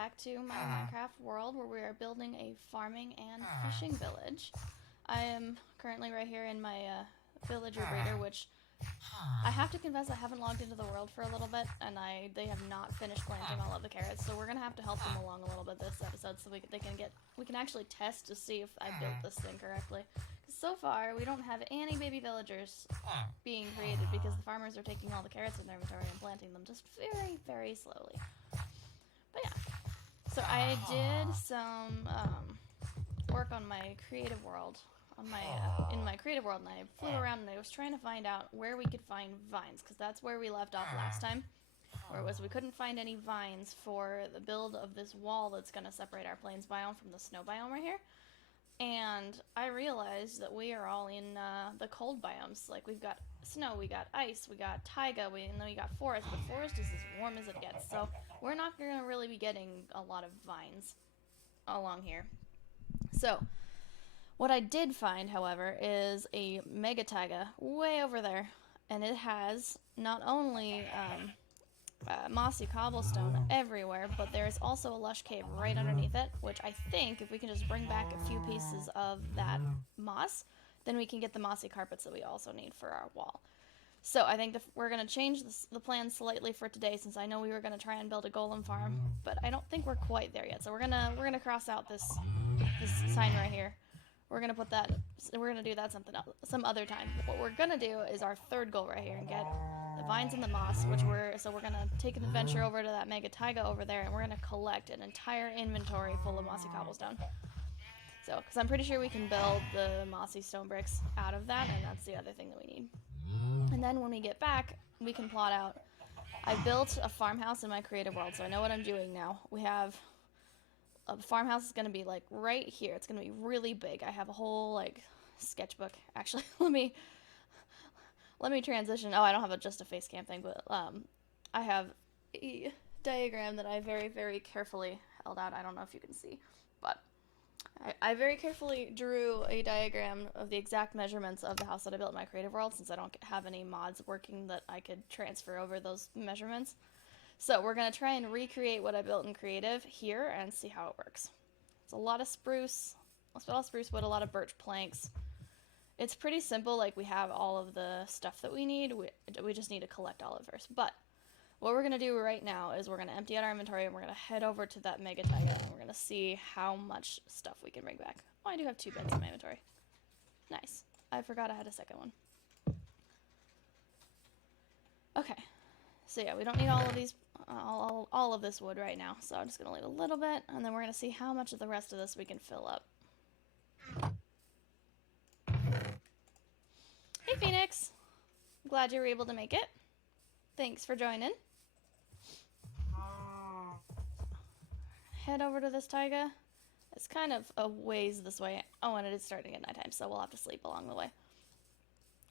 back to my Minecraft world where we are building a farming and fishing village. I am currently right here in my villager breeder, which I have to confess I haven't logged into the world for a little bit, and they have not finished planting all of the carrots, so we're gonna have to help them along a little bit this episode so we can actually test to see if I built this thing correctly. Because so far we don't have any baby villagers being created because the farmers are taking all the carrots in their inventory and planting them just very, very slowly. But yeah, so I did some work on my creative world, on my in my creative world, and I flew around and I was trying to find out where we could find vines, because that's where we left off last time, where it was we couldn't find any vines for the build of this wall that's going to separate our plains biome from the snow biome right here. And I realized that we are all in the cold biomes. Like, we've got snow, we got ice, we got taiga, and then we got forest, but forest is as warm as it gets, so we're not going to really be getting a lot of vines along here. So, what I did find, however, is a mega taiga way over there, and it has not only mossy cobblestone everywhere, but there is also a lush cave right underneath it, which I think if we can just bring back a few pieces of that moss, then we can get the mossy carpets that we also need for our wall. So I think we're going to change the plan slightly for today, since I know we were going to try and build a golem farm, but I don't think we're quite there yet. So we're gonna cross out this sign right here. We're gonna put that. We're gonna do that some other time. What we're gonna do is our third goal right here and get the vines and the moss, so we're gonna take an adventure over to that mega taiga over there, and we're gonna collect an entire inventory full of mossy cobblestone. So, because I'm pretty sure we can build the mossy stone bricks out of that, and that's the other thing that we need. And then when we get back, we can plot out. I built a farmhouse in my creative world, so I know what I'm doing now. We have a farmhouse is going to be like right here. It's going to be really big. I have a whole like sketchbook. Actually, let me transition. Oh, I don't have just a face cam thing, but I have a diagram that I very, very carefully held out. I don't know if you can see, but I very carefully drew a diagram of the exact measurements of the house that I built in my creative world, since I don't have any mods working that I could transfer over those measurements. So we're going to try and recreate what I built in creative here and see how it works. It's a lot of spruce wood, a lot of birch planks. It's pretty simple. Like, we have all of the stuff that we need. We just need to collect all of it first. But what we're going to do right now is we're going to empty out our inventory, and we're going to head over to that mega taiga, and we're going to see how much stuff we can bring back. Oh, I do have 2 beds in my inventory. Nice. I forgot I had a second one. Okay. So yeah, we don't need all of these, all of this wood right now. So I'm just going to leave a little bit, and then we're going to see how much of the rest of this we can fill up. Hey, Phoenix. Glad you were able to make it. Thanks for joining. Head over to this taiga. It's kind of a ways this way. Oh, and it is starting at nighttime, so we'll have to sleep along the way.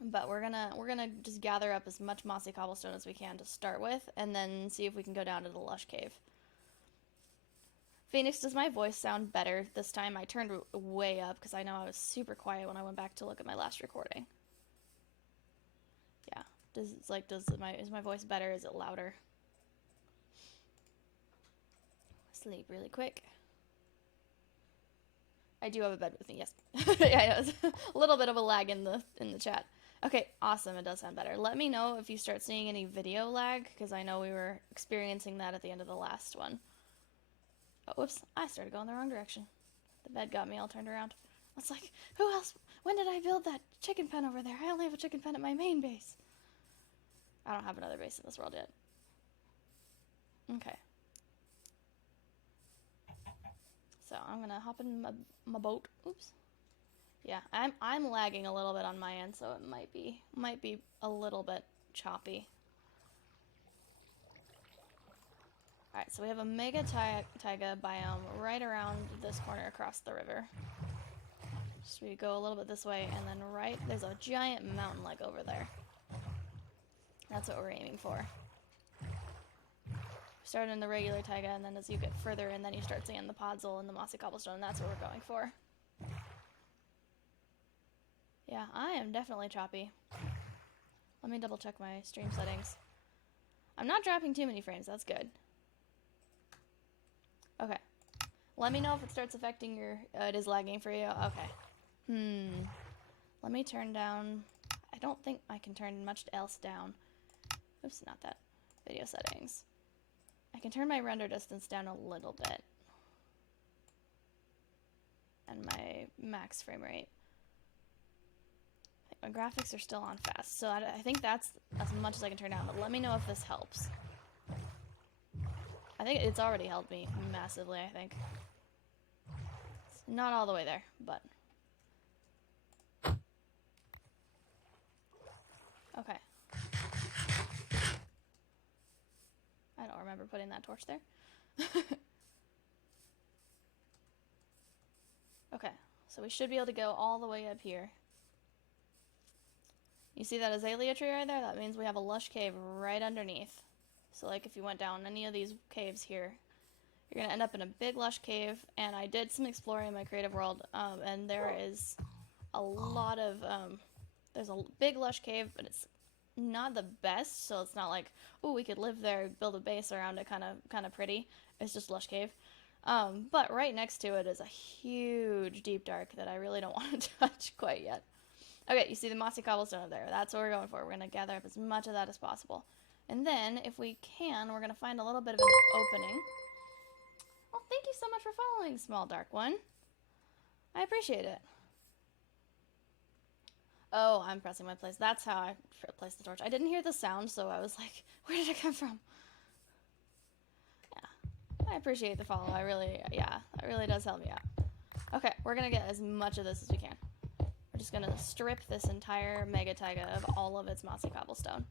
But we're gonna just gather up as much mossy cobblestone as we can to start with, and then see if we can go down to the lush cave. Phoenix, does my voice sound better this time? I turned way up because I know I was super quiet when I went back to look at my last recording. Yeah. Is my voice better? Is it louder? Sleep really quick. I do have a bed with me, yes. Yeah, I know. A little bit of a lag in the chat. Okay, awesome. It does sound better. Let me know if you start seeing any video lag, because I know we were experiencing that at the end of the last one. Oh, whoops. I started going the wrong direction. The bed got me all turned around. I was like, who else? When did I build that chicken pen over there? I only have a chicken pen at my main base. I don't have another base in this world yet. Okay. So I'm gonna hop in my boat. Oops. Yeah, I'm lagging a little bit on my end, so it might be a little bit choppy. All right, so we have a mega taiga biome right around this corner across the river. So we go a little bit this way, and then there's a giant mountain like over there. That's what we're aiming for. Start in the regular taiga, and then as you get further in, then you start seeing the podzol and the mossy cobblestone, and that's what we're going for. Yeah, I am definitely choppy. Let me double check my stream settings. I'm not dropping too many frames, that's good. Okay. Let me know if it starts affecting your... it is lagging for you? Okay. Let me turn down... I don't think I can turn much else down. Oops, not that. Video settings. I can turn my render distance down a little bit. And my max frame rate. My graphics are still on fast, so I think that's as much as I can turn down, but let me know if this helps. I think it's already helped me massively, I think. It's not all the way there, but... Okay. I don't remember putting that torch there. Okay, so we should be able to go all the way up here. You see that azalea tree right there? That means we have a lush cave right underneath. So like if you went down any of these caves here, you're gonna end up in a big lush cave. And I did some exploring in my creative world, and there is a lot of, there's a big lush cave, but it's not the best, so it's not like, oh, we could live there, build a base around it, kind of pretty. It's just lush cave. But right next to it is a huge deep dark that I really don't want to touch quite yet. Okay, you see the mossy cobblestone up there. That's what we're going for. We're going to gather up as much of that as possible. And then, if we can, we're going to find a little bit of an opening. Well, thank you so much for following, Small Dark One. I appreciate it. Oh, I'm pressing my place. That's how I placed the torch. I didn't hear the sound, so I was like, where did it come from? Yeah, I appreciate the follow. That really does help me out. Okay, we're going to get as much of this as we can. We're just going to strip this entire mega taiga of all of its mossy cobblestone.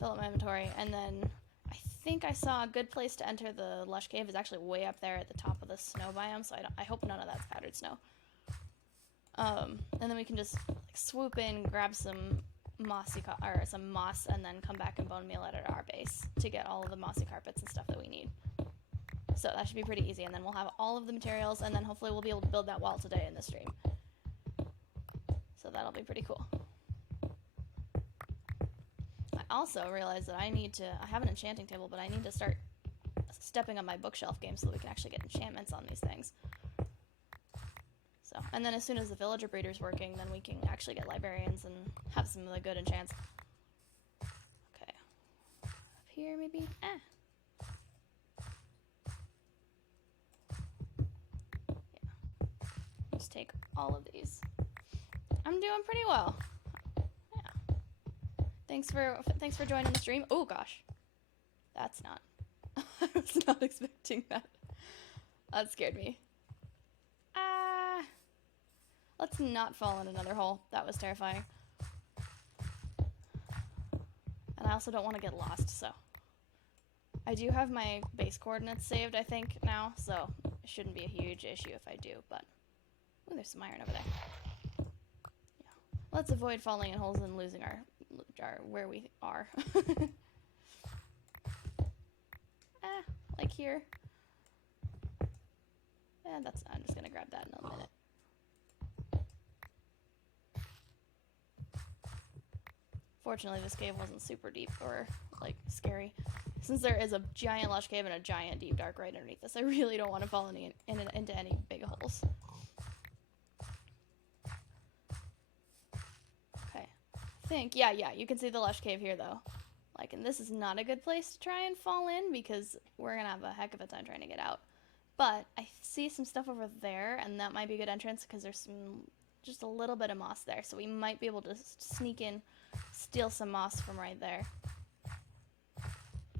Fill up my inventory, and then I think I saw a good place to enter the lush cave is actually way up there at the top of the snow biome, so I hope none of that's powdered snow. And then we can just like, swoop in, grab some moss, and then come back and bone meal it at our base to get all of the mossy carpets and stuff that we need. So that should be pretty easy, and then we'll have all of the materials, and then hopefully we'll be able to build that wall today in the stream. So that'll be pretty cool. I also realized that I have an enchanting table, but I need to start stepping up my bookshelf game so that we can actually get enchantments on these things. So, and then as soon as the villager breeder's working, then we can actually get librarians and have some of the good enchants. Okay. Up here, maybe? Yeah. Just take all of these. I'm doing pretty well. Yeah. Thanks for joining the stream. Oh gosh. That's not. I was not expecting that. That scared me. Let's not fall in another hole. That was terrifying. And I also don't want to get lost, so. I do have my base coordinates saved, I think, now, so it shouldn't be a huge issue if I do, but... Ooh, there's some iron over there. Yeah. Let's avoid falling in holes and losing our where we are. Like here. Yeah, I'm just gonna grab that in a minute. Fortunately, this cave wasn't super deep or, like, scary. Since there is a giant lush cave and a giant deep dark right underneath this, I really don't want to fall into any big holes. Okay. I think, yeah, you can see the lush cave here, though. Like, and this is not a good place to try and fall in because we're gonna have a heck of a time trying to get out. But I see some stuff over there, and that might be a good entrance because there's just a little bit of moss there, so we might be able to sneak in, steal some moss from right there.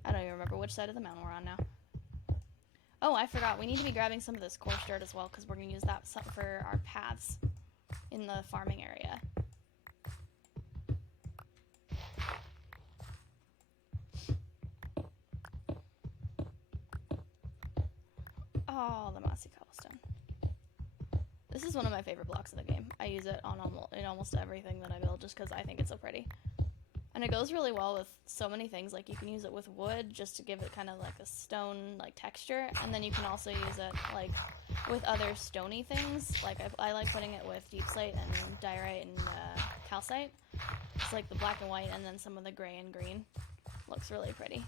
I don't even remember which side of the mountain we're on now. Oh, I forgot. We need to be grabbing some of this coarse dirt as well because we're going to use that for our paths in the farming area. Oh, the mossy cobblestone. This is one of my favorite blocks in the game. I use it in almost everything that I build just because I think it's so pretty. And it goes really well with so many things. Like, you can use it with wood just to give it kind of like a stone like texture. And then you can also use it like with other stony things. Like, I like putting it with deep slate and diorite and calcite. It's like the black and white and then some of the gray and green. Looks really pretty.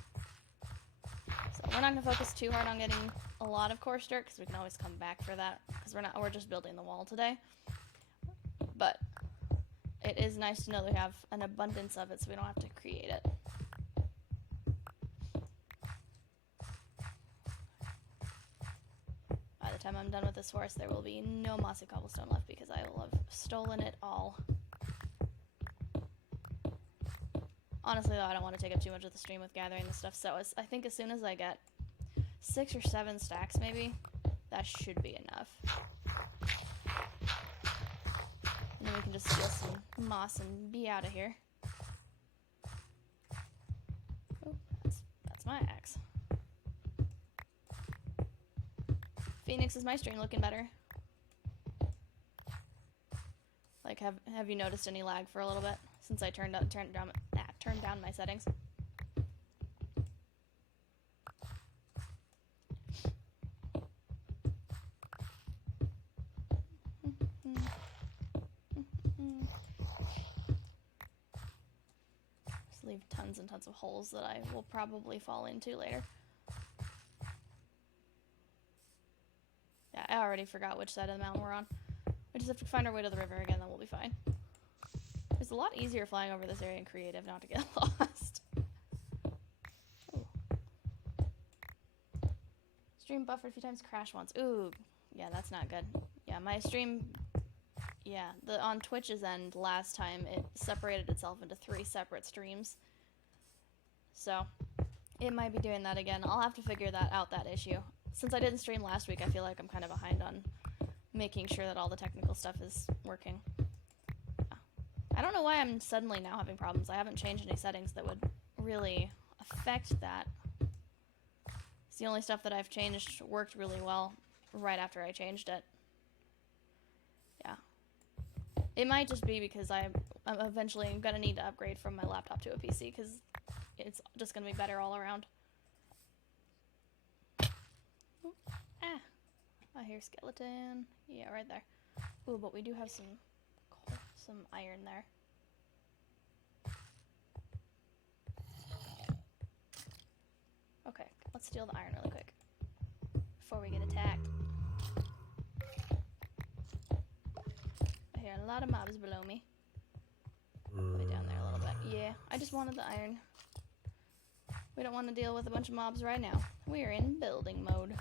So We're not going to focus too hard on getting a lot of coarse dirt, because we can always come back for that, because we're just building the wall today. But it is nice to know that we have an abundance of it, so we don't have to create it. By the time I'm done with this forest, there will be no mossy cobblestone left, because I will have stolen it all. Honestly, though, I don't want to take up too much of the stream with gathering this stuff, so I think as soon as I get 6 or 7 stacks, maybe, that should be enough. And then we can just steal some moss and be out of here. Oh, that's my axe. Phoenix, is my stream looking better? Like, have you noticed any lag for a little bit since I turned down my settings? Just leave tons and tons of holes that I will probably fall into later. Yeah, I already forgot which side of the mountain we're on. We just have to find our way to the river again, then we'll be fine. It's a lot easier flying over this area in creative not to get lost. Ooh. Stream buffered a few times, crashed once. Ooh, yeah, that's not good. Yeah, my stream, yeah, on Twitch's end last time, it separated itself into 3 separate streams. So, it might be doing that again. I'll have to figure that issue. Since I didn't stream last week, I feel like I'm kind of behind on making sure that all the technical stuff is working. I don't know why I'm suddenly now having problems. I haven't changed any settings that would really affect that. It's the only stuff that I've changed worked really well right after I changed it. Yeah. It might just be because I'm eventually going to need to upgrade from my laptop to a PC, because it's just going to be better all around. Ooh, ah. I hear skeleton. Yeah, right there. Ooh, but we do have some iron there. Okay, let's steal the iron really quick before we get attacked. I hear a lot of mobs below me. Put it down there a little bit. Yeah, I just wanted the iron. We don't want to deal with a bunch of mobs right now. We are in building mode.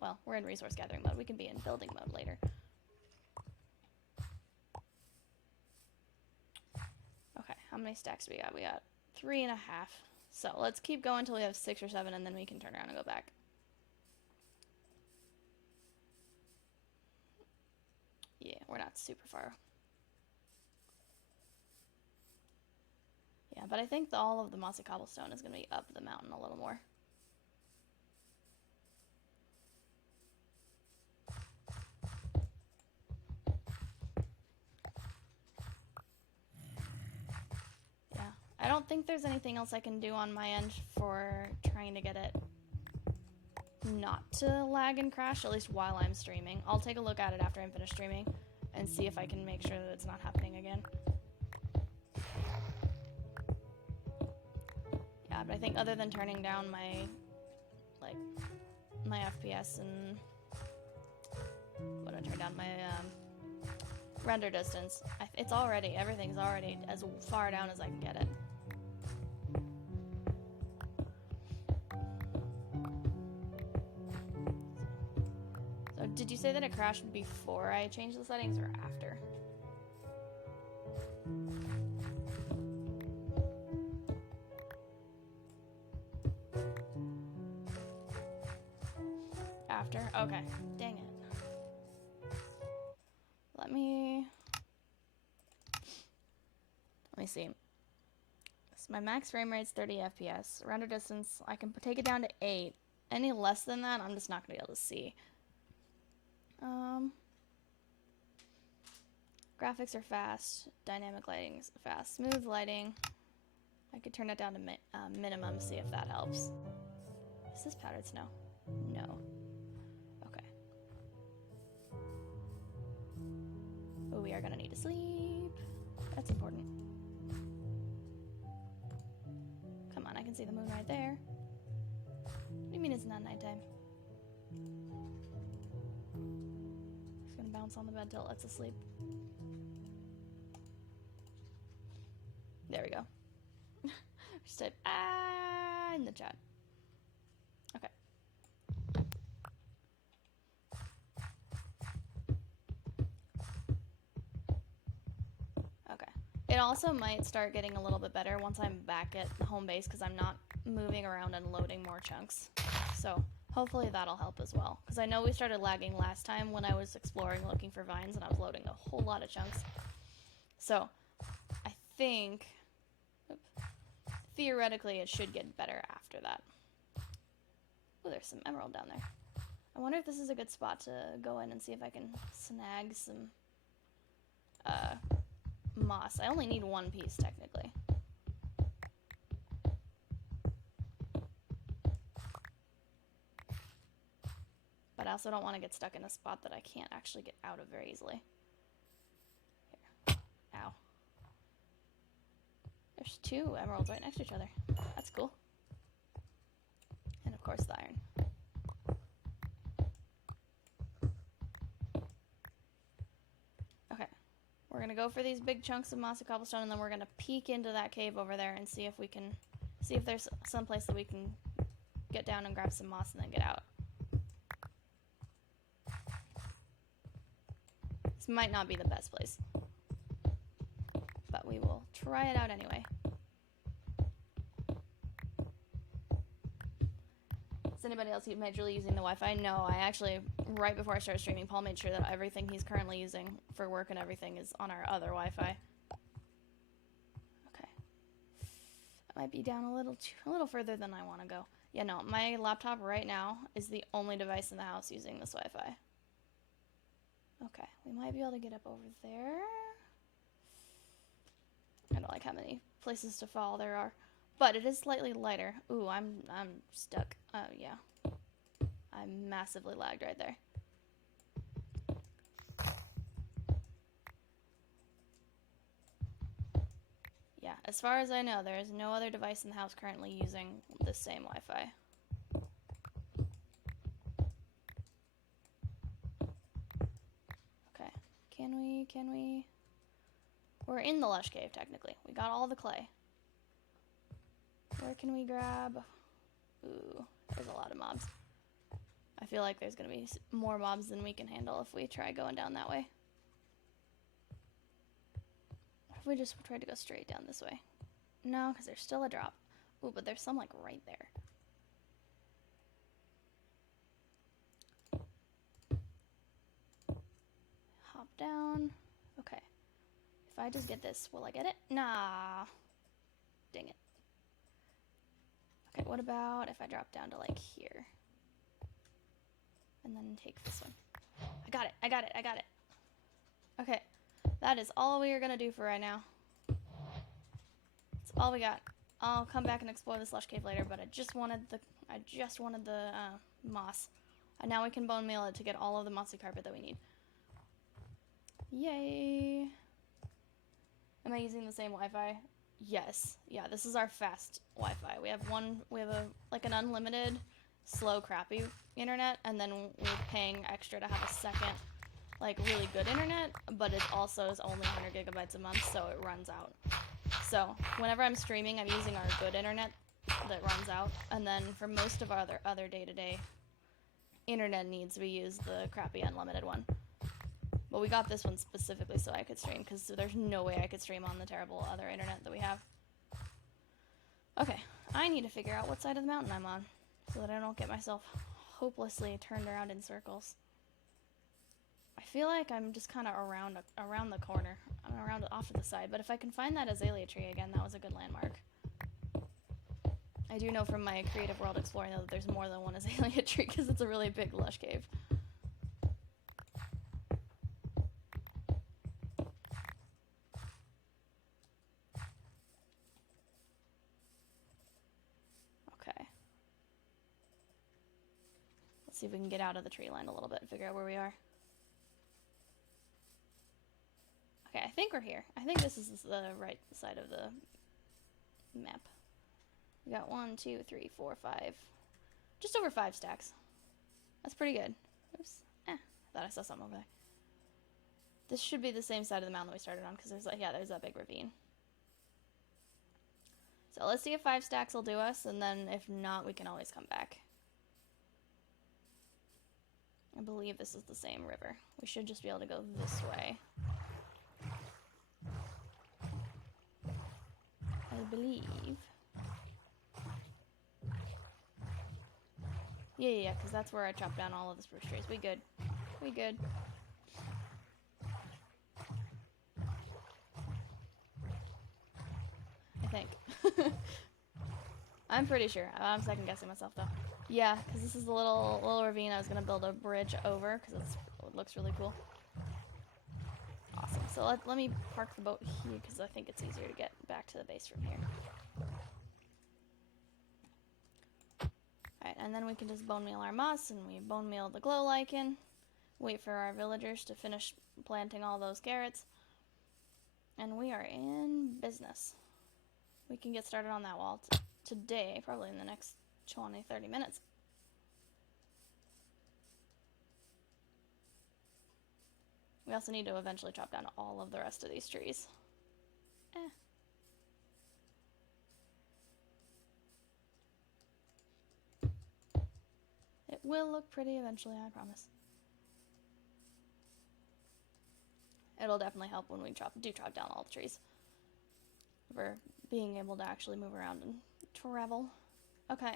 Well, we're in resource gathering mode. We can be in building mode later. Okay, how many stacks do we got? We got 3.5. So let's keep going until we have 6 or 7, and then we can turn around and go back. Yeah, we're not super far. Yeah, but I think all of the mossy cobblestone is going to be up the mountain a little more. I don't think there's anything else I can do on my end for trying to get it not to lag and crash, at least while I'm streaming. I'll take a look at it after I'm finished streaming and see if I can make sure that it's not happening again. Yeah, but I think other than turning down my FPS and what I turn down my render distance, everything's already as far down as I can get it. So did you say that it crashed before I changed the settings or after? After? Okay. Dang it. Let me see. So my max frame rate's 30 FPS. Render distance, I can take it down to 8. Any less than that, I'm just not going to be able to see. Graphics are fast. Dynamic lighting is fast. Smooth lighting. I could turn it down to minimum, see if that helps. Is this powdered snow? No. Okay. Oh, we are going to need to sleep. That's important. Come on, I can see the moon right there. What do you do you mean it's not nighttime? It's gonna bounce on the bed till it's asleep. There we go. Just type "ah" in the chat. Okay. Okay. It also might start getting a little bit better once I'm back at home base because I'm not moving around and loading more chunks. So hopefully that'll help as well. Because I know we started lagging last time when I was exploring looking for vines and I was loading a whole lot of chunks. So I think theoretically it should get better after that. Oh, there's some emerald down there. I wonder if this is a good spot to go in and see if I can snag some moss. I only need one piece technically. But I also don't want to get stuck in a spot that I can't actually get out of very easily. Here. Ow. There's two emeralds right next to each other. That's cool. And of course the iron. Okay. We're going to go for these big chunks of mossy cobblestone and then we're going to peek into that cave over there and see if we can, see if there's some place that we can get down and grab some moss and then get out. This might not be the best place, but we will try it out anyway. Is anybody else majorly using the Wi-Fi? No, I actually, right before I started streaming, Paul made sure that everything he's currently using for work and everything is on our other Wi-Fi. Okay. That might be down a little further than I want to go. Yeah, no, my laptop right now is the only device in the house using this Wi-Fi. Okay, we might be able to get up over there. I don't like how many places to fall there are. But it is slightly lighter. Ooh, I'm stuck. Oh, yeah. I'm massively lagged right there. Yeah, as far as I know, there is no other device in the house currently using the same Wi-Fi. Okay, can we? We're in the lush cave, technically. We got all the clay. Where can we grab? Ooh, there's a lot of mobs. I feel like there's gonna be more mobs than we can handle if we try going down that way. If we just tried to go straight down this way. No, because there's still a drop. Ooh, but there's some like right there. Hop down. Okay. If I just get this, will I get it? Nah. Dang it. Okay, what about if I drop down to like here? And then take this one. I got it, I got it, I got it. Okay, that is all we are gonna do for right now. That's all we got. I'll come back and explore this lush cave later, but I just wanted the moss. And now we can bone meal it to get all of the mossy carpet that we need. Yay! Am I using the same Wi-Fi? Yes. Yeah, this is our fast Wi-Fi. We have like an unlimited, slow, crappy internet, and then we're paying extra to have a second, like, really good internet, but it also is only 100 gigabytes a month, so it runs out. So, whenever I'm streaming, I'm using our good internet that runs out, and then for most of our other day-to-day internet needs, we use the crappy unlimited one. But we got this one specifically so I could stream, because there's no way I could stream on the terrible other internet that we have. Okay, I need to figure out what side of the mountain I'm on, so that I don't get myself hopelessly turned around in circles. I feel like I'm just kind of around the corner. I'm around off to the side, but if I can find that azalea tree again, that was a good landmark. I do know from my creative world exploring, though, that there's more than one azalea tree, because it's a really big lush cave. See if we can get out of the tree line a little bit and figure out where we are. Okay, I think we're here. I think this is the right side of the map. We got 1, 2, 3, 4, 5 Just over 5 stacks. That's pretty good. Oops. I thought I saw something over there. This should be the same side of the mountain that we started on, because there's like, yeah, there's that big ravine. So let's see if 5 stacks will do us, and then if not, we can always come back. I believe this is the same river. We should just be able to go this way. I believe. Yeah, because that's where I chopped down all of the spruce trees. We good. We good. I think. I'm pretty sure. I'm second guessing myself though. Yeah, because this is the little ravine I was gonna build a bridge over because it looks really cool. Awesome. So let me park the boat here because I think it's easier to get back to the base from here. Alright, and then we can just bone meal our moss, and we bone meal the glow lichen. Wait for our villagers to finish planting all those carrots. And we are in business. We can get started on that wall today, probably in the next 20-30 minutes. We also need to eventually chop down all of the rest of these trees. It will look pretty eventually, I promise. It'll definitely help when we chop down all the trees. For being able to actually move around and travel. Okay.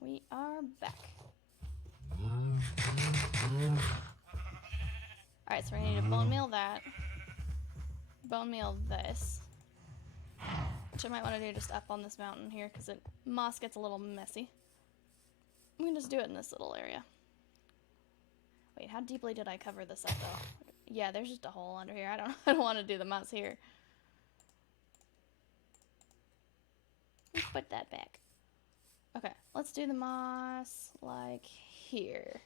We are back. Alright, so we need to bone meal that. Bone meal this. Which I might want to do just up on this mountain here, because moss gets a little messy. We can just do it in this little area. Wait, how deeply did I cover this up though? Yeah, there's just a hole under here. I don't want to do the moss here. Let's put that back. Okay, let's do the moss like here.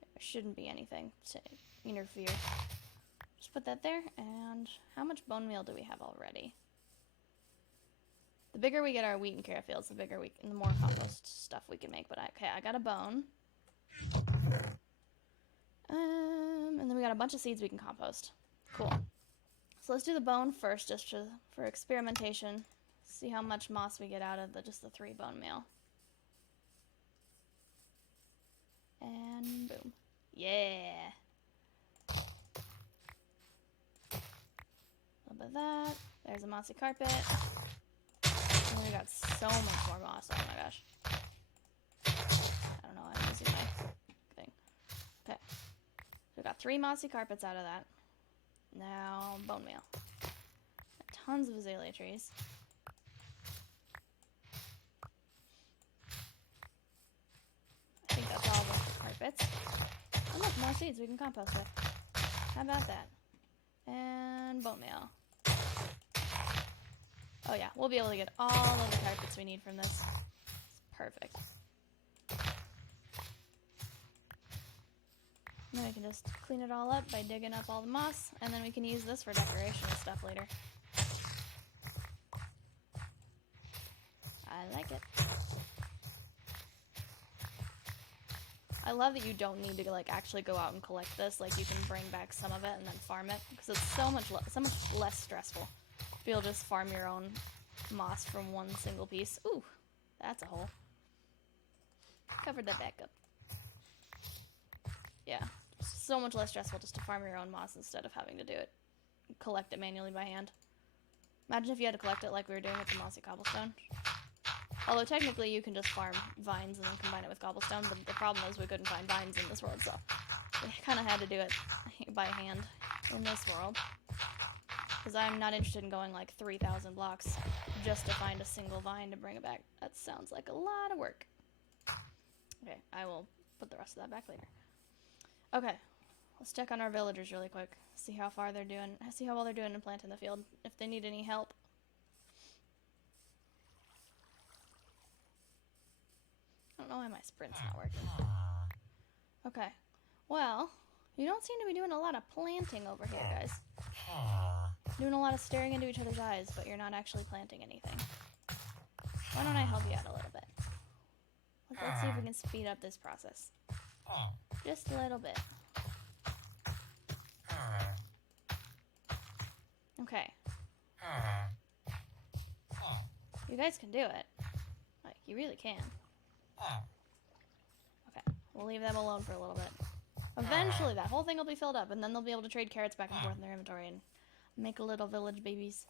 There shouldn't be anything to interfere. Just put that there, and how much bone meal do we have already? The bigger we get our wheat and carrot fields, the more compost stuff we can make. But I got a bone. And then we got a bunch of seeds we can compost. Cool. So let's do the bone first, just for experimentation. See how much moss we get out of just the 3 bone meal. And boom. Yeah. A little bit of that. There's a mossy carpet. And then we got so much more moss. Oh my gosh. I don't know. I'm using my thing. Okay. So we got 3 mossy carpets out of that. Now, bone meal. Tons of azalea trees. I think that's all the carpets. Oh look, more seeds we can compost with. How about that? And bone meal. Oh yeah, we'll be able to get all of the carpets we need from this. It's perfect. And then we can just clean it all up by digging up all the moss, and then we can use this for decoration and stuff later. I like it. I love that you don't need to like actually go out and collect this. Like you can bring back some of it and then farm it, because it's so much less stressful. Be able to just farm your own moss from one single piece. Ooh, that's a hole. Covered that back up. Yeah, so much less stressful just to farm your own moss instead of having to do it, collect it manually by hand. Imagine if you had to collect it like we were doing with the mossy cobblestone. Although technically you can just farm vines and then combine it with cobblestone, but the problem is we couldn't find vines in this world, so we kind of had to do it by hand in this world. Because I'm not interested in going like 3,000 blocks just to find a single vine to bring it back. That sounds like a lot of work. Okay, I will put the rest of that back later. Okay, let's check on our villagers really quick. See how far they're doing. See how well they're doing in planting the field. If they need any help. I don't know why my sprint's not working. Okay, well, you don't seem to be doing a lot of planting over here, guys. Doing a lot of staring into each other's eyes, but you're not actually planting anything. Why don't I help you out a little bit? Let's see if we can speed up this process. Just a little bit. Okay. You guys can do it. Like, you really can. Okay, we'll leave them alone for a little bit. Eventually, that whole thing will be filled up, and then they'll be able to trade carrots back and forth in their inventory and make a little village babies.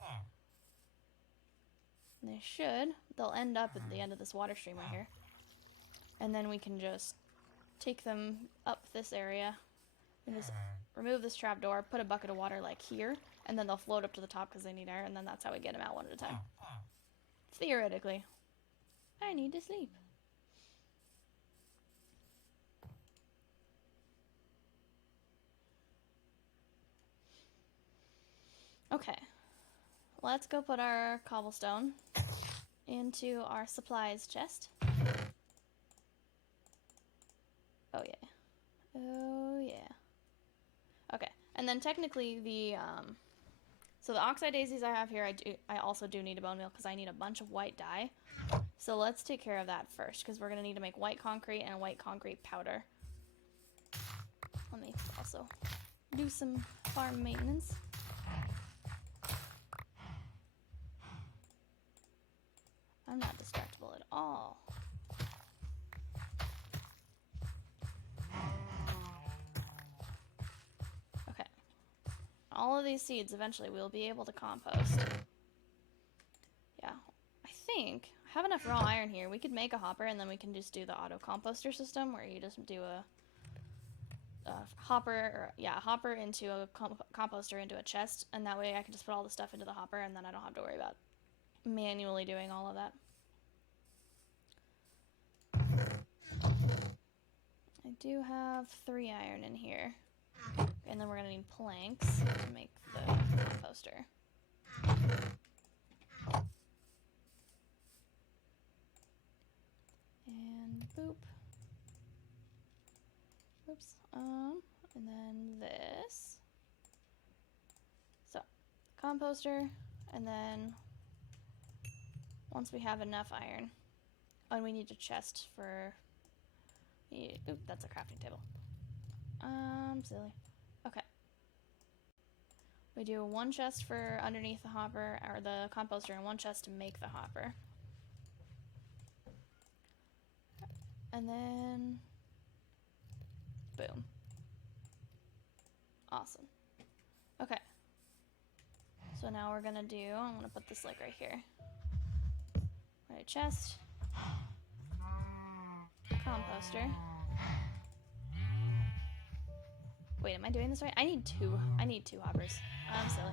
And they'll end up at the end of this water stream right here. And then we can just take them up this area and just remove this trapdoor, put a bucket of water like here, and then they'll float up to the top because they need air, and then that's how we get them out one at a time. Theoretically. I need to sleep. Okay. Let's go put our cobblestone into our supplies chest. Oh yeah. Oh yeah. Okay. And then technically the so the oxide daisies I have here, I also do need a bone meal because I need a bunch of white dye. So let's take care of that first because we're going to need to make white concrete and white concrete powder. Let me also do some farm maintenance. I'm not distractible at all. Okay. All of these seeds eventually we'll be able to compost. Yeah. I think I have enough raw iron here. We could make a hopper and then we can just do the auto composter system where you just do a hopper into a composter into a chest, and that way I can just put all the stuff into the hopper and then I don't have to worry about manually doing all of that. I do have 3 iron in here. And then we're going to need planks to make the composter. And boop. Oops. And then this. So, composter, and then once we have enough iron, and we need a chest for. Oop, that's a crafting table. Silly. Okay. We do 1 chest for underneath the hopper, or the composter, and 1 chest to make the hopper. And then, boom. Awesome. Okay. So now we're gonna I'm gonna put this like right here. Right, chest. Composter. Wait, am I doing this right? I need 2 hoppers. I'm silly.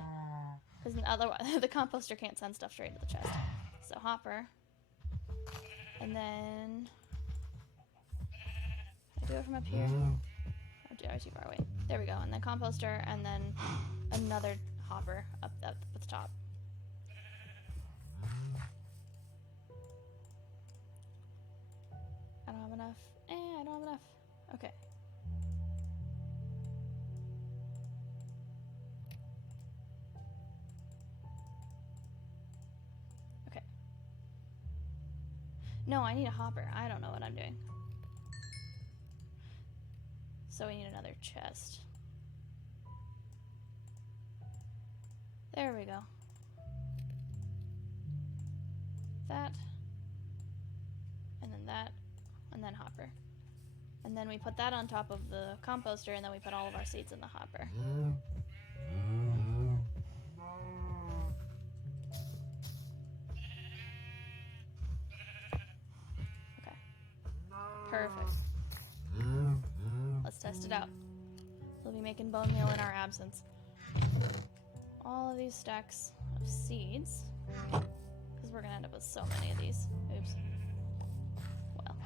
Because otherwise the composter can't send stuff straight to the chest. So hopper. And then can I do it from up here? Or do I too far away? There we go. And then composter, and then another hopper up at the top. I don't have enough. I don't have enough. Okay. Okay. No, I need a hopper. I don't know what I'm doing. So we need another chest. There we go. That. And then that. And then hopper. And then we put that on top of the composter, and then we put all of our seeds in the hopper. Okay. Perfect. Let's test it out. We'll be making bone meal in our absence. All of these stacks of seeds, because we're gonna end up with so many of these. Oops. Well.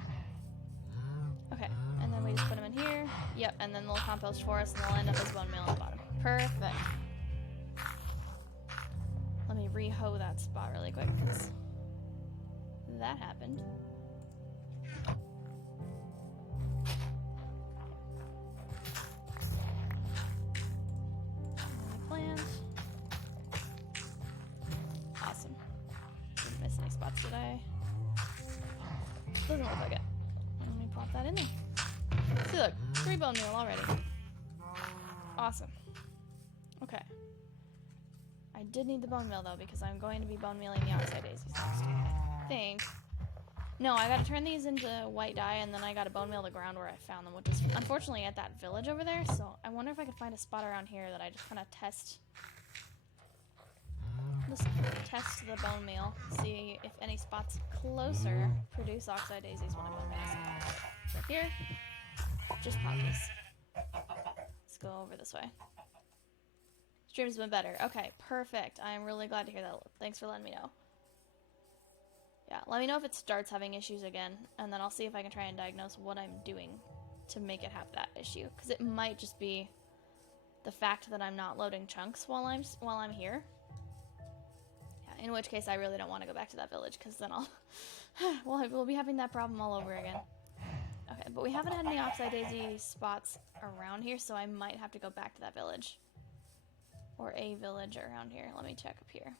Okay, and then we just put them in here. Yep, and then they'll compost for us, and they'll end up as bone meal on the bottom. Perfect. Let me re-hoe that spot really quick, because that happened. Plant. Awesome. Didn't miss any spots, did I? Doesn't look like it. Let me pop that in there. See, look, 3 bone meal already. Awesome. Okay. I did need the bone meal though because I'm going to be bone mealing the oxeye daisies next. I think. No, I gotta turn these into white dye and then I gotta bone meal the ground where I found them, which is unfortunately at that village over there. So I wonder if I could find a spot around here that I just kind of test. Just test the bone meal, see if any spots closer produce oxeye daisies when I go past. So here, just poppies. Let's go over this way. Stream's been better. Okay, perfect. I'm really glad to hear that. Thanks for letting me know. Yeah, let me know if it starts having issues again, and then I'll see if I can try and diagnose what I'm doing to make it have that issue. Because it might just be the fact that I'm not loading chunks while I'm here. Yeah, in which case I really don't want to go back to that village, because then we'll be having that problem all over again. Okay, but we haven't had any oxeye daisy spots around here, so I might have to go back to that village. Or a village around here. Let me check up here.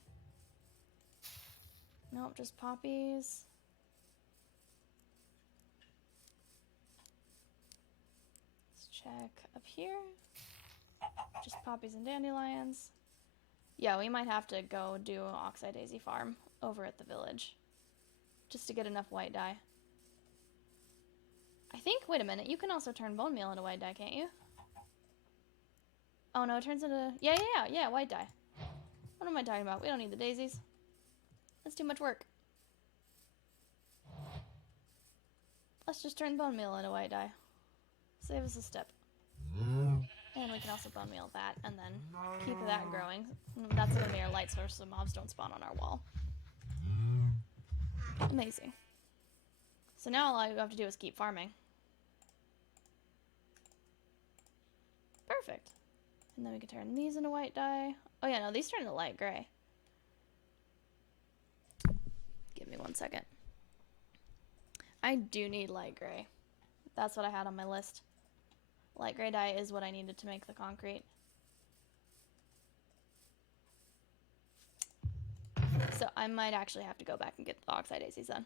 Nope, just poppies. Let's check up here. Just poppies and dandelions. Yeah, we might have to go do an oxeye daisy farm over at the village. Just to get enough white dye. I think, wait a minute, you can also turn bone meal into white dye, can't you? Oh no, it turns into... Yeah, white dye. What am I talking about? We don't need the daisies. That's too much work. Let's just turn bone meal into white dye. Save us a step. And we can also bone meal that, and then keep that growing. That's going to be our light source so mobs don't spawn on our wall. Amazing. So now all I have to do is keep farming. Perfect. And then we can turn these into white dye. Oh yeah, no, these turn into light gray. Give me 1 second. I do need light gray. That's what I had on my list. Light gray dye is what I needed to make the concrete. So I might actually have to go back and get the oxeye daisies then.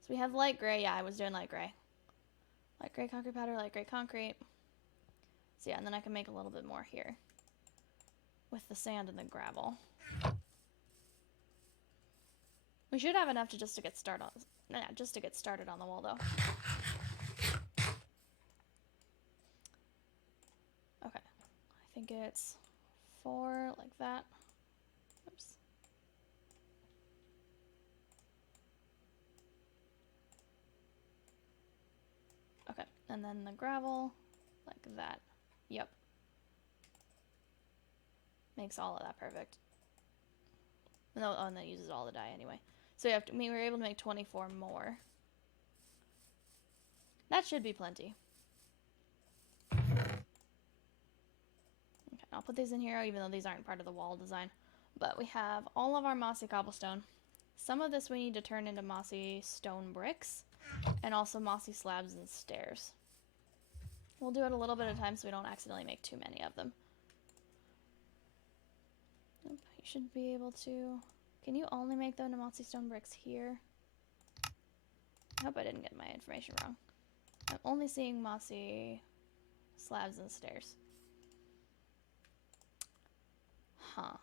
So we have light gray. Yeah, I was doing light gray. Light gray concrete powder, light gray concrete. So yeah, and then I can make a little bit more here with the sand and the gravel. We should have enough to just to get started on the wall though. Okay, I think it's 4 like that. Oops. Okay, and then the gravel like that. Yep. Makes all of that perfect. No, oh, and that uses all the dye anyway. So we were able to make 24 more. That should be plenty. Okay, I'll put these in here, even though these aren't part of the wall design. But we have all of our mossy cobblestone. Some of this we need to turn into mossy stone bricks, and also mossy slabs and stairs. We'll do it a little bit at a time so we don't accidentally make too many of them. Nope, you should be able to... Can you only make the mossy stone bricks here? I hope I didn't get my information wrong. I'm only seeing mossy slabs and stairs. Huh.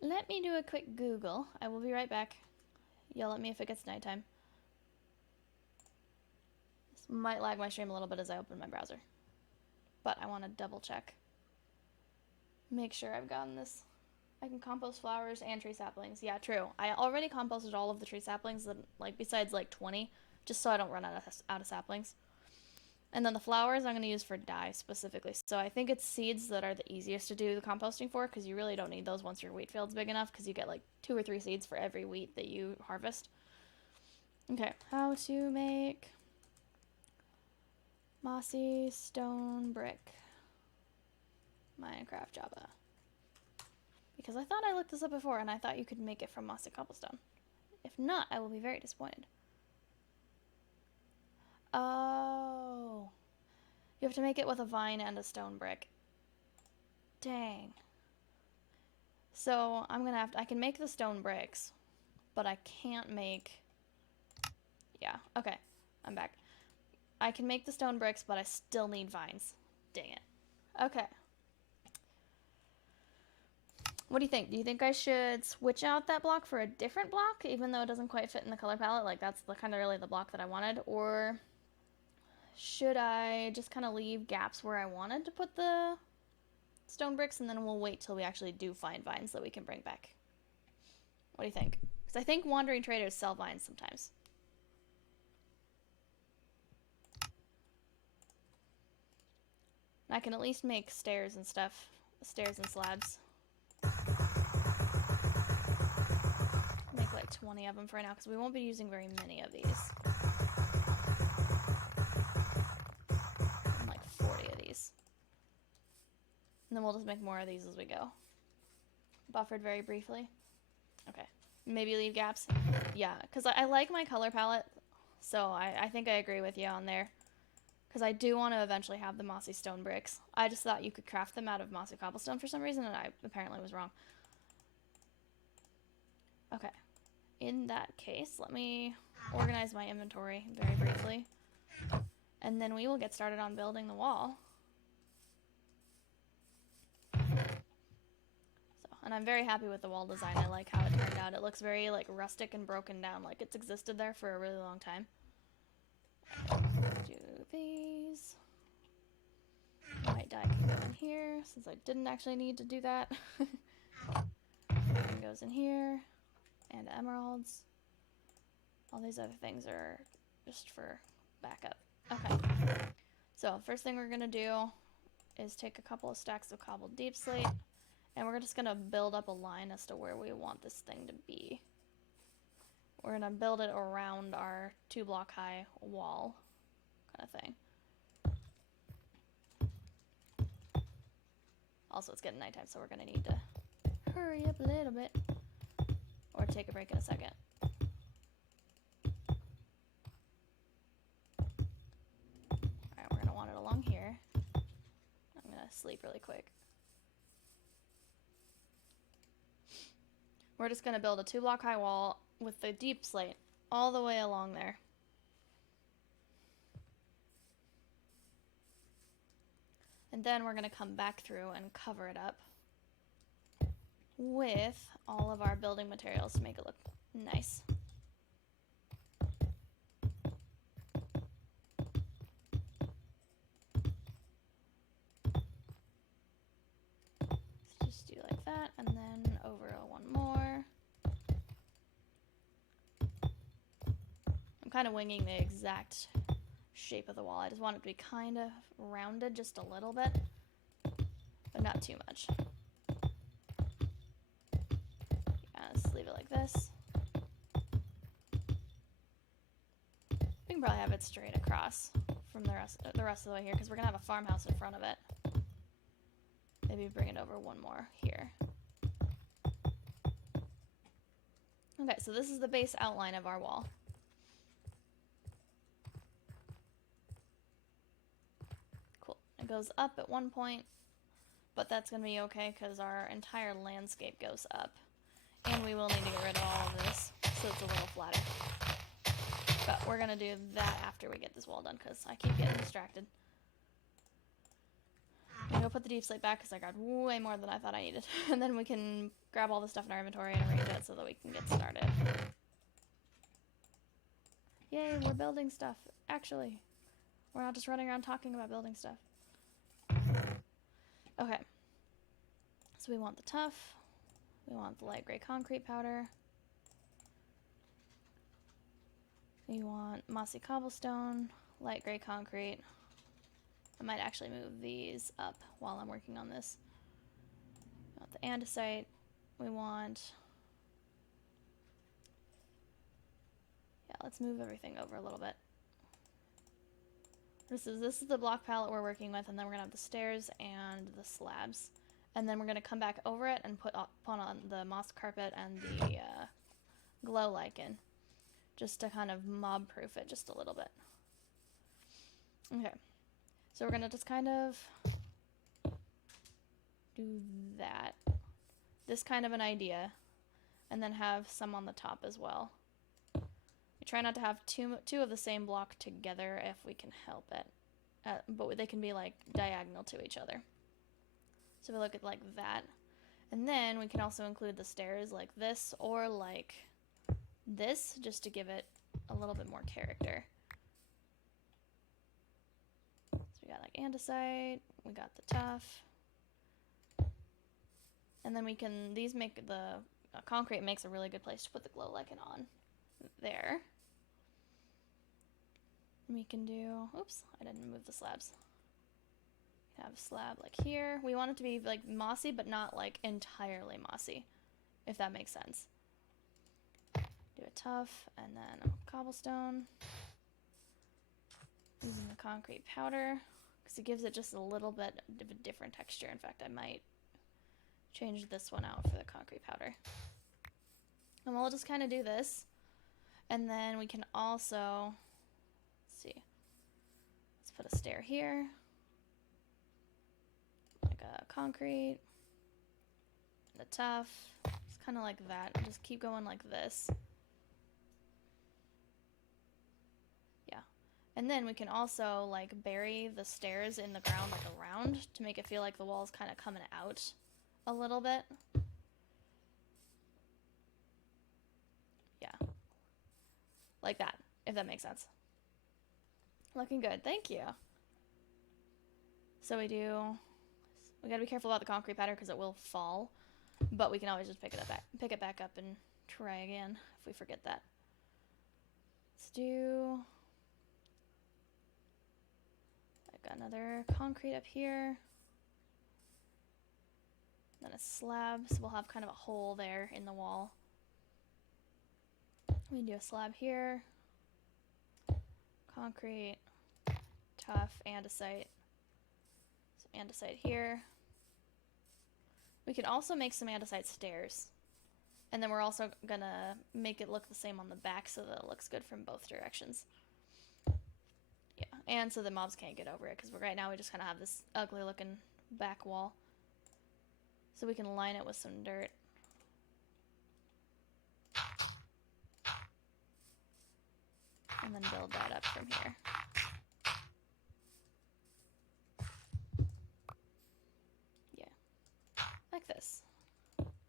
Let me do a quick Google. I will be right back. Yell at me if it gets nighttime. This might lag my stream a little bit as I open my browser. But I want to double check. Make sure I've gotten this. I can compost flowers and tree saplings. Yeah, true. I already composted all of the tree saplings, that, like besides like 20, just so I don't run out of saplings. And then the flowers I'm going to use for dye specifically. So I think it's seeds that are the easiest to do the composting for, because you really don't need those once your wheat field's big enough, because you get like 2 or 3 seeds for every wheat that you harvest. Okay, how to make mossy stone brick. Minecraft Java. Because I thought I looked this up before and I thought you could make it from mossy cobblestone. If not, I will be very disappointed. Oh. You have to make it with a vine and a stone brick. Dang. So I'm gonna have to, I can make the stone bricks, but I can't make... Yeah, okay. I'm back. I can make the stone bricks, but I still need vines. Dang it. Okay. What do you think? Do you think I should switch out that block for a different block, even though it doesn't quite fit in the color palette? Like, that's the kind of really the block that I wanted. Or should I just kind of leave gaps where I wanted to put the stone bricks, and then we'll wait till we actually do find vines that we can bring back? What do you think? Because I think wandering traders sell vines sometimes. I can at least make stairs and stuff. Stairs and slabs. Make like 20 of them for now, because we won't be using very many of these. And like 40 of these. And then we'll just make more of these as we go. Buffered very briefly. Okay. Maybe leave gaps. Yeah, because I like my color palette, so I think I agree with you on there. Because I do want to eventually have the mossy stone bricks. I just thought you could craft them out of mossy cobblestone for some reason, and I apparently was wrong. Okay. In that case, let me organize my inventory very briefly. And then we will get started on building the wall. So, and I'm very happy with the wall design. I like how it turned out. It looks very like rustic and broken down, like it's existed there for a really long time. Do these. White dye can go in here, since I didn't actually need to do that. Green goes in here. And emeralds. All these other things are just for backup. Okay. So, first thing we're going to do is take a couple of stacks of cobbled deep slate, and we're just going to build up a line as to where we want this thing to be. We're going to build it around our 2-block high wall kind of thing. Also, it's getting nighttime, so we're going to need to hurry up a little bit. Or take a break in a second. Alright, we're going to want it along here. I'm going to sleep really quick. We're just going to build a 2-block high wall with the deep slate all the way along there. And then we're going to come back through and cover it up with all of our building materials to make it look nice. So just do like that, and then over one more. I'm kind of winging the exact shape of the wall. I just want it to be kind of rounded just a little bit, but not too much. Just leave it like this. We can probably have it straight across from the rest of the way here, because we're gonna have a farmhouse in front of it. Maybe bring it over one more here. Okay, so this is the base outline of our wall. Cool. It goes up at one point, but that's gonna be okay because our entire landscape goes up. And we will need to get rid of all of this, so it's a little flatter. But we're going to do that after we get this wall done, because I keep getting distracted. I'm going to go put the deep slate back, because I grabbed way more than I thought I needed. And then we can grab all the stuff in our inventory and arrange it so that we can get started. Yay, we're building stuff. Actually, we're not just running around talking about building stuff. Okay. So we want the tuff. We want the light gray concrete powder. We want mossy cobblestone, light gray concrete. I might actually move these up while I'm working on this. We want the andesite. We want... Yeah, let's move everything over a little bit. This is the block palette we're working with, and then we're going to have the stairs and the slabs. And then we're going to come back over it and put on the moss carpet and the glow lichen, just to kind of mob-proof it just a little bit. Okay, so we're going to just kind of do that. This kind of an idea. and then have some on the top as well. We try not to have two of the same block together if we can help it, but they can be like diagonal to each other. So we look at like that, and then we can also include the stairs like this or like this, just to give it a little bit more character. So we got like andesite, we got the tuff, and then we can, these make the concrete makes a really good place to put the glow lichen on there. We can do, oops, I didn't move the slabs. Have a slab like here. We want it to be like mossy, but not like entirely mossy, if that makes sense. Do a tuff and then a cobblestone. Using the concrete powder because it gives it just a little bit of a different texture. In fact, I might change this one out for the concrete powder. And we'll just kind of do this. And then we can also, let's see, let's put a stair here. Like a concrete, the tuff, just kind of like that. And just keep going like this. Yeah. And then we can also like bury the stairs in the ground like around to make it feel like the wall's kind of coming out a little bit. Yeah. Like that, if that makes sense. Looking good, thank you. So we gotta be careful about the concrete powder because it will fall, but we can always just pick it back up and try again if we forget that. Let's do like another concrete up here, then a slab, so we'll have kind of a hole there in the wall. We can do a slab here, concrete, tuff, andesite, some andesite here. We can also make some andesite stairs, and then we're also gonna make it look the same on the back so that it looks good from both directions. Yeah, and so the mobs can't get over it, because right now we just kind of have this ugly looking back wall. So we can line it with some dirt. And then build that up from here. Yeah. Like this.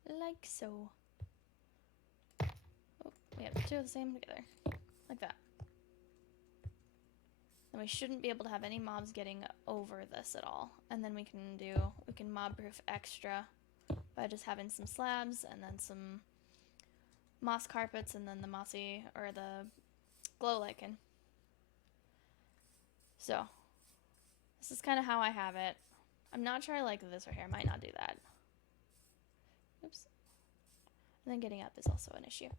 Like so. Oh, we have the two of the same together. Like that. And we shouldn't be able to have any mobs getting over this at all. And then we can mob proof extra by just having some slabs and then some moss carpets and then the mossy or the glow lichen. So this is kind of how I have it. I'm not sure I like this right here. I might not do that. Oops. And then getting up is also an issue.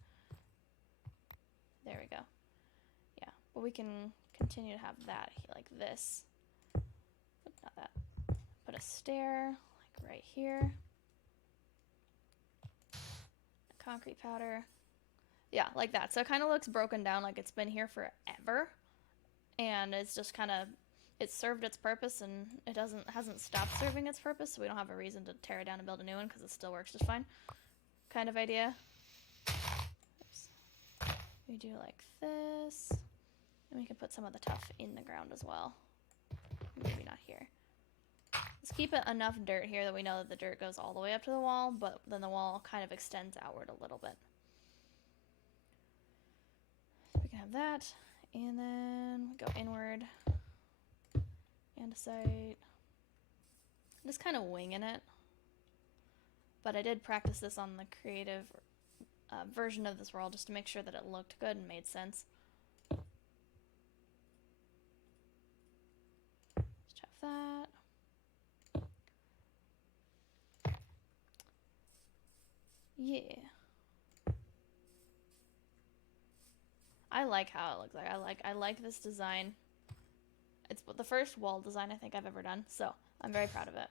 There we go. Yeah, but we can continue to have that like this. Not that. Put a stair like right here. A concrete powder. Yeah, like that. So it kind of looks broken down, like it's been here forever, and it's just kind of, it served its purpose, and it hasn't stopped serving its purpose, so we don't have a reason to tear it down and build a new one because it still works just fine. Kind of idea. Oops. We do like this, and we can put some of the tuff in the ground as well. Maybe not here. Let's keep it enough dirt here that we know that the dirt goes all the way up to the wall, but then the wall kind of extends outward a little bit. We can have that, and then we go inward, andesite, just kind of winging it, but I did practice this on the creative version of this world just to make sure that it looked good and made sense. Let's have that. Yeah. I like how it looks like. I like this design. It's the first wall design I think I've ever done, so I'm very proud of it.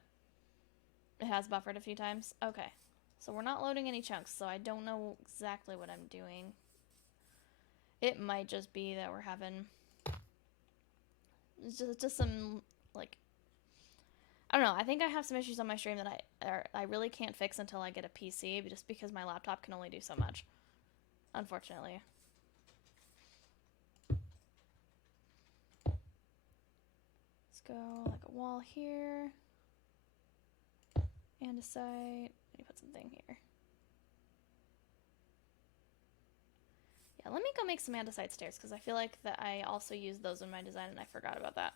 It has buffered a few times. Okay, so we're not loading any chunks, so I don't know exactly what I'm doing. It might just be that we're having just some, like, I don't know. I think I have some issues on my stream that I really can't fix until I get a PC, just because my laptop can only do so much, unfortunately. Let's go like a wall here. Andesite. Let me put something here. Yeah, let me go make some andesite stairs, because I feel like that I also used those in my design and I forgot about that.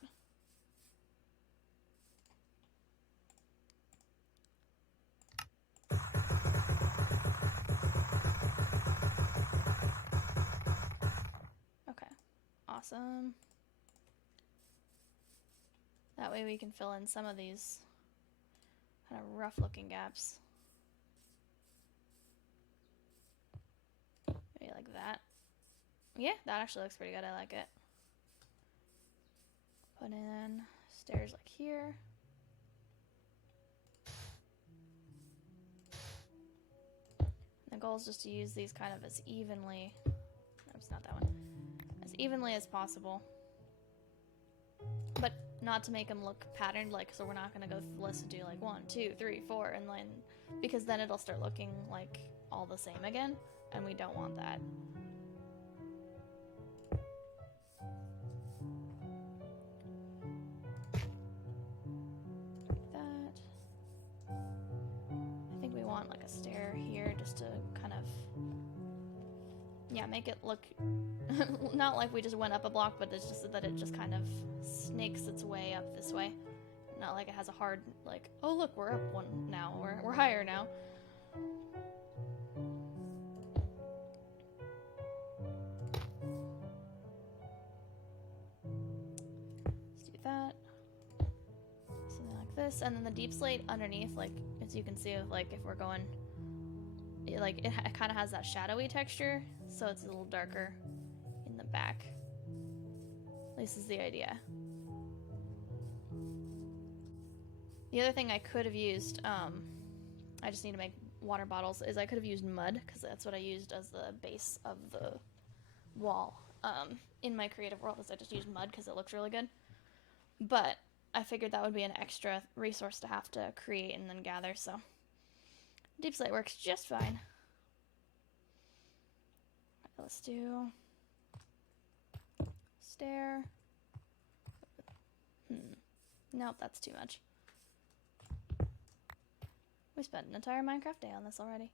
Okay, awesome. That way we can fill in some of these kind of rough looking gaps. Maybe like that. Yeah, that actually looks pretty good. I like it. Put in stairs like here. The goal is just to use these kind of as evenly, no, it's not that one, as evenly as possible. But not to make them look patterned, like, so we're not going to go through the list and do like 1, 2, 3, 4, and then, because then it'll start looking like all the same again, and we don't want that. Like that. I think we want like a stair here just to kind of, yeah, make it look not like we just went up a block, but it's just that it just kind of snakes its way up this way. Not like it has a hard, like, oh look, we're up one now, we're higher now. Let's do that. Something like this, and then the deep slate underneath, like, as you can see, like, if we're going, like, it kind of has that shadowy texture, so it's a little darker in the back. At least is the idea. The other thing I could have used, I just need to make water bottles, is I could have used mud, because that's what I used as the base of the wall. In my creative world, is I just used mud because it looks really good. But I figured that would be an extra resource to have to create and then gather, so deep slate works just fine. Let's do stair. Nope, that's too much. We spent an entire Minecraft day on this already.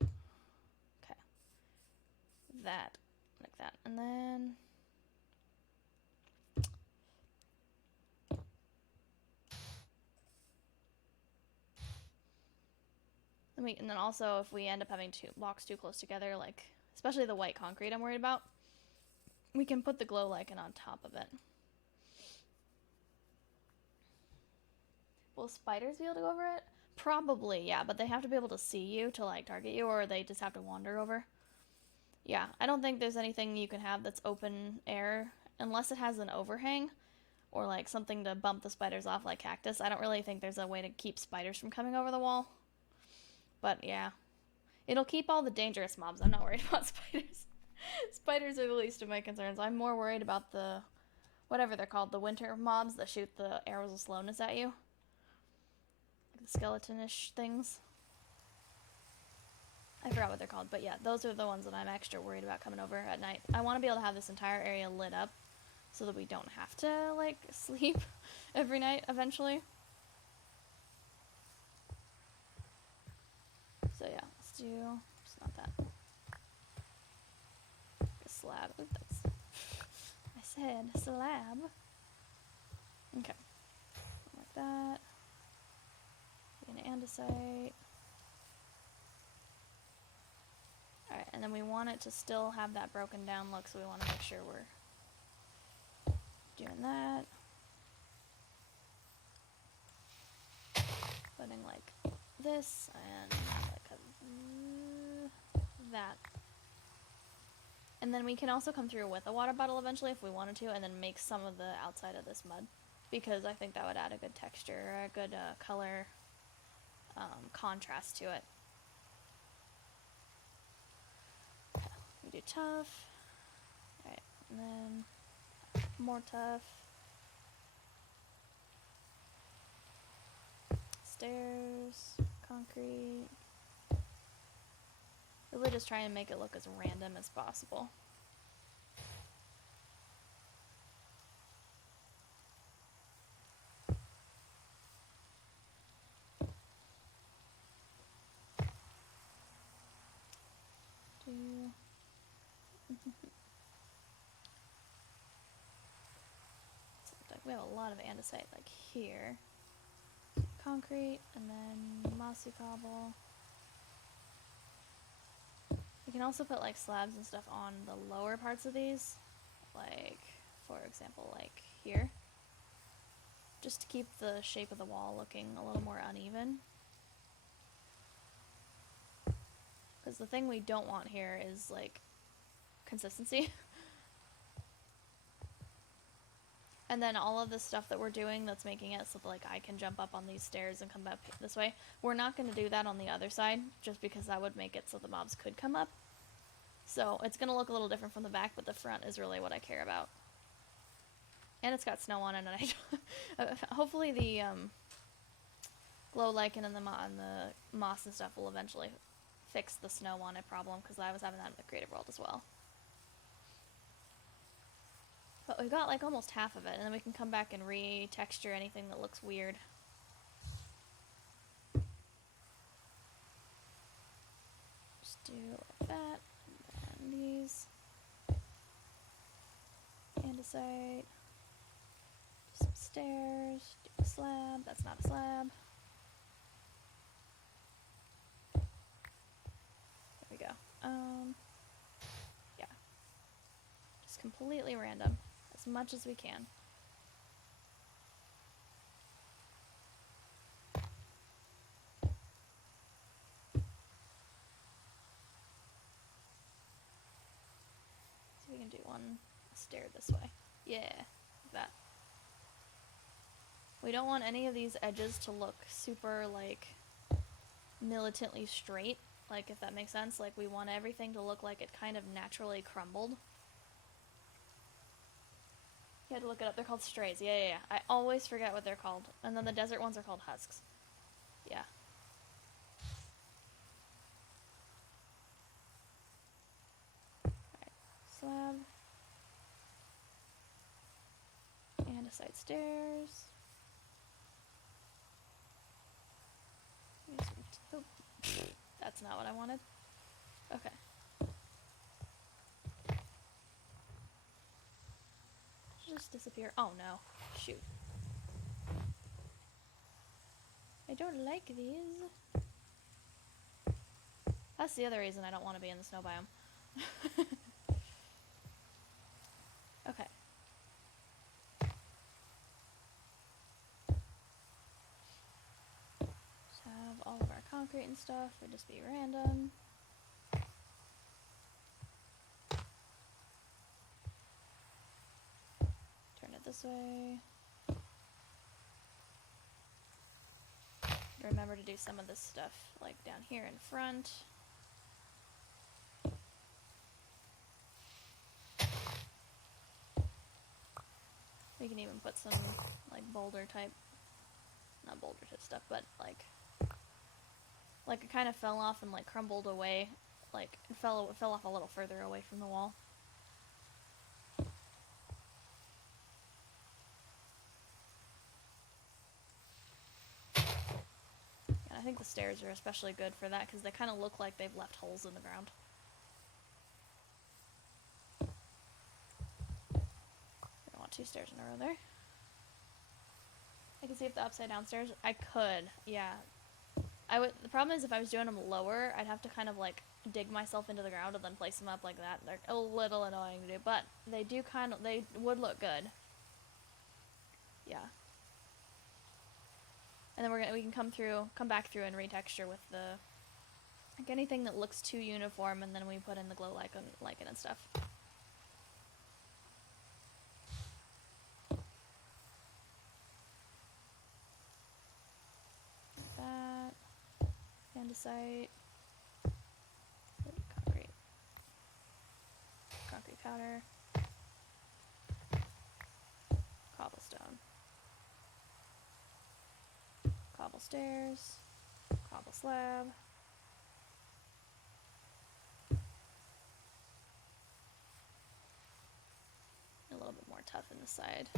Okay. That, like that, and then and then also if we end up having two blocks too close together, like especially the white concrete I'm worried about, we can put the glow lichen on top of it. Will spiders be able to go over it? Probably, yeah, but they have to be able to see you to like target you, or they just have to wander over. Yeah, I don't think there's anything you can have that's open air unless it has an overhang or like something to bump the spiders off like cactus. I don't really think there's a way to keep spiders from coming over the wall. But yeah, it'll keep all the dangerous mobs. I'm not worried about spiders. Spiders are the least of my concerns. I'm more worried about the, whatever they're called, the winter mobs that shoot the arrows of slowness at you. Like the skeleton-ish things. I forgot what they're called, but yeah, those are the ones that I'm extra worried about coming over at night. I want to be able to have this entire area lit up so that we don't have to, like, sleep every night eventually. So yeah, let's do, it's not that. A slab. Ooh, that's, I said slab. Okay. Like that. An andesite. Alright, and then we want it to still have that broken down look, so we want to make sure we're doing that. Putting like this and like that. And then we can also come through with a water bottle eventually if we wanted to, and then make some of the outside of this mud, because I think that would add a good texture, a good color contrast to it. We do tough. Alright, and then more tough. stairs, concrete. Really just trying to make it look as random as possible. We have a lot of andesite like here. Concrete and then mossy cobble. You can also put like slabs and stuff on the lower parts of these. Like, for example, like here. Just to keep the shape of the wall looking a little more uneven. Because the thing we don't want here is like consistency. And then all of the stuff that we're doing that's making it so that like I can jump up on these stairs and come up this way. We're not going to do that on the other side just because that would make it so the mobs could come up. So it's going to look a little different from the back, but the front is really what I care about. And it's got snow on it, and hopefully the glow lichen and the moss and stuff will eventually fix the snow on it problem, because I was having that in the creative world as well. But we've got like almost half of it, and then we can come back and re-texture anything that looks weird. Just do like that, and then these. Andesite. Some stairs, do a slab, that's not a slab. There we go. Yeah. Just completely random, as much as we can. So we can do one stair this way. Yeah, like that. We don't want any of these edges to look super, like, militantly straight, like, if that makes sense. Like, we want everything to look like it kind of naturally crumbled. You had to look it up. They're called strays. Yeah. I always forget what they're called. And then the desert ones are called husks. Yeah. Alright. Slab. Andesite stairs. Oh, that's not what I wanted. Okay. Just disappear. Oh no. Shoot. I don't like these. That's the other reason I don't want to be in the snow biome. Okay. Just have all of our concrete and stuff. It'd just be random. Turn it this way. Remember to do some of this stuff like down here in front. We can even put some like boulder type, not boulder type stuff, but like it kind of fell off and like crumbled away, like it fell off a little further away from the wall. And I think the stairs are especially good for that because they kind of look like they've left holes in the ground. I don't want 2 stairs in a row there. I can see if the upside down stairs. I could, yeah. I would. The problem is if I was doing them lower, I'd have to kind of like dig myself into the ground and then place them up like that. They're a little annoying to do, but they would look good. Yeah. And then we can come back through and retexture with the, like anything that looks too uniform, and then we put in the glow lichen and stuff. Like that. Andesite. Concrete powder. Cobblestone. stairs, cobble slab. A little bit more tough in the side.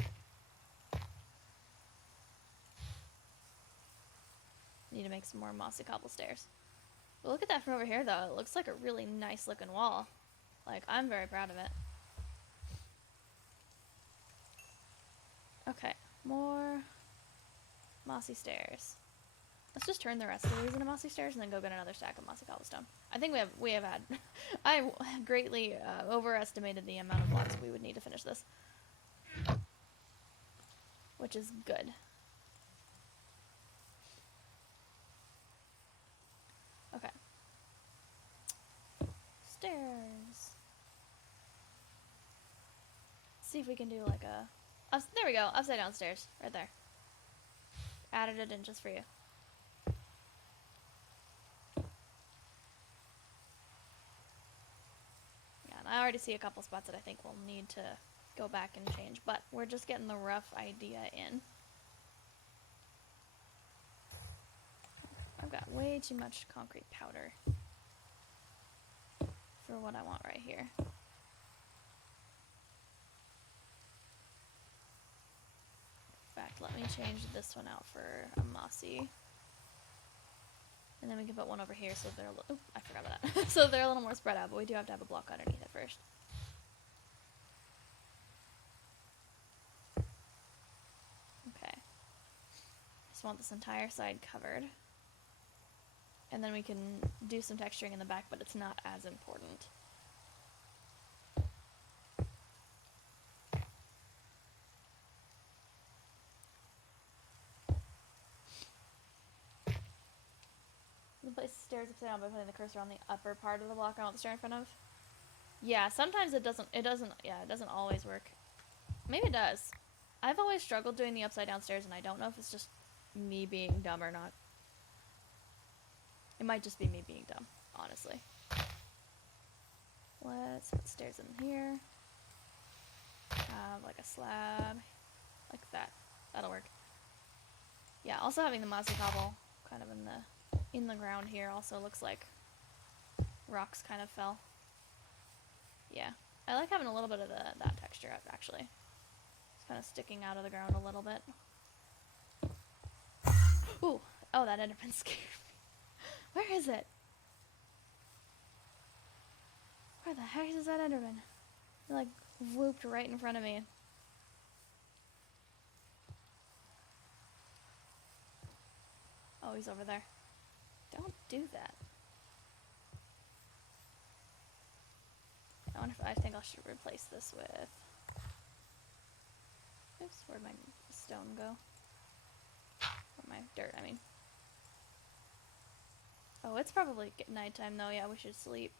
Need to make some more mossy cobble stairs. But look at that from over here though, it looks like a really nice looking wall. Like, I'm very proud of it. Okay, more mossy stairs. Let's just turn the rest of these into mossy stairs and then go get another stack of mossy cobblestone. I think we have had I greatly overestimated the amount of blocks we would need to finish this, which is good. Okay. Stairs. Let's see if we can do like a there we go, upside down stairs right there. Added it in just for you. Yeah, and I already see a couple spots that I think we'll need to go back and change, but we're just getting the rough idea in. I've got way too much concrete powder for what I want right here. In fact, let me change this one out for a mossy. And then we can put one over here so they're a little... Oh, I forgot about that. So they're a little more spread out, but we do have to have a block underneath it first. Okay. Just want this entire side covered. And then we can do some texturing in the back, but it's not as important. Place the stairs upside down by putting the cursor on the upper part of the block I want the stair in front of. Yeah, sometimes it doesn't always work. Maybe it does. I've always struggled doing the upside down stairs and I don't know if it's just me being dumb or not. It might just be me being dumb, honestly. Let's put stairs in here. Have like a slab, like that. That'll work. Yeah, also having the mossy cobble kind of in the ground here also looks like rocks kind of fell. Yeah, I like having a little bit of that texture up, actually. It's kind of sticking out of the ground a little bit. Ooh, oh, that Enderman scared me. Where is it? Where the heck is that Enderman? It like whooped right in front of me. Oh, he's over there. Don't do that. I think I should replace this with... Oops, where'd my stone go? Or my dirt, I mean. Oh, it's probably nighttime though. Yeah, we should sleep.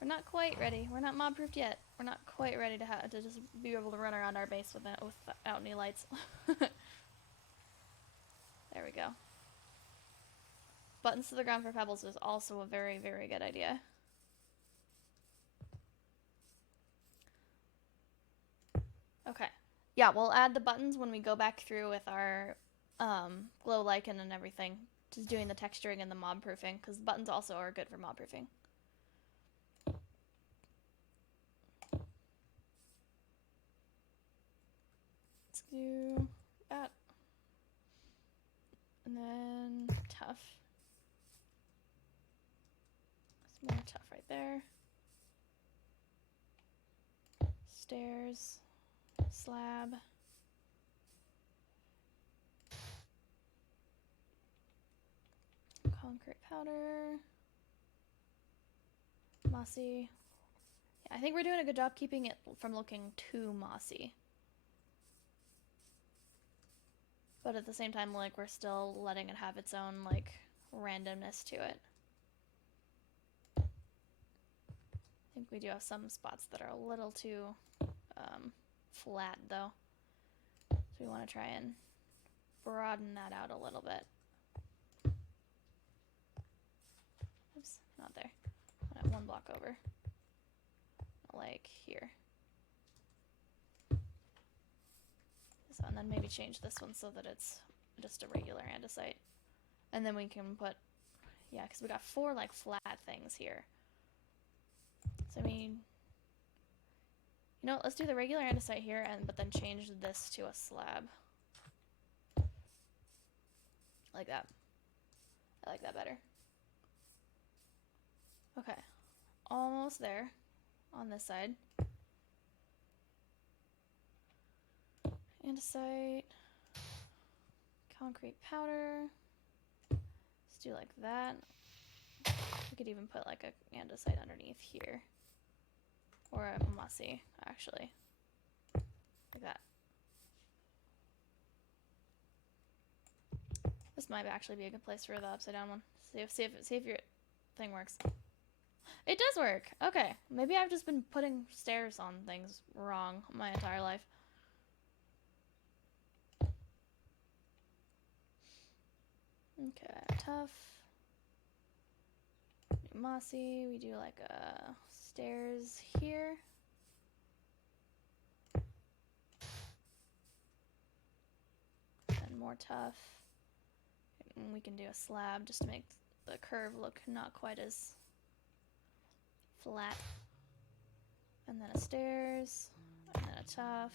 We're not quite ready. We're not mob-proofed yet. We're not quite ready to just be able to run around our base without any lights. There we go. Buttons to the ground for pebbles is also a very, very good idea. Okay. Yeah, we'll add the buttons when we go back through with our glow lichen and everything. Just doing the texturing and the mob proofing, because buttons also are good for mob proofing. Let's do that. And then tough. Some more tough right there. Stairs. Slab. Concrete powder. Mossy. Yeah, I think we're doing a good job keeping it from looking too mossy. But at the same time, like, we're still letting it have its own, like, randomness to it. I think we do have some spots that are a little too flat, though. So we want to try and broaden that out a little bit. Oops, not there. One block over. Like here. So, and then maybe change this one so that it's just a regular andesite. And then we can put, yeah, because we got 4 like flat things here. So I mean, you know, let's do the regular andesite here, but then change this to a slab. Like that. I like that better. Okay, almost there on this side. Andesite, concrete powder. Let's do like that. We could even put like a andesite underneath here. Or a mossy, actually. Like that. This might actually be a good place for the upside down one. See if your thing works. It does work. Okay. Maybe I've just been putting stairs on things wrong my entire life. Okay, tough. Mossy. We do like stairs here. And more tough. And we can do a slab just to make the curve look not quite as flat. And then a stairs, and then a tough,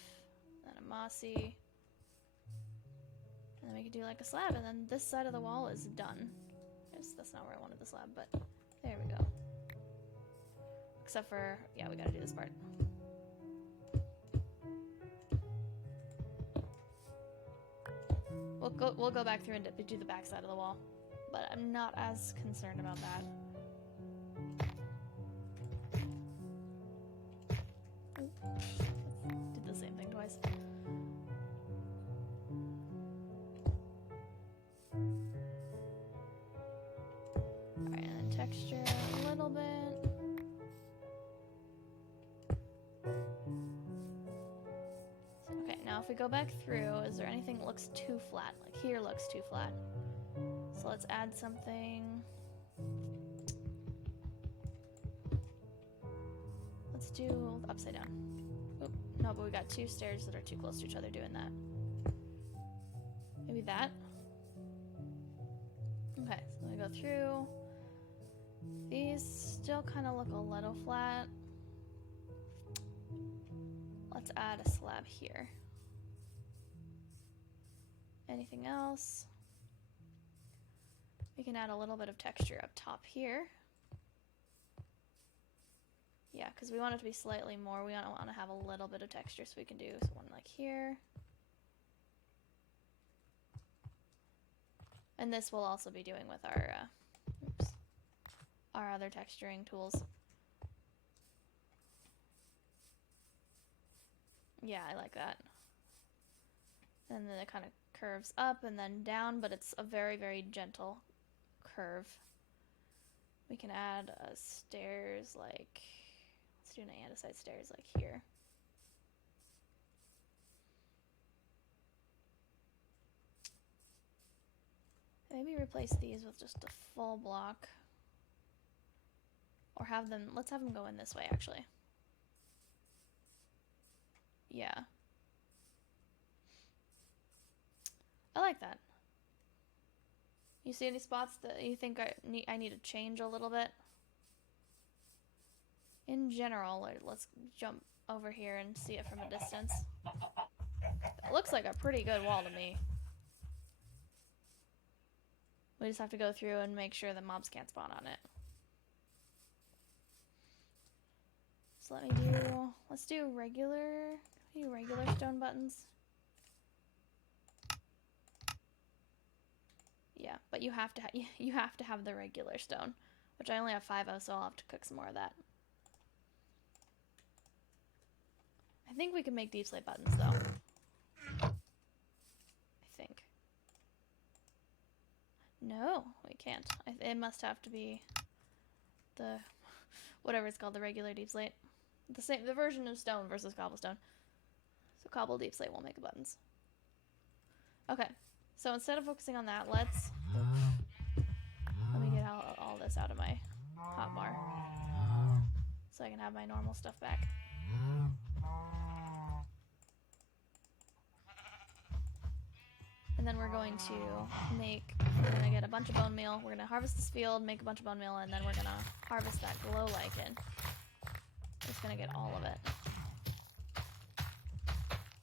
and then a mossy. And then we can do like a slab, and then this side of the wall is done. That's not where I wanted the slab, but there we go. Except for, yeah, we gotta do this part. We'll go back through and do the back side of the wall, but I'm not as concerned about that. Did the same thing twice. Alright, and then texture a little bit. Okay, now if we go back through, is there anything that looks too flat? Like here looks too flat. So let's add something. Let's do upside down. Oop, no, but we got 2 stairs that are too close to each other doing that. Maybe that? Okay, so we go through. These still kind of look a little flat. Let's add a slab here. Anything else? We can add a little bit of texture up top here. Yeah, because we want it to be slightly more. We want to have a little bit of texture, so we can do one like here. And this we'll also be doing with our other texturing tools. Yeah, I like that. And then it kind of curves up and then down, but it's a very, very gentle curve. We can add stairs like, let's do an andesite stairs like here. Maybe replace these with just a full block. Or let's have them go in this way actually. Yeah. I like that. You see any spots that you think I need to change a little bit? In general, let's jump over here and see it from a distance. It looks like a pretty good wall to me. We just have to go through and make sure the mobs can't spawn on it. So let's do regular stone buttons. Yeah, but you have to have the regular stone, which I only have 5 of, so I'll have to cook some more of that. I think we can make deep slate buttons though. I think. No, we can't. It must have to be the whatever it's called, the regular deep slate. The version of stone versus cobblestone. So cobble deep slate will make the buttons. Okay, so instead of focusing on that, let me get all this out of my hotbar so I can have my normal stuff back. And then we're going to get a bunch of bone meal. We're going to harvest this field, make a bunch of bone meal, and then we're going to harvest that glow lichen. It's going to get all of it.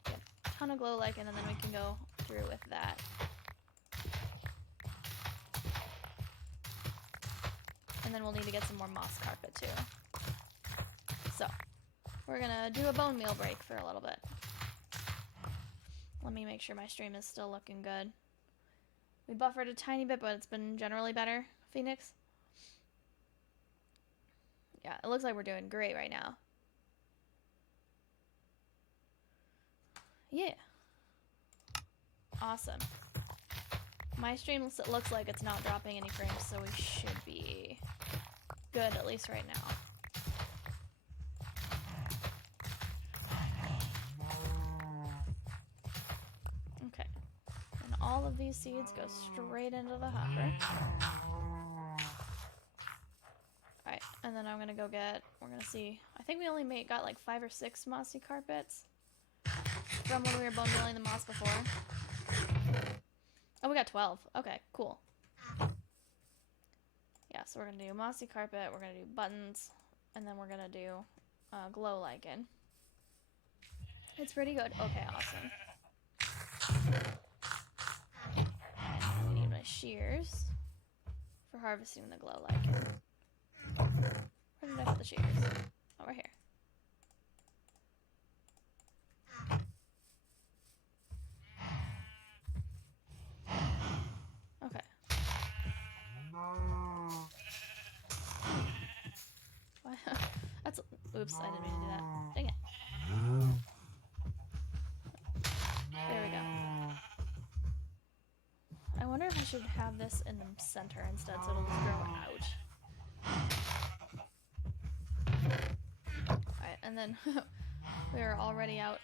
Get a ton of glow lichen, and then we can go through with that. And then we'll need to get some more moss carpet too. So, we're going to do a bone meal break for a little bit. Let me make sure my stream is still looking good. We buffered a tiny bit, but it's been generally better, Phoenix. Yeah, it looks like we're doing great right now. Yeah. Awesome. My stream looks like it's not dropping any frames, so we should be good, at least right now. Okay. And all of these seeds go straight into the hopper. Alright, and then I'm gonna go get, we're gonna see, I think we only got like 5 or 6 mossy carpets from when we were bone mealing the moss before. Oh, we got 12. Okay, cool. Yeah, so we're gonna do mossy carpet, we're gonna do buttons, and then we're gonna do glow lichen. It's pretty good. Okay, awesome. I need my shears for harvesting the glow lichen. Where did I put the shears? Oh, right here. Okay. That's... Oops, I didn't mean to do that. Dang it. There we go. I wonder if I should have this in the center instead so it'll just grow out. Alright, and then we are already out.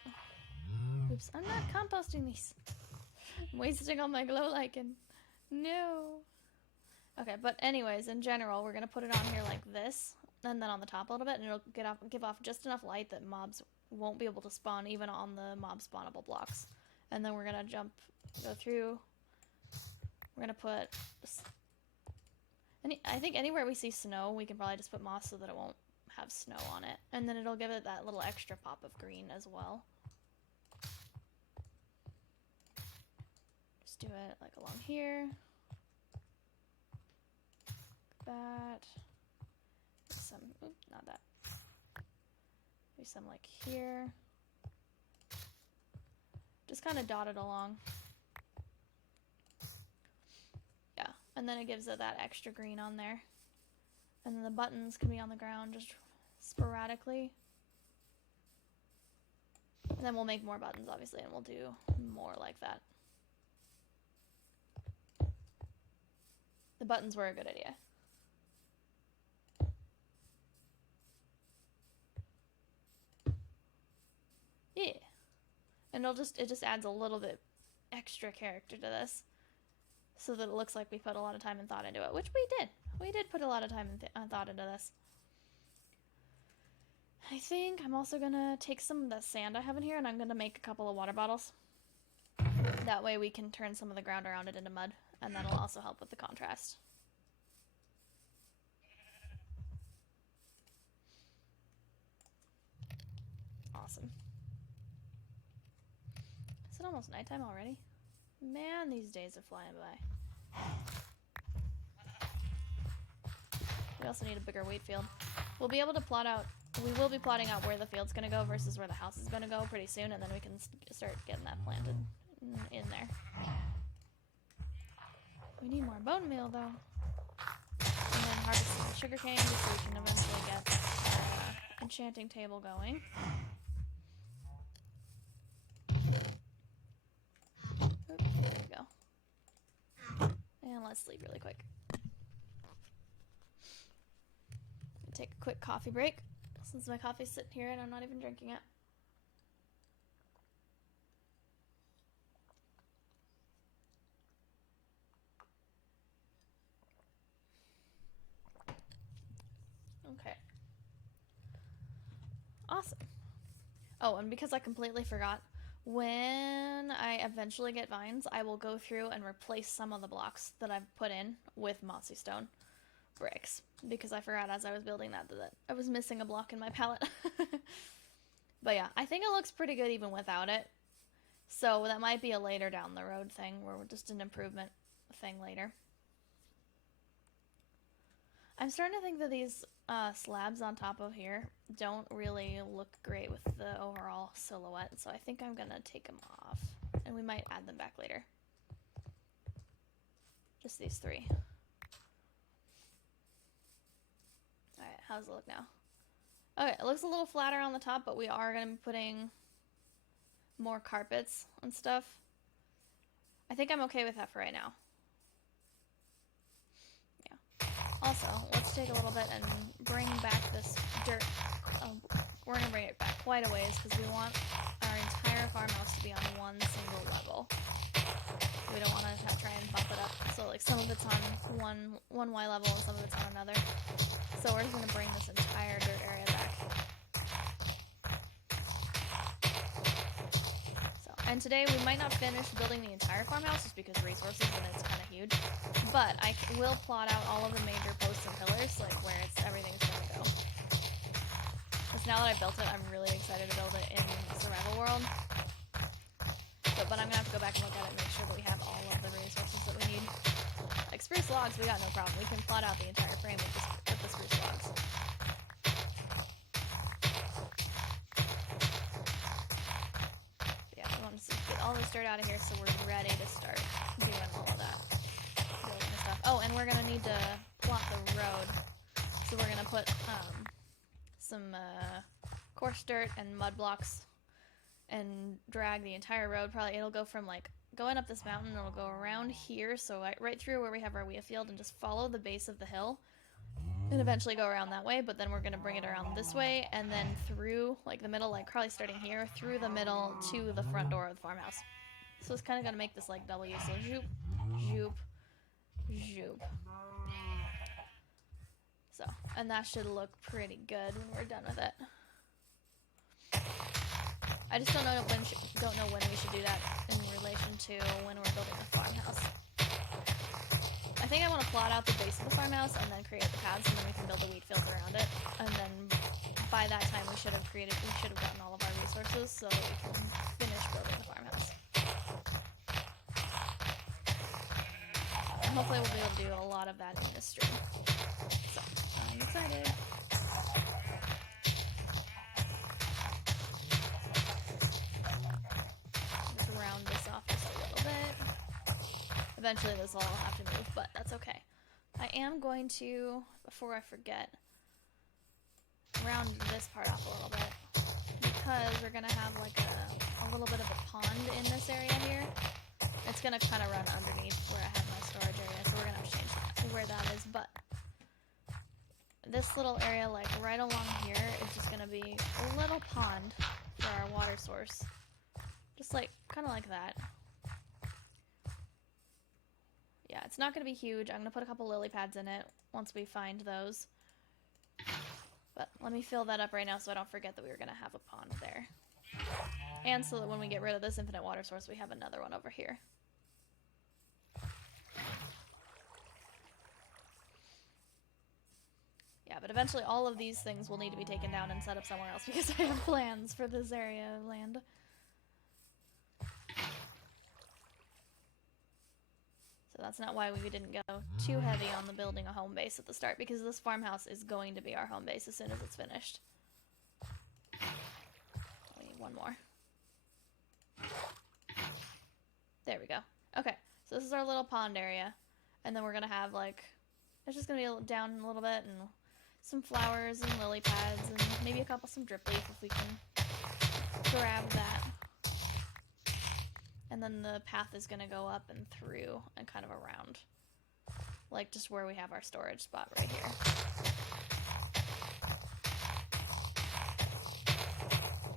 Oops, I'm not composting these. I'm wasting all my glow lichen. No. Okay, but anyways, in general, we're gonna put it on here like this, and then on the top a little bit, and it'll give off just enough light that mobs won't be able to spawn even on the mob spawnable blocks. And then we're gonna go through. We're gonna put, I think anywhere we see snow, we can probably just put moss so that it won't have snow on it. And then it'll give it that little extra pop of green as well. Just do it like along here. That. Some, oops, not that. Maybe some like here. Just kind of dot it along. Yeah, and then it gives it that extra green on there. And then the buttons can be on the ground just sporadically. And then we'll make more buttons, obviously, and we'll do more like that. The buttons were a good idea. Yeah. And it just adds a little bit extra character to this, so that it looks like we put a lot of time and thought into it, which we did. We did put a lot of time and thought into this. I think I'm also gonna take some of the sand I have in here, and I'm gonna make a couple of water bottles. That way we can turn some of the ground around it into mud, and that'll also help with the contrast. Awesome. Is it almost nighttime already? Man, these days are flying by. We also need a bigger wheat field. We'll be able to plot out, we will be plotting out where the field's going to go versus where the house is going to go pretty soon, and then we can start getting that planted in there. We need more bone meal, though. And then harvest some sugarcane so we can eventually get our enchanting table going. Oops, there we go. And let's sleep really quick. Take a quick coffee break since my coffee's sitting here and I'm not even drinking it. Okay. Awesome. Oh, and because I completely forgot, when I I eventually get vines, I will go through and replace some of the blocks that I've put in with mossy stone bricks. Because I forgot as I was building that I was missing a block in my palette. But yeah, I think it looks pretty good even without it. So that might be a later down the road thing, where we're just an improvement thing later. I'm starting to think that these slabs on top of here don't really look great with the overall silhouette, so I think I'm gonna take them off, and we might add them back later. Just these three. Alright, how does it look now? Okay, it looks a little flatter on the top, but we are gonna be putting more carpets and stuff. I think I'm okay with that for right now. Also, let's take a little bit and bring back this dirt. We're going to bring it back quite a ways because we want our entire farmhouse to be on one single level. We don't want to try and bump it up. So like some of it's on one Y level and some of it's on another. So we're just going to bring this entire dirt area back. And today we might not finish building the entire farmhouse just because resources and it's kind of huge. But I will plot out all of the major posts and pillars, like where everything's going to go. Because now that I built it, I'm really excited to build it in survival world. But I'm going to have to go back and look at it and make sure that we have all of the resources that we need. Like spruce logs, we got no problem. We can plot out the entire frame with the spruce logs. Get all this dirt out of here so we're ready to start doing all of that building and stuff. Oh, and we're gonna need to plot the road, so we're gonna put some coarse dirt and mud blocks and drag the entire road. Probably it'll go from like going up this mountain, it'll go around here, so right through where we have our wheat field, and just follow the base of the hill and eventually go around that way. But then we're going to bring it around this way and then through like the middle, like probably starting here through the middle to the front door of the farmhouse. So it's kind of going to make this like W. So zoop, zoop, zoop. So, and that should look pretty good when we're done with it. I just don't know when we should do that in relation to when we're building the farmhouse. I think I want to plot out the base of the farmhouse and then create the paths, and then we can build the wheat fields around it. And then by that time we should have gotten all of our resources so that we can finish building the farmhouse. And hopefully we'll be able to do a lot of that in this stream. So, I'm excited. Just round this off just a little bit. Eventually this will all have to move, but that's okay. I am going to, before I forget, round this part off a little bit, because we're going to have like a little bit of a pond in this area here. It's going to kind of run underneath where I have my storage area, so we're going to have to change that, where that is. But this little area, like right along here, is just going to be a little pond for our water source. Just like, kind of like that. Yeah, it's not going to be huge. I'm going to put a couple lily pads in it once we find those. But let me fill that up right now so I don't forget that we were going to have a pond there. And so that when we get rid of this infinite water source, we have another one over here. Yeah, but eventually all of these things will need to be taken down and set up somewhere else because I have plans for this area of land. So that's not why we didn't go too heavy on the building a home base at the start, because this farmhouse is going to be our home base as soon as it's finished. We need one more. There we go. Okay, so this is our little pond area, and then we're going to have like, it's just going to be down a little bit, and some flowers and lily pads, and maybe some drip leaf if we can grab that. And then the path is going to go up and through and kind of around. Like just where we have our storage spot right here.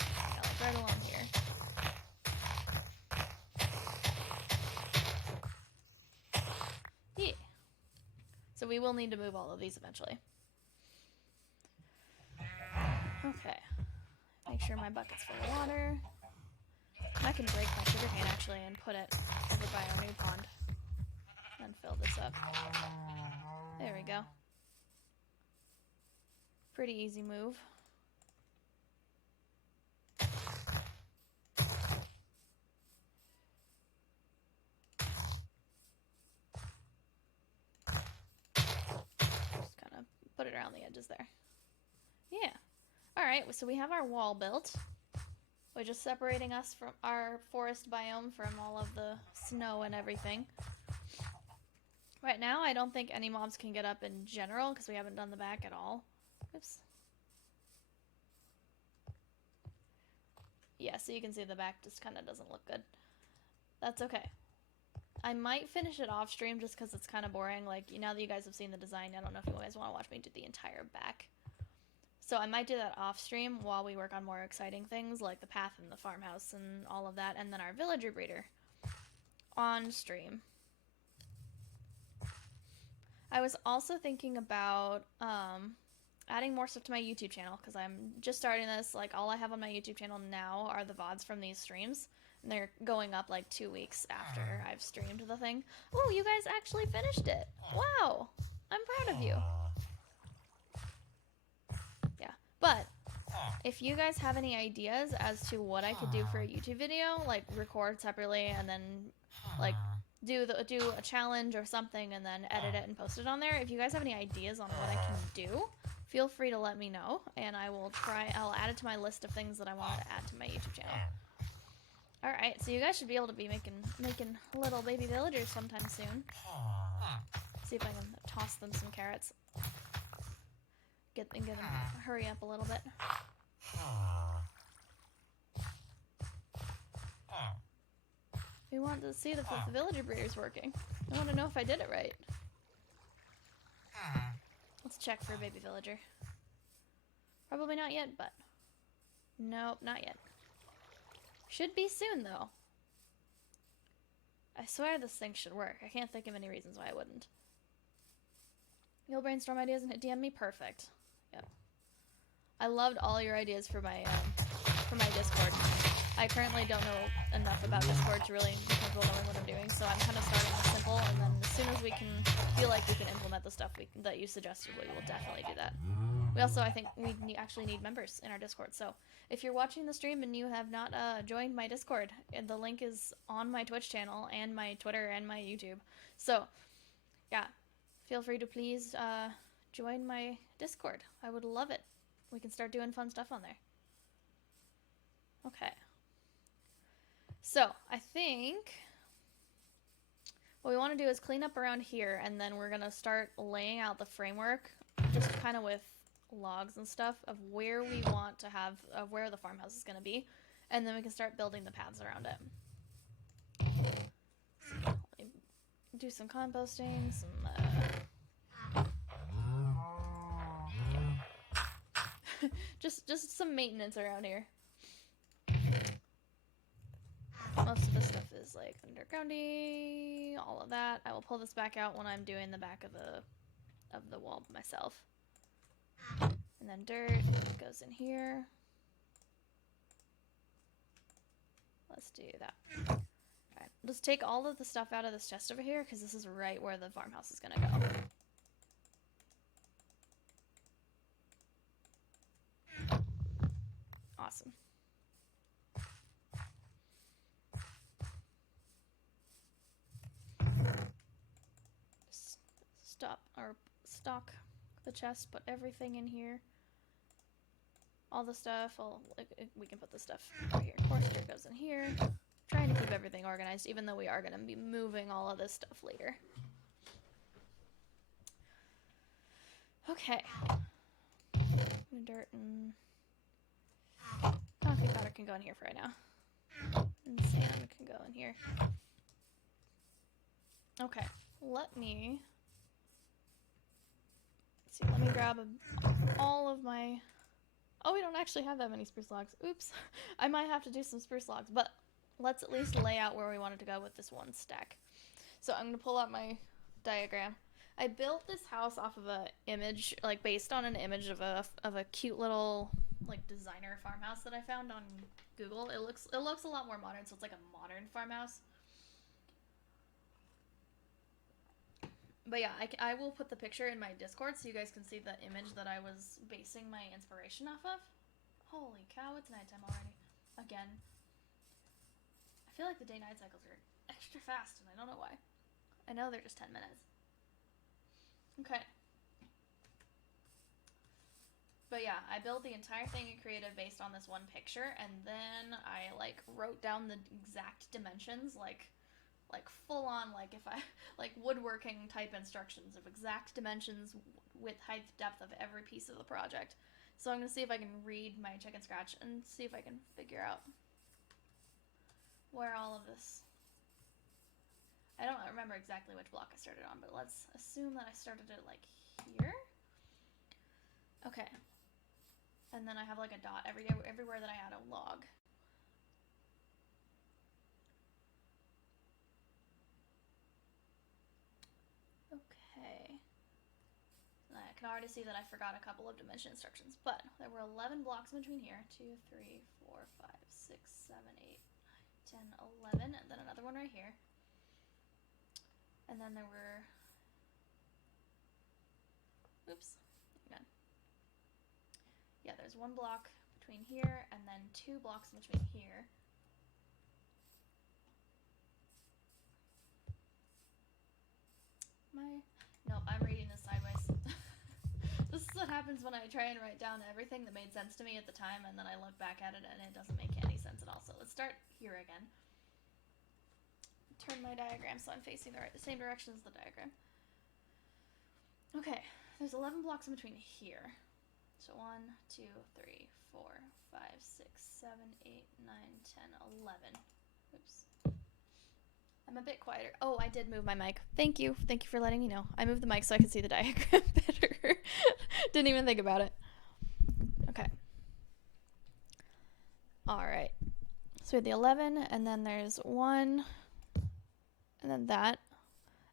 Yeah, like right along here. Yeah. So we will need to move all of these eventually. Okay. Make sure my bucket's full of water. I can break my sugarcane actually and put it over by our new pond and fill this up. There we go. Pretty easy move. Just kind of put it around the edges there. Yeah. Alright, so we have our wall built, which is separating us from our forest biome from all of the snow and everything. Right now, I don't think any mobs can get up in general, because we haven't done the back at all. Oops. Yeah, so you can see the back just kind of doesn't look good. That's okay. I might finish it off stream just because it's kind of boring. Like, now that you guys have seen the design, I don't know if you guys want to watch me do the entire back. So I might do that off stream while we work on more exciting things like the path and the farmhouse and all of that, and then our villager breeder on stream. I was also thinking about adding more stuff to my YouTube channel because I'm just starting this. Like, all I have on my YouTube channel now are the VODs from these streams, and they're going up like 2 weeks after I've streamed the thing. Oh, you guys actually finished it. Wow. I'm proud of you. Yeah, but if you guys have any ideas as to what I could do for a YouTube video, like record separately and then like do a challenge or something and then edit it and post it on there. If you guys have any ideas on what I can do, feel free to let me know, and I'll add it to my list of things that I want to add to my YouTube channel. Alright, so you guys should be able to be making little baby villagers sometime soon. See if I can toss them some carrots. Get them hurry up a little bit. We want to see if the villager breeder's working. I want to know if I did it right. Let's check for a baby villager. Probably not yet, but... Nope, not yet. Should be soon, though. I swear this thing should work. I can't think of any reasons why I wouldn't. You'll brainstorm ideas and hit DM me? Perfect. Yep. I loved all your ideas for my Discord. I currently don't know enough about Discord to really be comfortable knowing what I'm doing, so I'm kind of starting with simple, and then as soon as we can feel like we can implement the stuff that you suggested, we will definitely do that. We also, I think, we actually need members in our Discord, so if you're watching the stream and you have not joined my Discord, the link is on my Twitch channel and my Twitter and my YouTube. So, yeah, feel free to please join my Discord. I would love it. We can start doing fun stuff on there. Okay. So, I think what we want to do is clean up around here, and then we're going to start laying out the framework, just kind of with logs and stuff, of where we want to have, of where the farmhouse is going to be, and then we can start building the paths around it. Do some composting, just some maintenance around here. Most of the stuff is like undergroundy, all of that. I will pull this back out when I'm doing the back of the wall myself. And then dirt goes in here. Let's do that. Alright, let's take all of the stuff out of this chest over here, because this is right where the farmhouse is gonna go. Awesome. Stock the chest, put everything in here. All the stuff, we can put the stuff right here. Forester goes in here. Trying to keep everything organized, even though we are going to be moving all of this stuff later. Okay. Dirt and concrete powder can go in here for right now. And sand can go in here. Okay, let me grab all of my... Oh, we don't actually have that many spruce logs. Oops. I might have to do some spruce logs, but let's at least lay out where we wanted to go with this one stack. So I'm going to pull out my diagram. I built this house off of an image, like based on an image of a cute little like designer farmhouse that I found on Google. It looks a lot more modern, so it's like a modern farmhouse. But yeah, I will put the picture in my Discord so you guys can see the image that I was basing my inspiration off of. Holy cow, it's nighttime already. Again. I feel like the day-night cycles are extra fast, and I don't know why. I know they're just 10 minutes. Okay. But yeah, I built the entire thing in Creative based on this one picture, and then I, like, wrote down the exact dimensions, like full on, like, if I, like, woodworking type instructions of exact dimensions, width, height, depth of every piece of the project. So I'm going to see if I can read my Chicken Scratch and see if I can figure out where all of this... I don't remember exactly which block I started on, but let's assume that I started it, like, here? Okay. And then I have, like, a dot everywhere that I had a log. Okay. I can already see that I forgot a couple of dimension instructions, but there were 11 blocks in between here. 2, 3, 4, 5, 6, 7, 8, 9, 10, 11, and then another one right here. And then there were... Oops. Hang on. Yeah, there's one block between here, and then 2 blocks in between here. Nope, I'm reading this sideways. This is what happens when I try and write down everything that made sense to me at the time, and then I look back at it and it doesn't make any sense at all. So let's start here again. Turn my diagram so I'm facing the same direction as the diagram. Okay, there's 11 blocks in between here. So 1, 2, 3, 4, 5, 6, 7, 8, 9, 10, 11. Oops. I'm a bit quieter. Oh, I did move my mic. Thank you. Thank you for letting me know. I moved the mic so I could see the diagram better. Didn't even think about it. Okay. All right. So we have the 11, and then there's 1, and then that.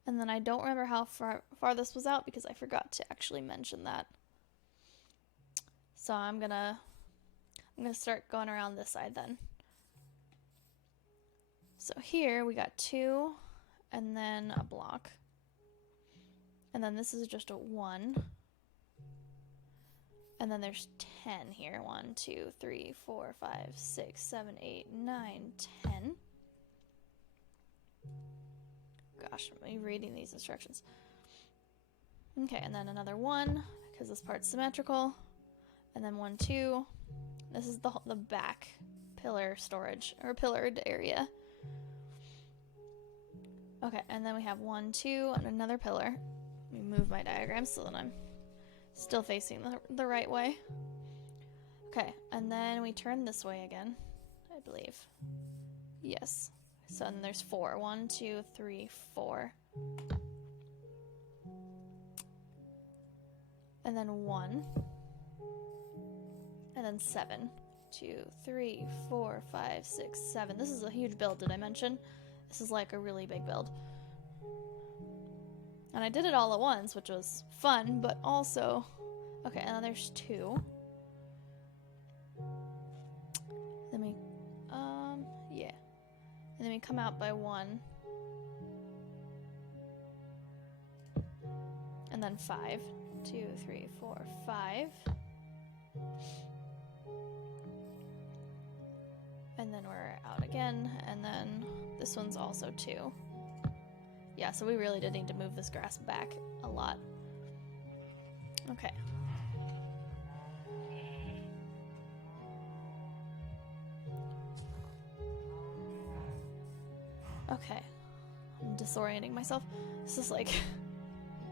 And then I don't remember how far this was out because I forgot to actually mention that. So I'm gonna start going around this side then. So here we got 2, and then a block. And then this is just a 1. And then there's 10 here. 1, 2, 3, 4, 5, 6, 7, 8, 9, 10. Gosh, I'm reading these instructions. Okay, and then another 1, because this part's symmetrical. And then 1, 2. This is the back pillar storage, or pillared area. Okay, and then we have 1, 2, and another pillar. Let me move my diagram so that I'm still facing the right way. Okay, and then we turn this way again, I believe. Yes. So then there's 4. 1, 2, 3, 4. And then 1. And then 7. 2, 3, 4, 5, 6, 7. This is a huge build, did I mention? This is like a really big build. And I did it all at once, which was fun, but also... Okay, and then there's 2. Then we... yeah. And then we come out by 1. And then 5. 2, 3, 4, 5. And then we're out again, and then this one's also 2. Yeah, so we really did need to move this grass back a lot. Okay. Okay. I'm disorienting myself. This is like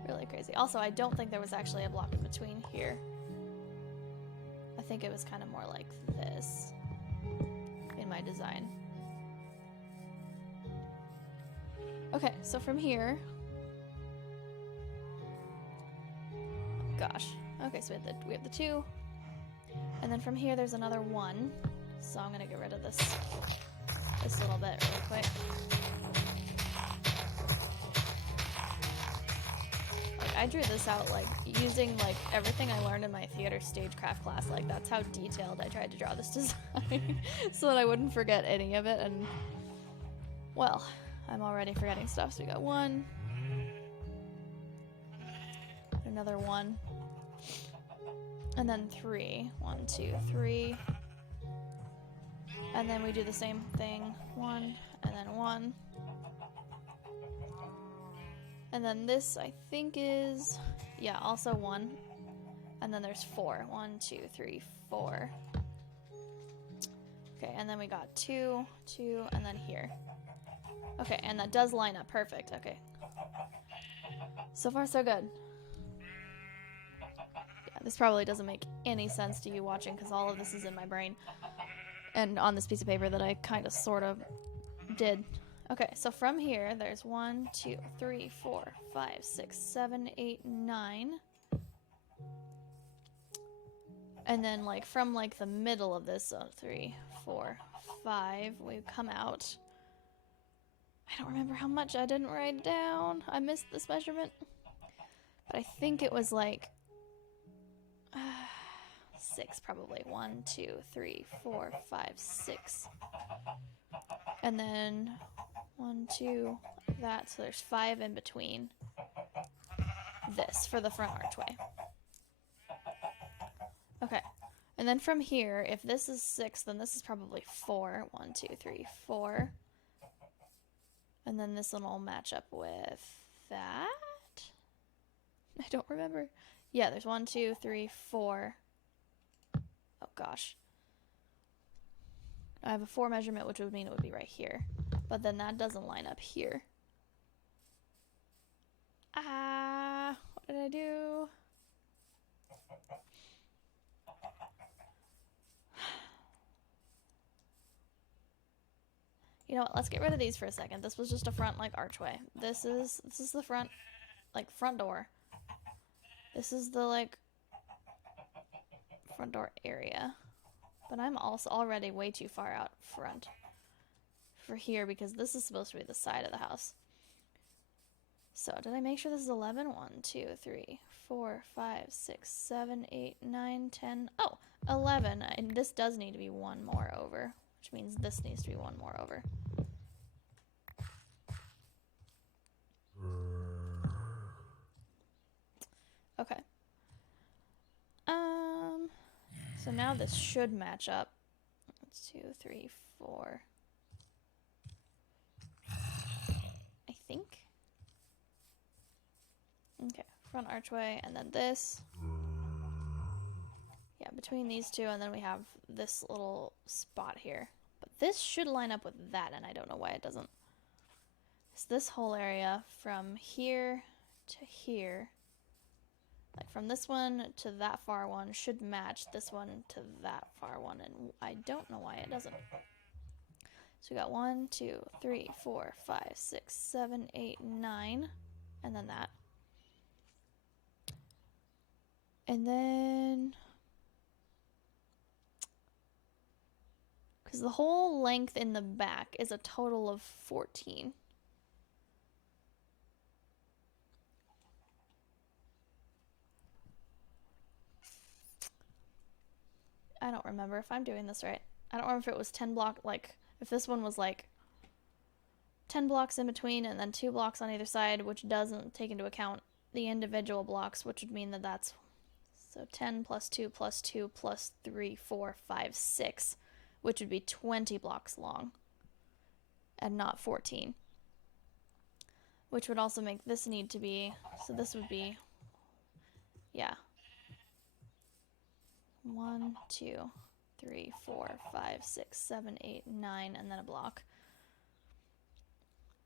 really crazy. Also, I don't think there was actually a block in between here. I think it was kind of more like this in my design. Okay, so from here... Gosh. Okay, so we have the 2. And then from here there's another 1. So I'm gonna get rid of this little bit really quick. Like, I drew this out like using like everything I learned in my theater stagecraft class. Like that's how detailed I tried to draw this design so that I wouldn't forget any of it. And well, I'm already forgetting stuff. So we got 1, another 1, and then 3. 1, 2, 3. And then we do the same thing. 1, and then 1. And then this, I think, is, yeah, also 1. And then there's 4. 1, 2, 3, 4. Okay, and then we got 2, 2, and then here. Okay, and that does line up perfect. Okay. So far, so good. Yeah, this probably doesn't make any sense to you watching because all of this is in my brain. And on this piece of paper that I kind of sort of did. Okay, so from here, there's 1, 2, 3, 4, 5, 6, 7, 8, 9. And then, like, from, like, the middle of this, so 3, 4, 5, we come out. I don't remember how much. I didn't write it down. I missed this measurement. But I think it was, like, 6, probably. 1, 2, 3, 4, 5, 6. And then 1, 2, that, so there's 5 in between this for the front archway. Okay, and then from here, if this is 6, then this is probably 4. 1, 2, 3, 4. And then this one will match up with that. I don't remember. Yeah, there's 1, 2, 3, 4. Oh gosh. I have a 4 measurement, which would mean it would be right here. But then that doesn't line up here. Ah, what did I do? You know what, let's get rid of these for a second. This was just a front, like, archway. This is the front, like, front door. This is the, like, front door area. But I'm also already way too far out front for here because this is supposed to be the side of the house. So did I make sure this is 11? 1, 2, 3, 4, 5, 6, 7, 8, 9, 10. Oh, 11. And this does need to be 1 more over, which means this needs to be 1 more over. Okay. So now this should match up. 1, 2, 3, 4. I think. Okay, front archway, and then this. Yeah, between these two, and then we have this little spot here. But this should line up with that, and I don't know why it doesn't. So this whole area from here to here, like from this one to that far one, should match this one to that far one, and I don't know why it doesn't. So we got 1, 2, 3, 4, 5, 6, 7, 8, 9, and then that. And then, because the whole length in the back is a total of 14. I don't remember if I'm doing this right. I don't remember if it was 10 block, like, if this one was like 10 blocks in between and then 2 blocks on either side, which doesn't take into account the individual blocks, which would mean that that's, so 10 plus 2 plus 2 plus 3, 4, 5, 6, which would be 20 blocks long and not 14. Which would also make this need to be, so this would be, yeah. 1, 2, 3, 4, 5, 6, 7, 8, 9, and then a block.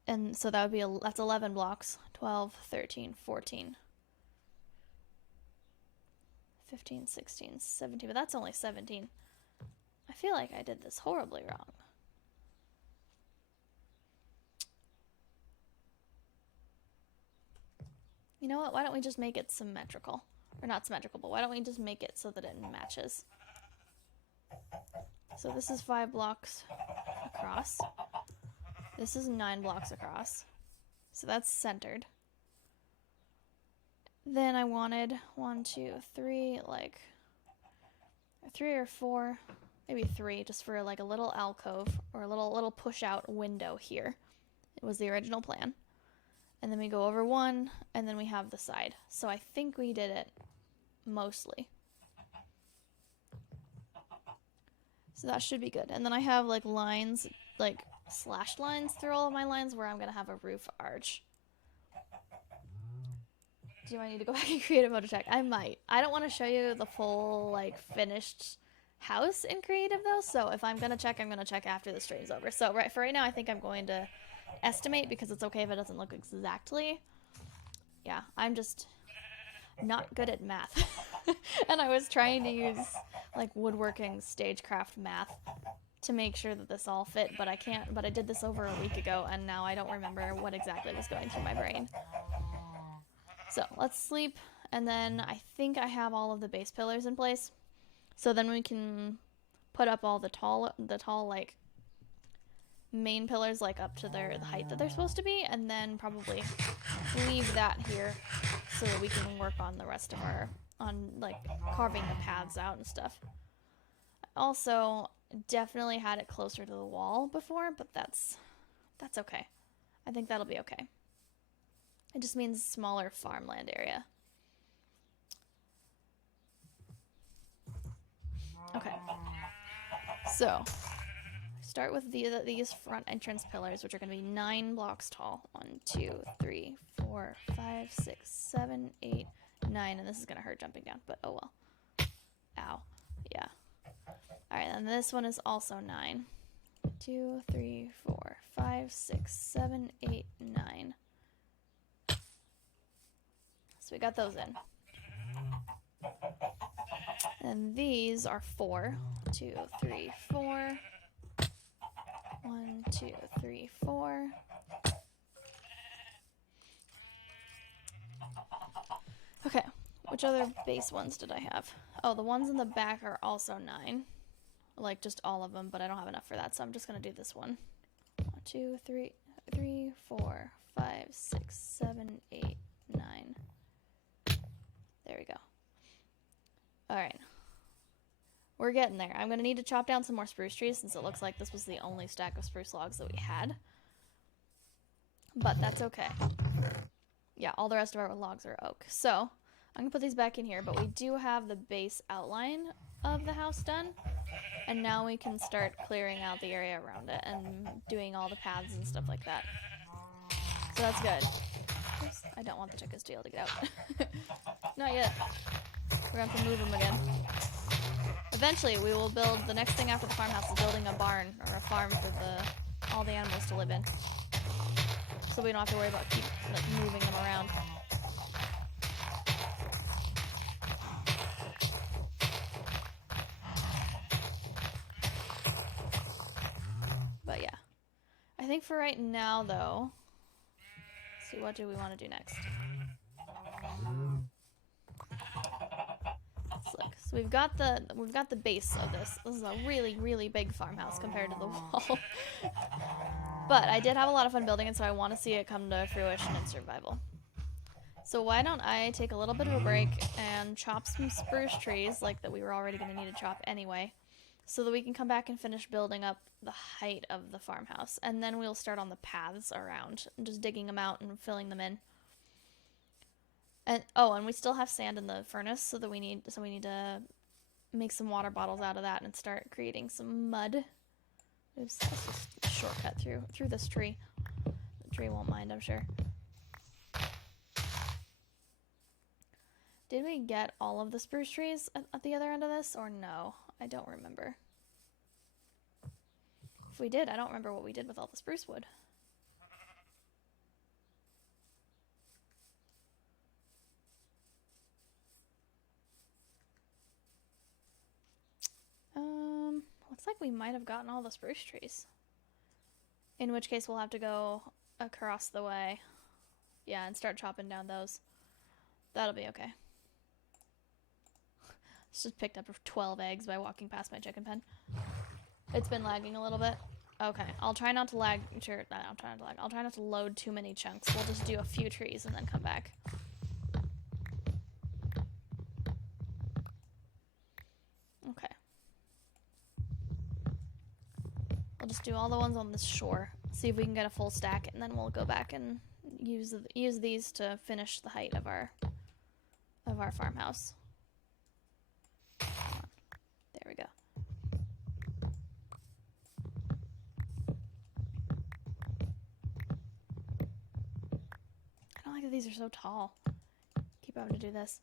And so that would be, that's 11 blocks. 12, 13, 14. 15, 16, 17, but that's only 17. I feel like I did this horribly wrong. You know what, why don't we just make it symmetrical? Or not symmetrical, but why don't we just make it so that it matches? So this is 5 blocks across. This is 9 blocks across. So that's centered. Then I wanted 1, 2, 3, like 3 or 4, maybe 3, just for like a little alcove or a little push out window here. It was the original plan. And then we go over 1, and then we have the side. So I think we did it mostly. So that should be good. And then I have like lines, like slashed lines through all of my lines where I'm going to have a roof arch. Do I need to go back and creative mode to check? I might. I don't want to show you the full like finished house in creative though. So if I'm going to check, I'm going to check after the stream's over. So for right now, I think I'm going to estimate because it's okay if it doesn't look exactly. Yeah, I'm just not good at math. And I was trying to use like woodworking stagecraft math to make sure that this all fit, but I can't. But I did this over a week ago and now I don't remember what exactly was going through my brain. So let's sleep, and then I think I have all of the base pillars in place. So then we can put up all the tall like main pillars like up to the height that they're supposed to be, and then probably leave that here so that we can work on the rest of on like carving the paths out and stuff. I also definitely had it closer to the wall before, but that's okay. I think that'll be okay. It just means smaller farmland area. Okay. So, start with these front entrance pillars, which are going to be 9 blocks tall. 1, 2, 3, 4, 5, 6, 7, 8, 9. And this is going to hurt jumping down, but oh well. Ow. Yeah. Alright, and this one is also 9. 2, 3, 4, 5, 6, 7, 8, 9. So we got those in. And these are 4. 2, 3, 4. 1, 2, 3, 4. Okay, which other base ones did I have? Oh, the ones in the back are also 9. Like, just all of them, but I don't have enough for that, so I'm just going to do this one. 1, 2, 3, 4, 5, 6, 7, 8, 9. There we go. Alright. We're getting there. I'm going to need to chop down some more spruce trees since it looks like this was the only stack of spruce logs that we had. But that's okay. Yeah, all the rest of our logs are oak. So, I'm going to put these back in here, but we do have the base outline of the house done. And now we can start clearing out the area around it and doing all the paths and stuff like that. So that's good. Oops, I don't want the chickens to be able to get out. Not yet. We're going to have to move them again. Eventually, we will build, the next thing after the farmhouse is building a barn or a farm for all the animals to live in. So we don't have to worry about keep moving them around. But yeah. I think for right now, though, let's see, what do we want to do next? So we've got the base of this. This is a really, really big farmhouse compared to the wall. But I did have a lot of fun building it, so I want to see it come to fruition in survival. So why don't I take a little bit of a break and chop some spruce trees, like that we were already going to need to chop anyway, so that we can come back and finish building up the height of the farmhouse. And then we'll start on the paths around, and just digging them out and filling them in. And and we still have sand in the furnace, so we need to make some water bottles out of that and start creating some mud. Oops, that's just a shortcut through this tree. The tree won't mind, I'm sure. Did we get all of the spruce trees at the other end of this, or no? I don't remember. If we did, I don't remember what we did with all the spruce wood. Looks like we might have gotten all the spruce trees. In which case we'll have to go across the way. Yeah, and start chopping down those. That'll be okay. Just picked up 12 eggs by walking past my chicken pen. It's been lagging a little bit. Okay, I'll try not to lag. Sure, I'll try not to lag. I'll try not to load too many chunks. We'll just do a few trees and then come back. do all the ones on this shore. See if we can get a full stack, and then we'll go back and use these to finish the height of our farmhouse. There we go. I don't like that these are so tall. Keep having to do this.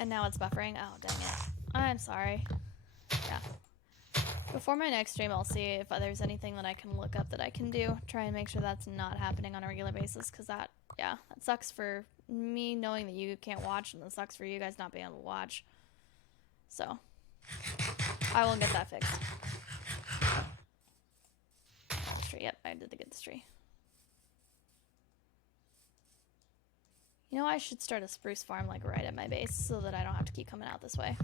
And now it's buffering. Oh, dang it. I'm sorry. Yeah. Before my next stream, I'll see if there's anything that I can look up that I can do. Try and make sure that's not happening on a regular basis, because that sucks for me knowing that you can't watch, and it sucks for you guys not being able to watch. So, I will get that fixed. Yep, I did get this tree. You know, I should start a spruce farm like right at my base so that I don't have to keep coming out this way.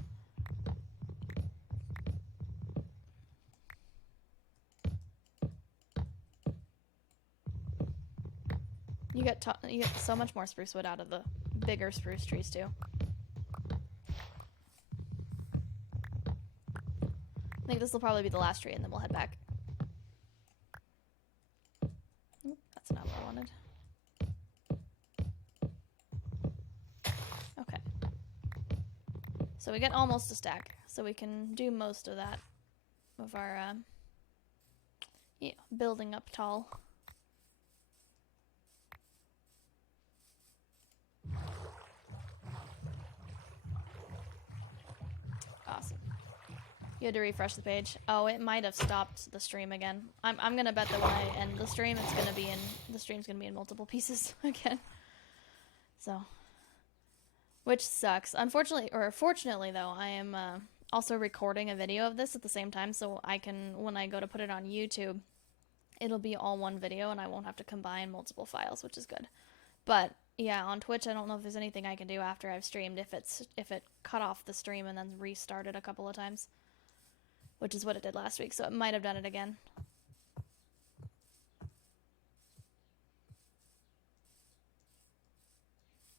You get so much more spruce wood out of the bigger spruce trees too. I think this will probably be the last tree, and then we'll head back. Oop, that's not what I wanted. Okay. So we get almost a stack, so we can do most of that of our building up tall. Awesome. You had to refresh the page. Oh, it might have stopped the stream again. I'm gonna bet that when I end the stream, the stream's gonna be in multiple pieces again. So, which sucks. Unfortunately, or fortunately though, I am also recording a video of this at the same time, so I can, when I go to put it on YouTube, it'll be all one video, and I won't have to combine multiple files, which is good. But yeah, on Twitch, I don't know if there's anything I can do after I've streamed if it cut off the stream and then restarted a couple of times, which is what it did last week. So it might have done it again.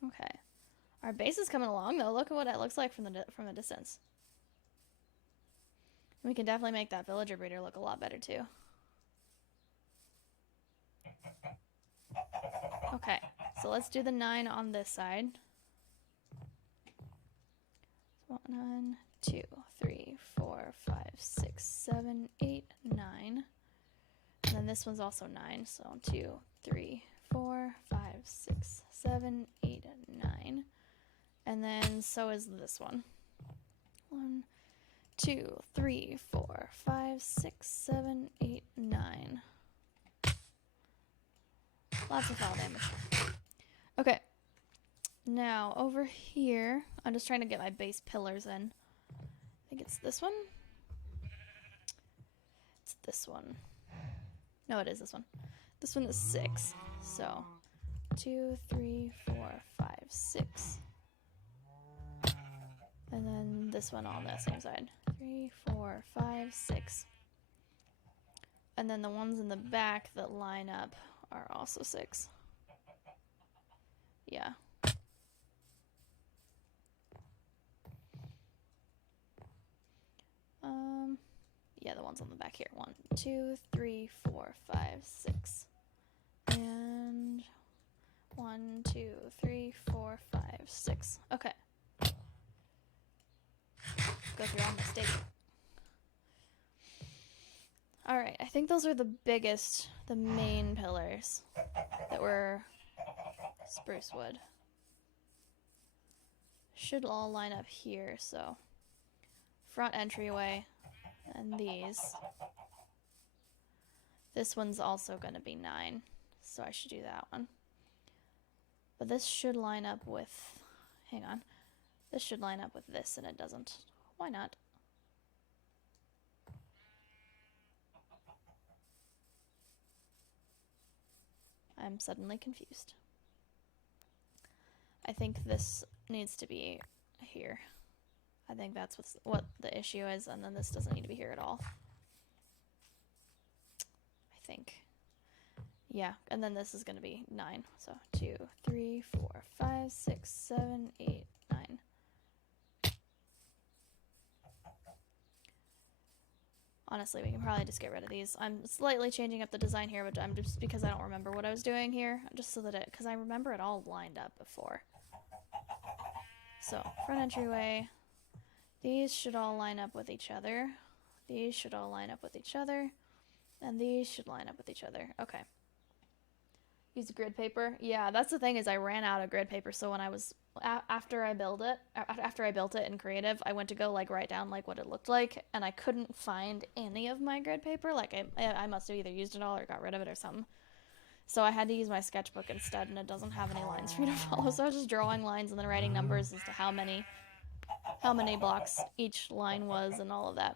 Okay, our base is coming along though. Look at what it looks like from a distance. We can definitely make that villager breeder look a lot better too. Okay, so let's do the 9 on this side. 1, 2, 3, 4, 5, 6, 7, 8, 9. And then this one's also 9, so 2, 3, 4, 5, 6, 7, 8, 9. And then so is this one. 1, 2, 3, 4, 5, 6, 7, 8, 9. Lots of fall damage. Okay. Now, over here, I'm just trying to get my base pillars in. I think it's this one. It's this one. No, it is this one. This one is 6. So, 2, 3, 4, 5, 6. And then this one on that same side. 3, 4, 5, 6. And then the ones in the back that line up are also 6. Yeah. Yeah, the ones on the back here. 1, 2, 3, 4, 5, 6. And 1, 2, 3, 4, 5, 6. Okay. Go through all my stakes. Alright, I think those are the main pillars that were spruce wood. Should all line up here, so front entryway and these. This one's also going to be 9, so I should do that one. But this should line up with, hang on, this should line up with this, and it doesn't. Why not? I'm suddenly confused. I think this needs to be here. I think that's what the issue is, and then this doesn't need to be here at all. I think. Yeah, and then this is going to be 9. So 2, 3, 4, 5, 6, 7, 8, 9. Honestly, we can probably just get rid of these. I'm slightly changing up the design here, but I'm just because I don't remember what I was doing here, just so that because I remember it all lined up before. So, front entryway. These should all line up with each other. These should all line up with each other. And these should line up with each other. Okay. Use grid paper. Yeah, that's the thing is I ran out of grid paper, so when I was after I built it in Creative, I went to go like write down like what it looked like, and I couldn't find any of my grid paper. Like I must have either used it all or got rid of it or something. So I had to use my sketchbook instead, and it doesn't have any lines for me to follow. So I was just drawing lines and then writing numbers as to how many blocks each line was and all of that.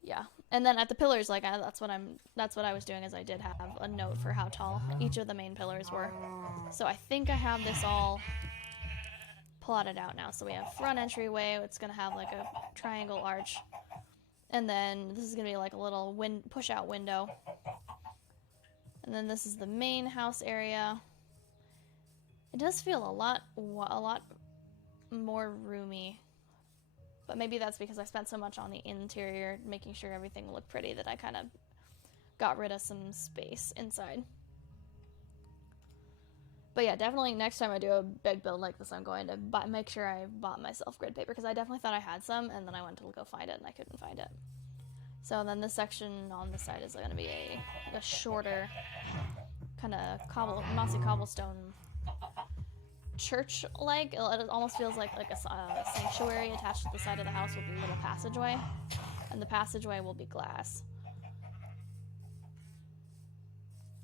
Yeah, and then at the pillars, like that's what I was doing is I did have a note for how tall each of the main pillars were. So I think I have this all plotted out now. So we have front entryway. It's gonna have like a triangle arch, and then this is gonna be like a little push-out window. And then this is the main house area. It does feel a lot more roomy. But maybe that's because I spent so much on the interior, making sure everything looked pretty, that I kind of got rid of some space inside. But yeah, definitely next time I do a big build like this, I'm going to make sure I bought myself grid paper, because I definitely thought I had some, and then I went to go find it, and I couldn't find it. So then this section on the side is going to be a shorter, kind of mossy cobblestone church-like. It almost feels like a sanctuary attached to the side of the house with a little passageway, and the passageway will be glass,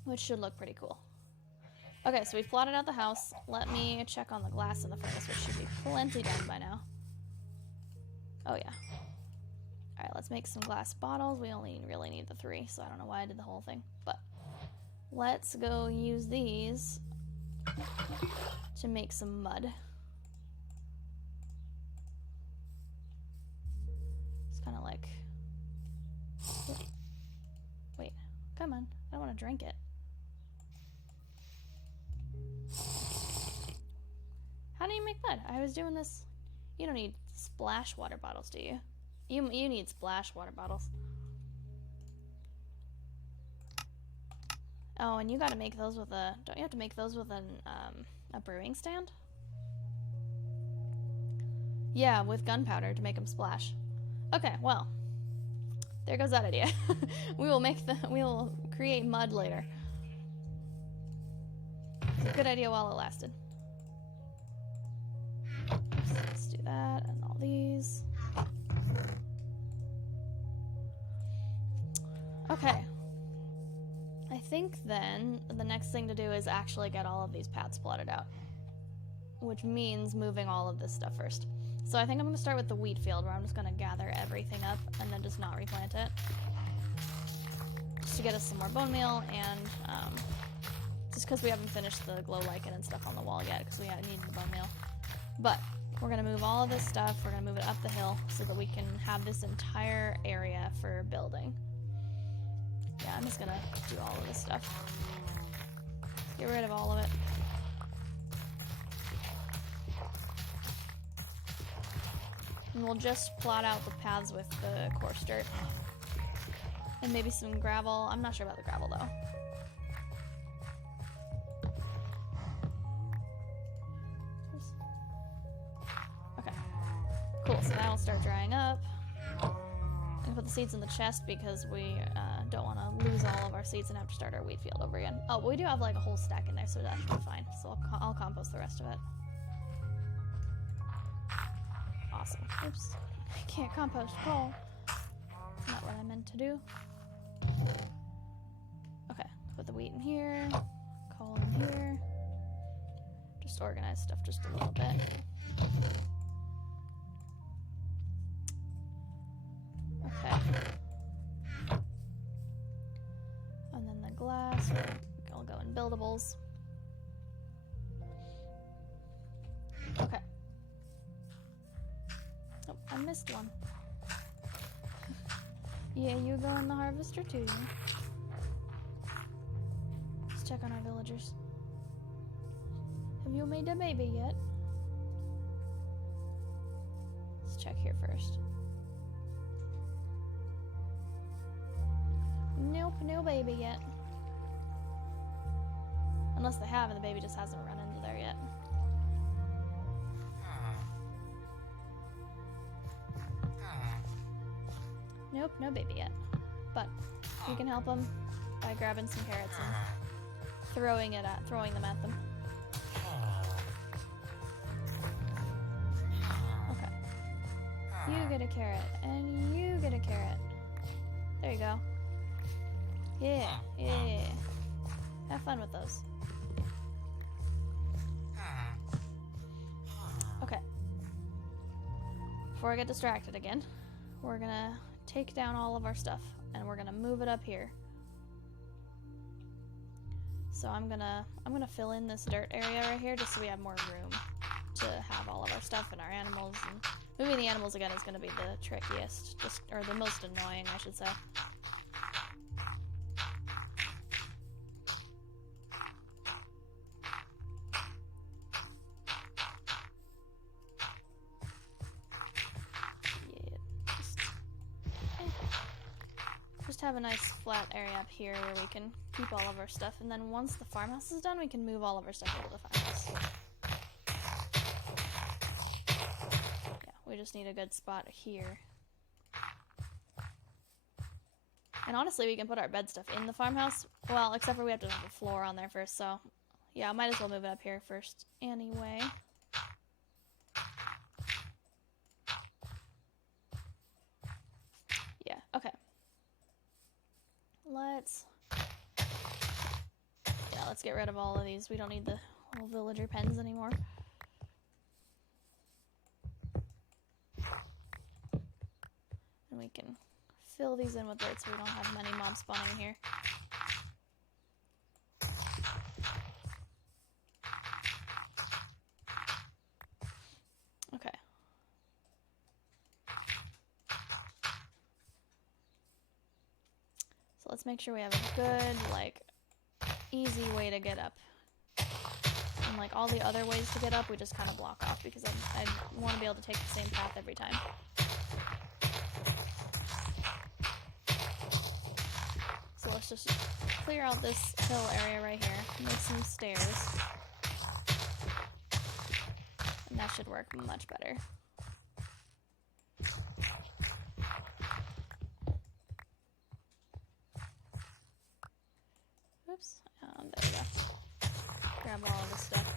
which should look pretty cool. Okay, so we've plotted out the house. Let me check on the glass in the furnace, which should be plenty done by now. Oh yeah. Alright, let's make some glass bottles. We only really need the 3, so I don't know why I did the whole thing, but let's go use these to make some mud. It's kind of like... Wait, come on. I don't want to drink it. How do you make mud? I was doing this... You don't need splash water bottles, do you? You need splash water bottles. Oh, and you gotta make those with a... Don't you have to make those with a brewing stand? Yeah, with gunpowder to make them splash. Okay, well. There goes that idea. we will create mud later. It's a good idea while it lasted. Oops, let's do that, and all these. Okay. I think then the next thing to do is actually get all of these paths plotted out, which means moving all of this stuff first. So I think I'm going to start with the wheat field, where I'm just going to gather everything up and then just not replant it, just to get us some more bone meal, and just because we haven't finished the glow lichen and stuff on the wall yet, because we need the bone meal. But we're going to move all of this stuff, we're going to move it up the hill so that we can have this entire area for building. Yeah, I'm just gonna do all of this stuff. Get rid of all of it. And we'll just plot out the paths with the coarse dirt. And maybe some gravel. I'm not sure about the gravel though. Okay. Cool, so now it'll start drying up. I'm gonna put the seeds in the chest because we don't want to lose all of our seeds and have to start our wheat field over again. Oh, but we do have like a whole stack in there, so that should be fine. So I'll compost the rest of it. Awesome. Oops. I can't compost coal. That's not what I meant to do. Okay, put the wheat in here, coal in here. Just organize stuff just a little bit. Okay. And then the glass will go in buildables. Okay. Oh, I missed one. Yeah, you go in the harvester too. check on our villagers. Have you made a baby yet? Let's check here first. Nope, no baby yet. Unless they have and the baby just hasn't run into there yet. Nope, no baby yet. But we can help them by grabbing some carrots and throwing them at them. Okay. You get a carrot, and you get a carrot. There you go. Yeah. Have fun with those. Okay. Before I get distracted again, we're gonna take down all of our stuff, and we're gonna move it up here. So I'm gonna fill in this dirt area right here just so we have more room to have all of our stuff and our animals. And moving the animals again is gonna be the trickiest, or the most annoying, I should say. Just have a nice flat area up here where we can keep all of our stuff, and then once the farmhouse is done, we can move all of our stuff into the farmhouse. Yeah, we just need a good spot here. And honestly, we can put our bed stuff in the farmhouse. Well, except for we have to have a floor on there first, so yeah, I might as well move it up here first anyway. Yeah, okay. Let's get rid of all of these. We don't need the little villager pens anymore. And we can fill these in with dirt so we don't have many mobs spawning in here. Okay. So let's make sure we have a good, easy way to get up. And all the other ways to get up, we just kind of block off because I want to be able to take the same path every time. So let's just clear out this hill area right here, make some stairs, and that should work much better. Oops, there we go. Grab all of this stuff.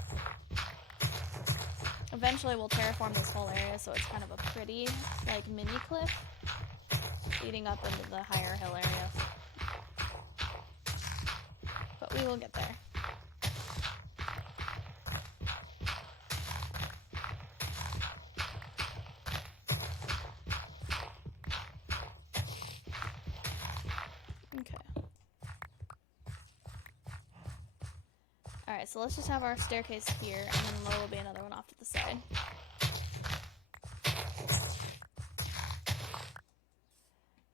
Eventually we'll terraform this whole area so it's kind of a pretty, mini cliff leading up into the higher hill area. But we will get there. Okay. Alright, so let's just have our staircase here, and then there will be another one off to the side.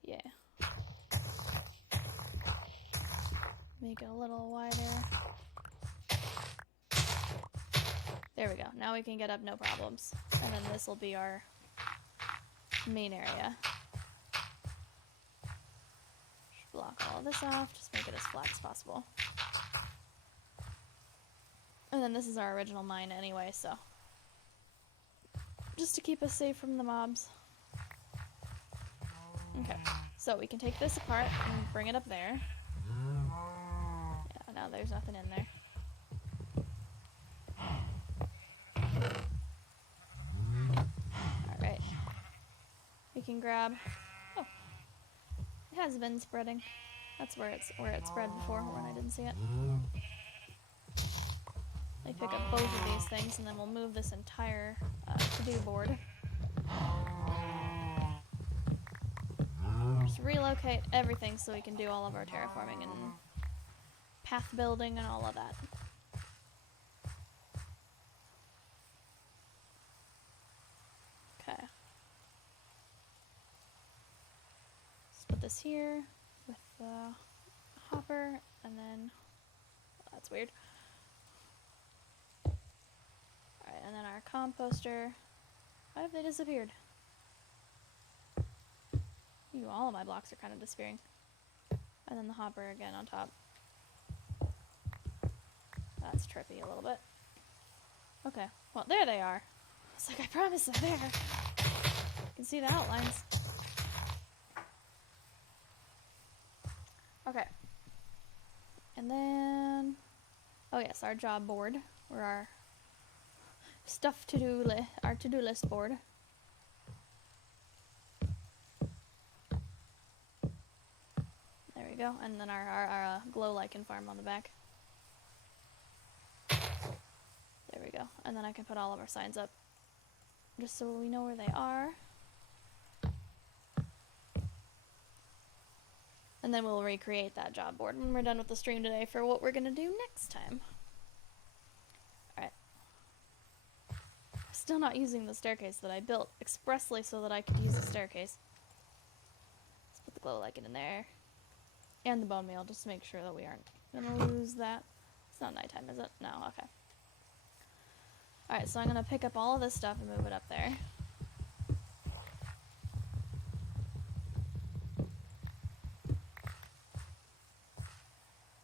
Yeah. Make it a little wider. There we go. Now we can get up no problems. And then this will be our main area. Just block all of this off, just make it as flat as possible. And then this is our original mine anyway, so just to keep us safe from the mobs. Okay, so we can take this apart and bring it up there. Yeah, no, there's nothing in there. Alright. We can grab... Oh. It has been spreading. That's where it spread before when I didn't see it. Let me pick up both of these things, and then we'll move this entire to-do board. Just relocate everything so we can do all of our terraforming and path building and all of that. Okay. Let's put this here with the hopper, and then That's weird. Alright, and then our composter. Why have they disappeared? Ooh, all of my blocks are kind of disappearing. And then the hopper again on top. That's trippy a little bit. Okay, well, there they are. It's like, I promise they're there. You can see the outlines. Okay. And then... oh yes, our job board. Or our stuff to-do list. Our to-do list board. There we go. And then our glow lichen farm on the back. There we go. And then I can put all of our signs up. Just so we know where they are. And then we'll recreate that job board when we're done with the stream today for what we're going to do next time. Alright. Still not using the staircase that I built expressly so that I could use the staircase. Let's put the glow lichen in there. And the bone meal, just to make sure that we aren't going to lose that. It's not nighttime, is it? No, okay. Alright, so I'm going to pick up all of this stuff and move it up there.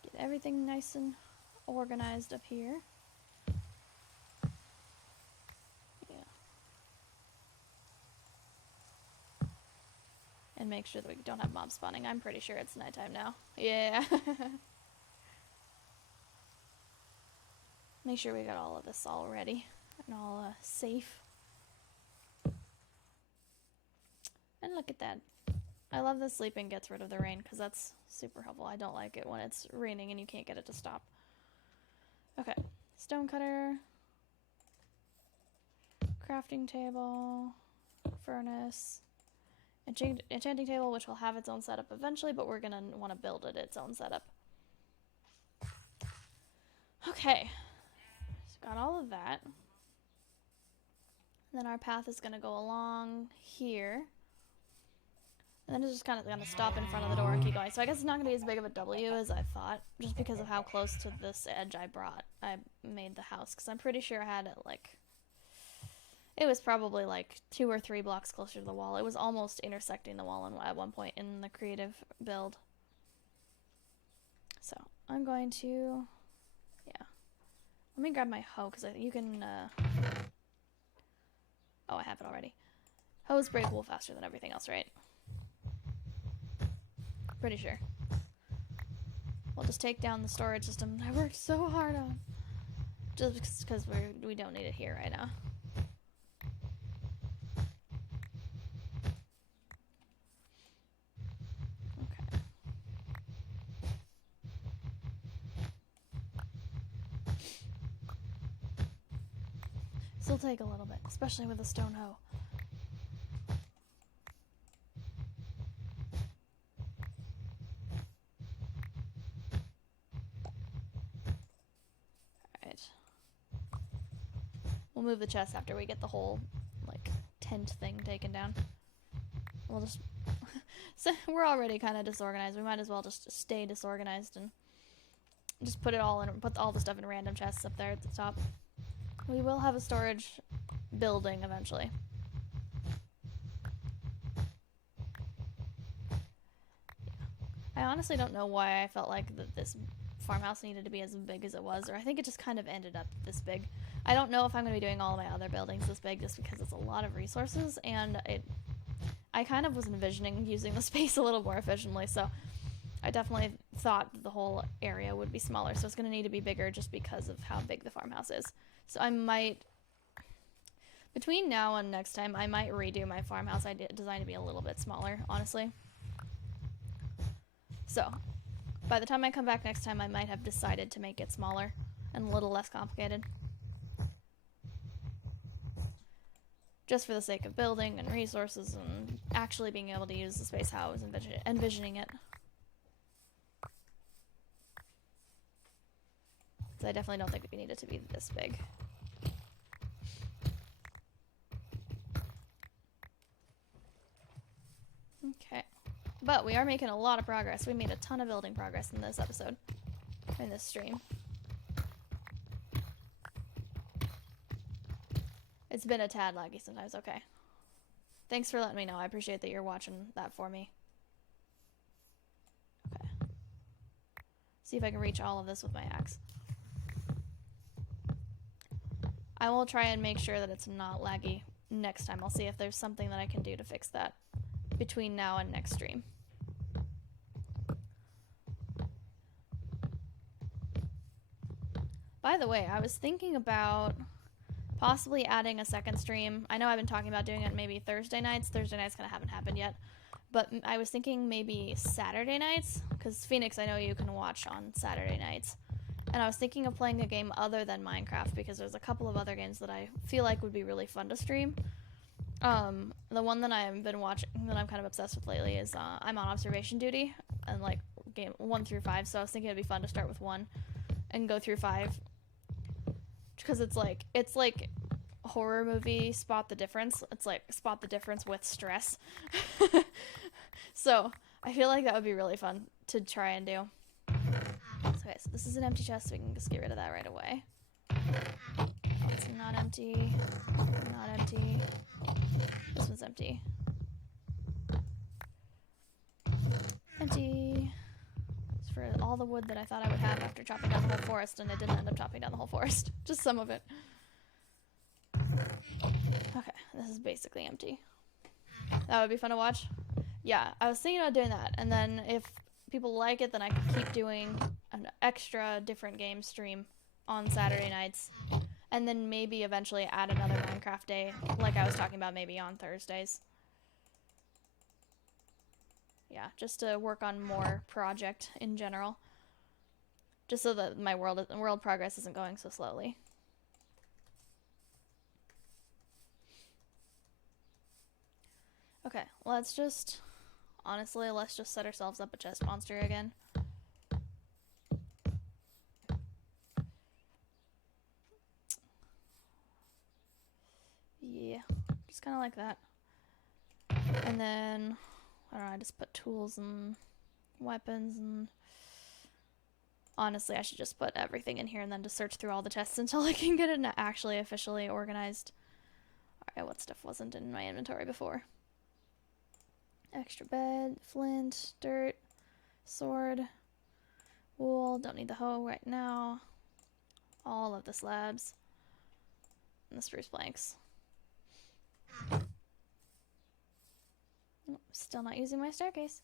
Get everything nice and organized up here. Yeah. And make sure that we don't have mobs spawning. I'm pretty sure it's nighttime now. Yeah. Make sure we got all of this all ready and all safe. And look at that. I love that sleeping gets rid of the rain because that's super helpful. I don't like it when it's raining and you can't get it to stop. Okay. Stonecutter. Crafting table. Furnace. Enchanting table, which will have its own setup eventually, but we're going to want to build it its own setup. Okay. Got all of that. Then our path is going to go along here. And then it's just kind of going to stop in front of the door and keep going. So I guess it's not going to be as big of a W as I thought, just because of how close to this edge I made the house. Because I'm pretty sure I had it like... it was probably like 2 or 3 blocks closer to the wall. It was almost intersecting the wall at one point in the creative build. So I'm going to... yeah. Let me grab my hoe, because you can, oh, I have it already. Hoes break wool faster than everything else, right? Pretty sure. We'll just take down the storage system I worked so hard on. Just because we don't need it here right now. This'll take a little bit, especially with a stone hoe. Alright. We'll move the chest after we get the whole, like, tent thing taken down. We'll just... so we're already kind of disorganized. We might as well just stay disorganized and just put all the stuff in random chests up there at the top. We will have a storage building eventually. I honestly don't know why I felt like this farmhouse needed to be as big as it was, or I think it just kind of ended up this big. I don't know if I'm going to be doing all of my other buildings this big just because it's a lot of resources, and I kind of was envisioning using the space a little more efficiently, so I definitely thought the whole area would be smaller, so it's going to need to be bigger just because of how big the farmhouse is. So I might, between now and next time, I might redo my farmhouse. I designed to be a little bit smaller, honestly. So, by the time I come back next time, I might have decided to make it smaller and a little less complicated. Just for the sake of building and resources and actually being able to use the space how I was envisioning it. So I definitely don't think we need it to be this big. Okay. But we are making a lot of progress. We made a ton of building progress in this episode. In this stream. It's been a tad laggy sometimes. Okay. Thanks for letting me know. I appreciate that you're watching that for me. Okay. See if I can reach all of this with my axe. I will try and make sure that it's not laggy next time. I'll see if there's something that I can do to fix that between now and next stream. By the way, I was thinking about possibly adding a second stream. I know I've been talking about doing it maybe Thursday nights. Thursday nights kind of haven't happened yet. But I was thinking maybe Saturday nights, because Phoenix, I know you can watch on Saturday nights. And I was thinking of playing a game other than Minecraft, because there's a couple of other games that I feel like would be really fun to stream. The one that I've been watching, that I'm kind of obsessed with lately, is I'm on observation duty, and like game 1 through 5. So I was thinking it'd be fun to start with 1 and go through 5, because it's like horror movie Spot the Difference. It's like Spot the Difference with stress. So I feel like that would be really fun to try and do. Okay, so this is an empty chest, so we can just get rid of that right away. Oh, it's not empty. Not empty. This one's empty. Empty. It's for all the wood that I thought I would have after chopping down the whole forest, and I didn't end up chopping down the whole forest. Just some of it. Okay, this is basically empty. That would be fun to watch. Yeah, I was thinking about doing that, and then if people like it, then I could keep doing an extra different game stream on Saturday nights, and then maybe eventually add another Minecraft day, like I was talking about, maybe on Thursdays. Yeah, just to work on more project in general, just so that my world progress isn't going so slowly. Okay, let's just set ourselves up a chest monster again. Yeah, just kind of like that. And then, I don't know, I just put tools and weapons, and honestly, I should just put everything in here and then just search through all the chests until I can get it actually officially organized. Alright, what stuff wasn't in my inventory before? Extra bed, flint, dirt, sword, wool, don't need the hoe right now. All of the slabs, and the spruce planks. Still not using my staircase.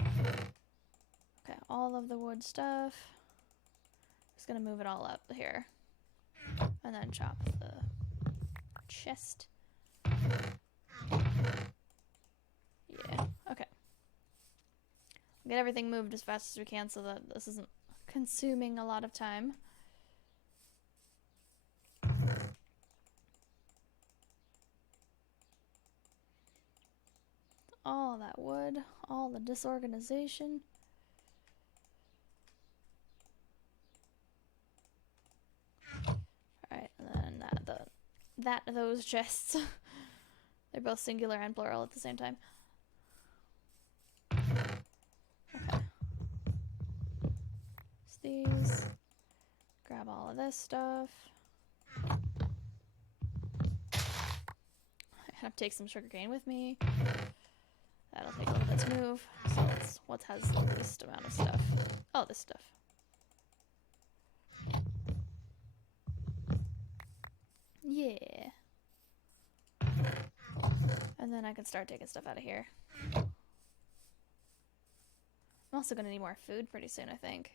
Okay, all of the wood stuff. Just gonna move it all up here. And then chop the chest. Yeah, okay. Get everything moved as fast as we can so that this isn't consuming a lot of time. All that wood, all the disorganization. Alright, and then those chests. They're both singular and plural at the same time. Okay. Just these. Grab all of this stuff. I have to take some sugarcane with me. That'll take a little bit to move. So what has the least amount of stuff? Oh, this stuff. Yeah. And then I can start taking stuff out of here. I'm also gonna need more food pretty soon, I think.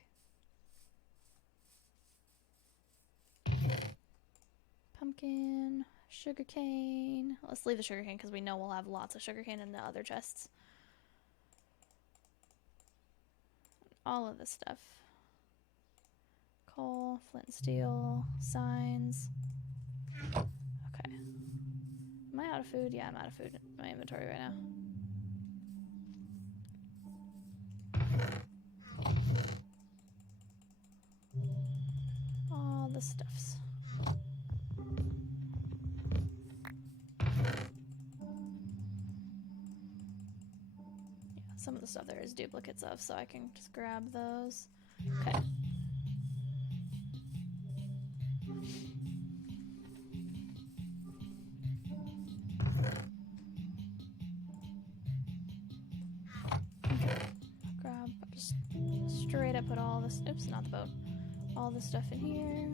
Pumpkin, sugarcane. Let's leave the sugarcane because we know we'll have lots of sugarcane in the other chests. All of this stuff. Coal, flint and steel, signs. Okay. Am I out of food? Yeah, I'm out of food in my inventory right now. All the stuffs. Some of the stuff there is duplicates of, so I can just grab those. Okay. straight up put all this, oops, not the boat, all this stuff in here.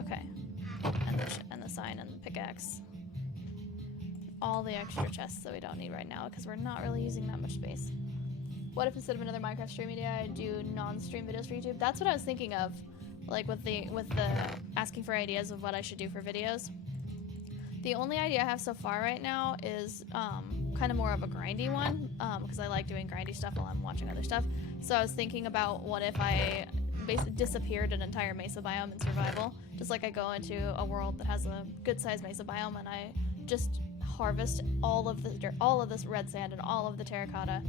Okay, and the sign and the pickaxe. All the extra chests that we don't need right now because we're not really using that much space. What if instead of another Minecraft stream video, I do non-stream videos for YouTube? That's what I was thinking of, like with the asking for ideas of what I should do for videos. The only idea I have so far right now is kind of more of a grindy one, because I like doing grindy stuff while I'm watching other stuff. So I was thinking about what if I basically disappeared an entire mesa biome in survival, just like I go into a world that has a good-sized mesa biome and I just harvest all of the dirt, all of this red sand and all of the terracotta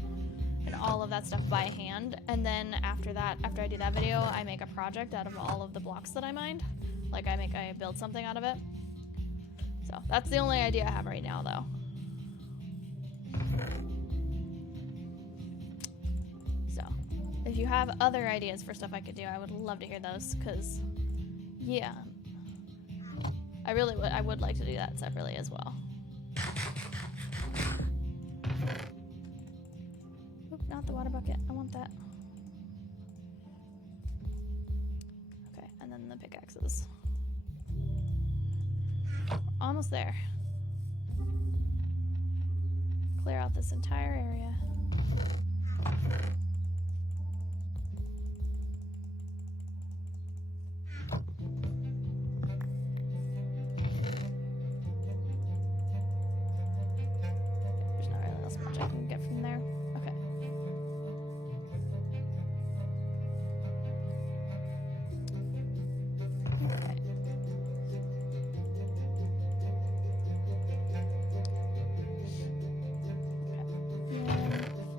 and all of that stuff by hand, and then after that, after I do that video, I make a project out of all of the blocks that I mined. Like I build something out of it. So that's the only idea I have right now, though. So if you have other ideas for stuff I could do, I would love to hear those, because yeah, I would like to do that separately as well. Oop, not the water bucket. I want that. Okay, and then the pickaxes. Almost there. Clear out this entire area. There's not really else much I can get from there. Okay. Okay.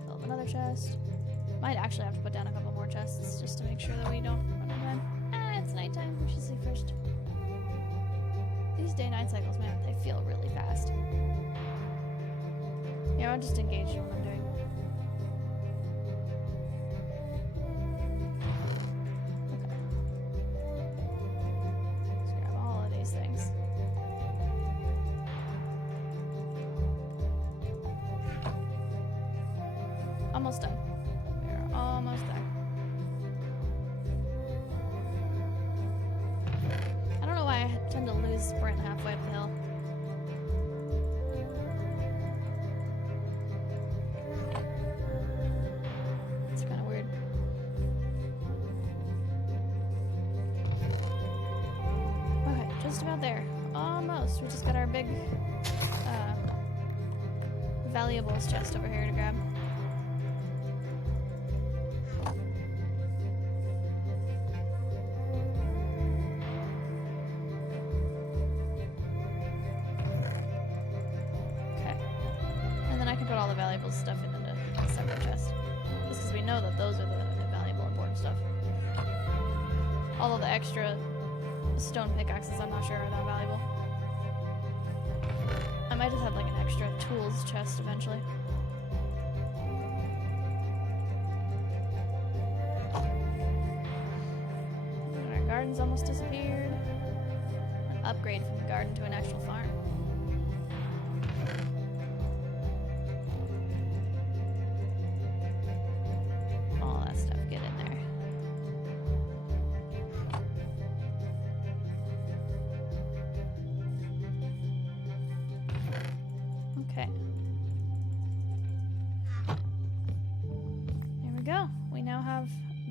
Fill up another chest. Might actually have to put down a couple more chests just to make sure that we don't run out of time. Ah, it's nighttime. We should sleep first. These day-night cycles, man, they feel really fast. Yeah, I'm just engaged in what I'm doing. Okay. Let's grab all of these things. Almost done. We're almost there. I don't know why I tend to lose sprint halfway up the hill. It's kind of weird. Okay, just about there. Almost. We just got our big valuables chest over here to grab. All the valuable stuff in the separate chest. Just because we know that those are the valuable, important stuff. All of the extra stone pickaxes, I'm not sure are that valuable. I might just have like an extra tools chest eventually. And our garden's almost disappeared. An upgrade from the garden to an actual farm.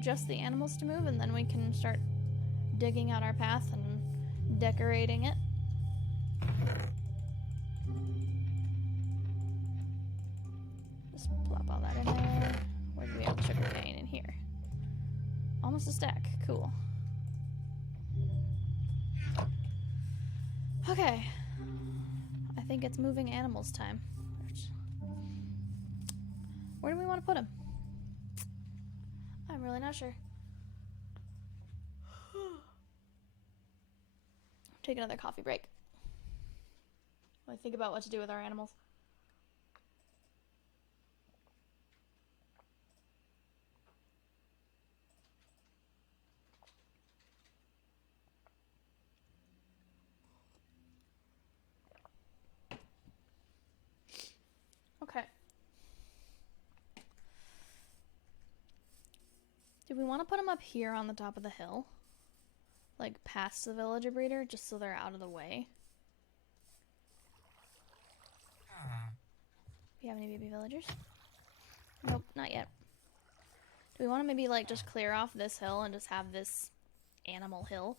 Just the animals to move, and then we can start digging out our path and decorating it. Just plop all that in there. Where do we have the sugar cane? In here. Almost a stack. Cool. Okay. I think it's moving animals time. Where do we want to put them? I'm really not sure. Take another coffee break while I think about what to do with our animals. Okay. Do we want to put them up here on the top of the hill? Like past the villager breeder, just so they're out of the way? Do you have any baby villagers? Nope, not yet. Do we want to maybe like just clear off this hill and just have this animal hill?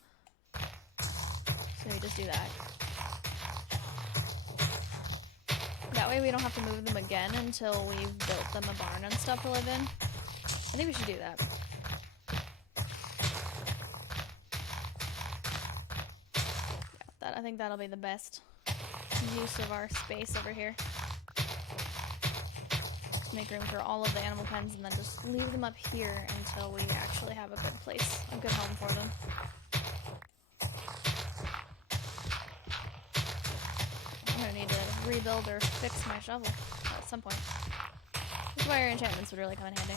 So we just do that. That way we don't have to move them again until we've built them a barn and stuff to live in. I think we should do that. Yeah, I think that'll be the best use of our space over here. Make room for all of the animal pens and then just leave them up here until we actually have a good place, a good home for them. I'm gonna need to rebuild or fix my shovel at some point. This is why our enchantments would really come in handy.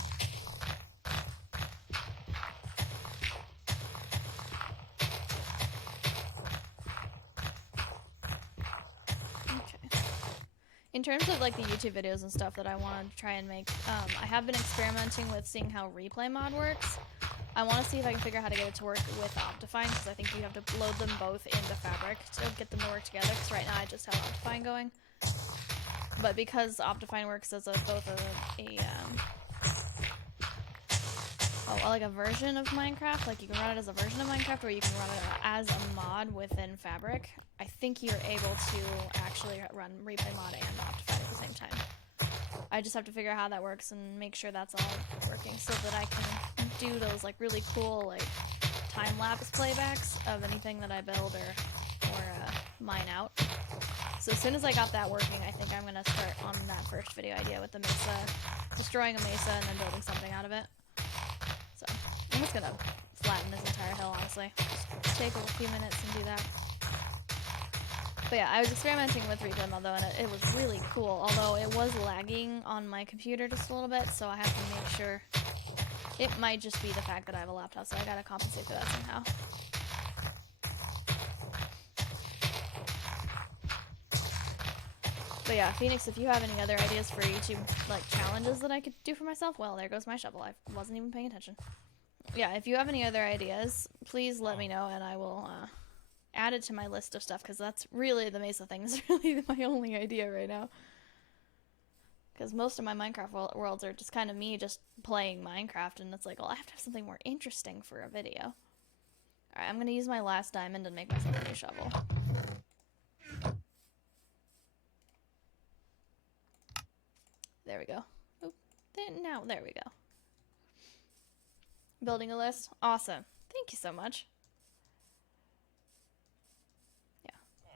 In terms of like the YouTube videos and stuff that I want to try and make, I have been experimenting with seeing how replay mod works. I want to see if I can figure out how to get it to work with Optifine, because I think you have to load them both into Fabric to get them to work together, because right now I just have Optifine going. But because Optifine works as both a version of Minecraft, like you can run it as a version of Minecraft or you can run it as a mod within Fabric, I think you're able to actually run replay mod and Optifine at the same time. I just have to figure out how that works and make sure that's all working so that I can do those like really cool like time-lapse playbacks of anything that I build or mine out. So as soon as I got that working, I think I'm gonna start on that first video idea with the mesa, destroying a mesa and then building something out of it. So I'm just gonna flatten this entire hill, honestly. Just take a few minutes and do that. But yeah, I was experimenting with replay mod though, and it was really cool, although it was lagging on my computer just a little bit, so I have to make sure. It might just be the fact that I have a laptop, so I gotta compensate for that somehow. But yeah, Phoenix, if you have any other ideas for YouTube like challenges that I could do for myself, well, there goes my shovel. I wasn't even paying attention. Yeah, if you have any other ideas, please let me know, and I will add it to my list of stuff, because that's really the Mesa thing. Is really my only idea right now. Because most of my Minecraft worlds are just kind of me just playing Minecraft, and it's like, well, I have to have something more interesting for a video. Alright, I'm going to use my last diamond and make myself a new shovel. There we go. Oop, there we go. Building a list? Awesome. Thank you so much.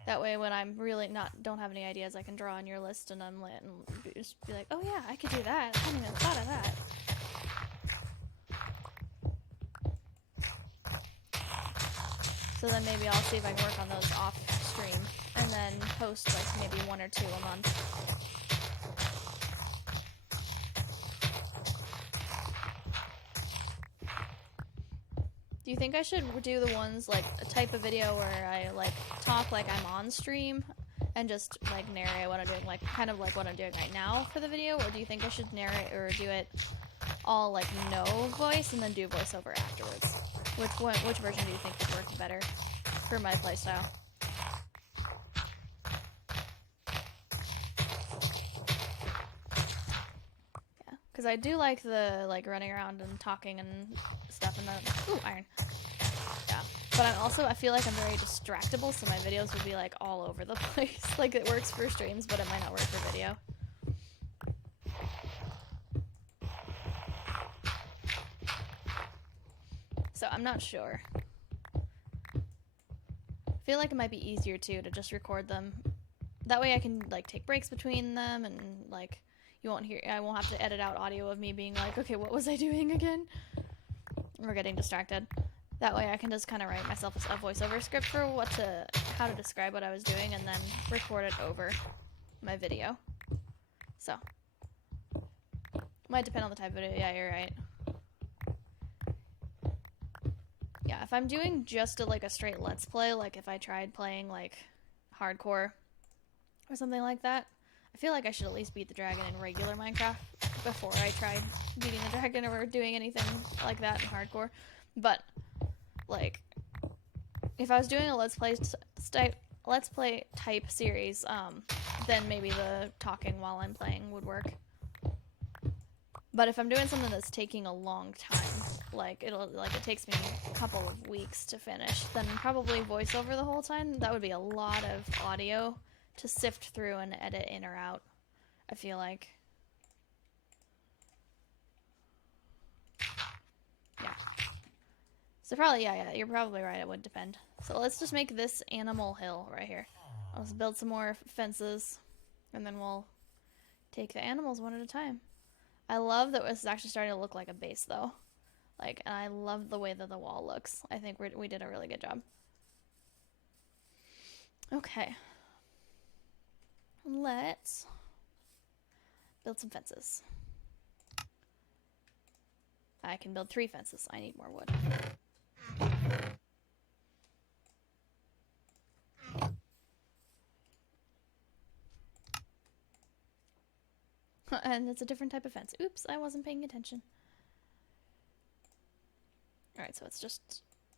That way, when I'm really don't have any ideas, I can draw on your list and unlit and just be like, oh yeah, I could do that. I hadn't even thought of that. So then maybe I'll see if I can work on those off stream and then post like maybe 1 or 2 a month. Do you think I should do the ones, like, a type of video where I, like, talk like I'm on stream and just, like, narrate what I'm doing, like, kind of like what I'm doing right now for the video? Or do you think I should narrate or do it all, like, no voice and then do voiceover afterwards? Which version do you think would work better for my playstyle? Yeah, because I do like the, like, running around and talking and stuff in the... Ooh, iron. Yeah. But I feel like I'm very distractible, so my videos would be, like, all over the place. Like, it works for streams, but it might not work for video. So, I'm not sure. I feel like it might be easier, too, to just record them. That way I can, like, take breaks between them and, like, I won't have to edit out audio of me being like, okay, what was I doing again? Or getting distracted. That way I can just kind of write myself a voiceover script for how to describe what I was doing and then record it over my video. So. Might depend on the type of video. Yeah, you're right. Yeah, if I'm doing just a straight let's play, like if I tried playing like hardcore or something like that, I feel like I should at least beat the dragon in regular Minecraft before I tried beating the dragon or doing anything like that in hardcore. But, like, if I was doing a Let's Play type series, then maybe the talking while I'm playing would work. But if I'm doing something that's taking a long time, like it takes me a couple of weeks to finish, then probably voiceover the whole time. That would be a lot of audio to sift through and edit in or out, I feel like. Yeah. So probably, yeah, you're probably right, it would depend. So let's just make this animal hill right here. Let's build some more fences, and then we'll take the animals one at a time. I love that this is actually starting to look like a base, though. Like, and I love the way that the wall looks. I think we did a really good job. Okay. Let's build some fences. I can build 3 fences. I need more wood. And it's a different type of fence. Oops, I wasn't paying attention. Alright, so it's just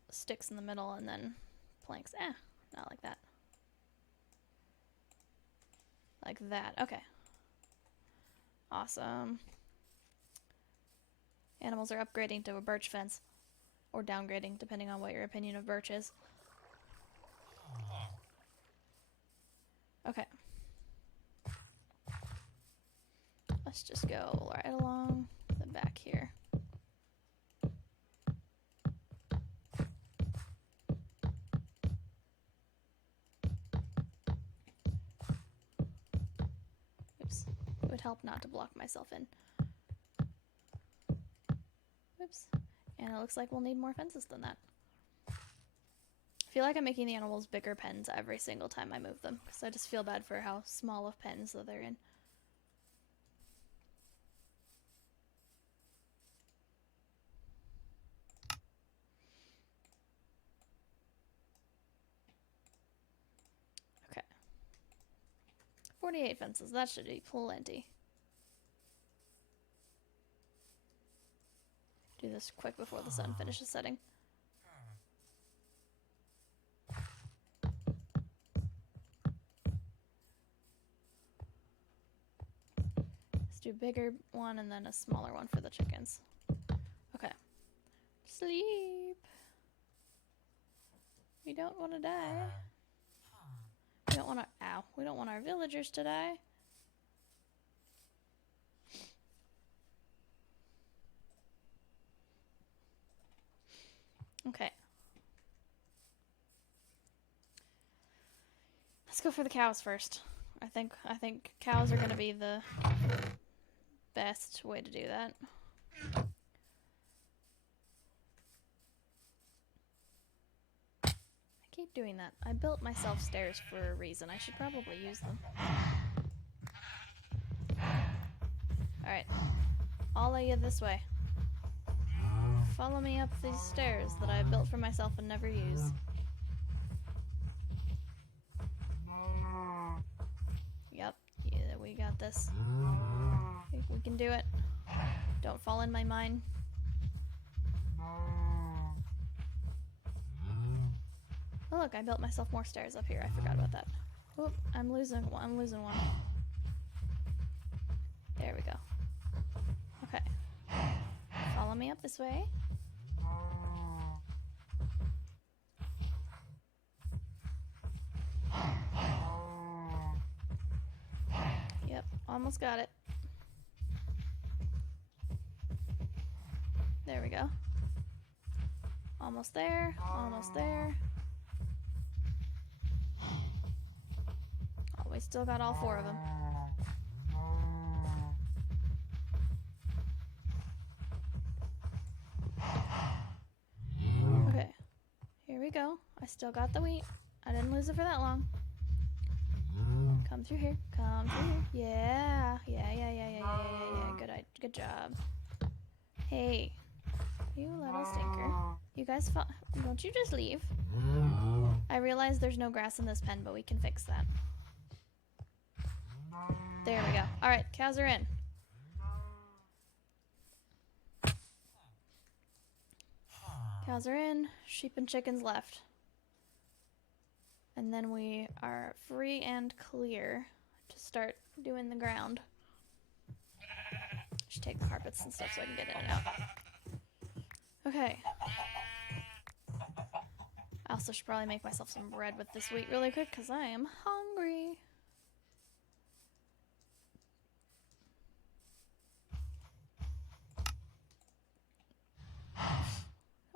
sticks in the middle and then planks. Not like that. Like that. Okay. Awesome. Animals are upgrading to a birch fence. Or downgrading, depending on what your opinion of birch is. Okay. Let's just go right along the back here. Oops. It would help not to block myself in. Oops. And it looks like we'll need more fences than that. I feel like I'm making the animals bigger pens every single time I move them, because I just feel bad for how small of pens that they're in. Okay. 48 fences, that should be plenty. Do this quick before the sun finishes setting. Let's do a bigger one and then a smaller one for the chickens. Okay. Sleep. We don't want to die. We don't want we don't want our villagers to die. Okay. Let's go for the cows first. I think cows are going to be the best way to do that. I keep doing that. I built myself stairs for a reason. I should probably use them. Alright. All of you this way. Follow me up these stairs that I built for myself and never use. Yep, yeah, we got this. We can do it. Don't fall in my mine. Oh look, I built myself more stairs up here. I forgot about that. Oop, I'm losing one. There we go. Okay. Follow me up this way. Yep, almost got it. There we go. Almost there, almost there. Oh, we still got all 4 of them. Okay, here we go. I still got the wheat. I didn't lose it for that long. Come through here. Come through here. Yeah. Good job. Hey, you little stinker. You guys, don't you just leave? I realize there's no grass in this pen, but we can fix that. There we go. Alright, cows are in. Cows are in, sheep and chickens left. And then we are free and clear to start doing the ground. Should take the carpets and stuff so I can get in and out. Okay. I also should probably make myself some bread with this wheat really quick because I am hungry.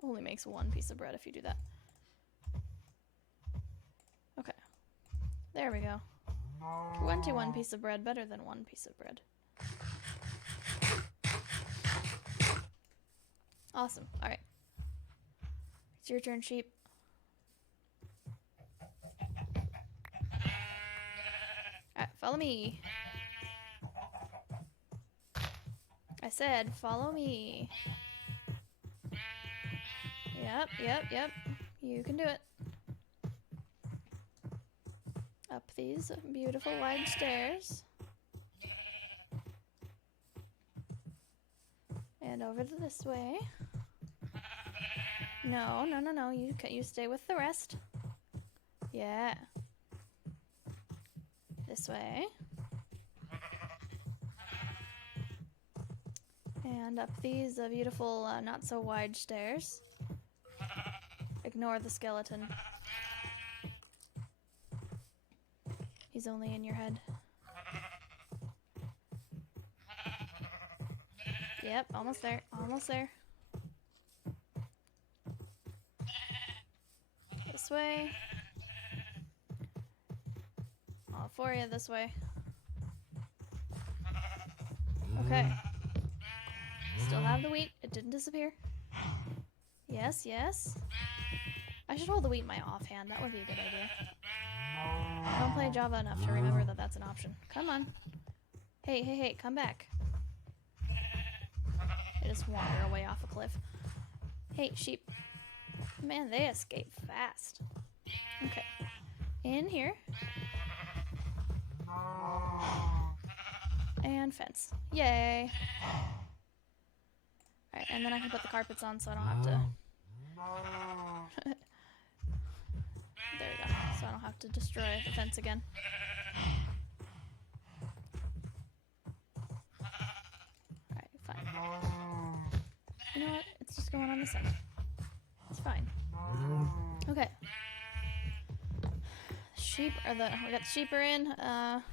Only makes one piece of bread if you do that. Okay. There we go. 21 piece of bread, better than one piece of bread. Awesome. Alright. It's your turn, sheep. Alright, follow me. I said, follow me. Yep. You can do it. Up these beautiful wide stairs. And over to this way. No. You stay with the rest. Yeah. This way. And up these beautiful, not so wide stairs. Ignore the skeleton. He's only in your head. Yep, almost there. Almost there. This way. All for you this way. Okay. Still have the wheat. It didn't disappear. Yes. I should hold the wheat in my offhand. That would be a good idea. I don't play Java enough to remember that that's an option. Come on. Hey, come back. I just wander away off a cliff. Hey, sheep. Man, they escape fast. Okay. In here. And fence. Yay. Alright, and then I can put the carpets on so I don't have to... There we go. So I don't have to destroy the fence again. Alright, fine. You know what? It's just going on this end. It's fine. Okay. Sheep are the... We got the sheep are in.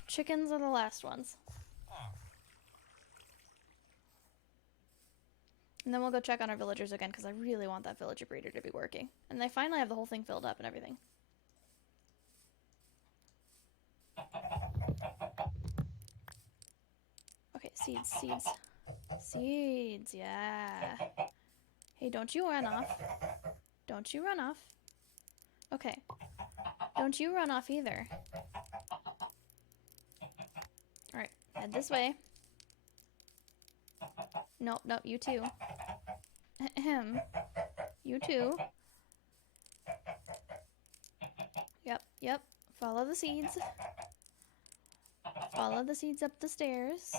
Chickens are the last ones. And then we'll go check on our villagers again, because I really want that villager breeder to be working. And they finally have the whole thing filled up and everything. Okay, seeds, yeah. Hey, don't you run off. Don't you run off. Okay. Don't you run off either. Alright, head this way. Nope, you too. Ahem. You too. Yep. Follow the seeds. Follow the seeds up the stairs.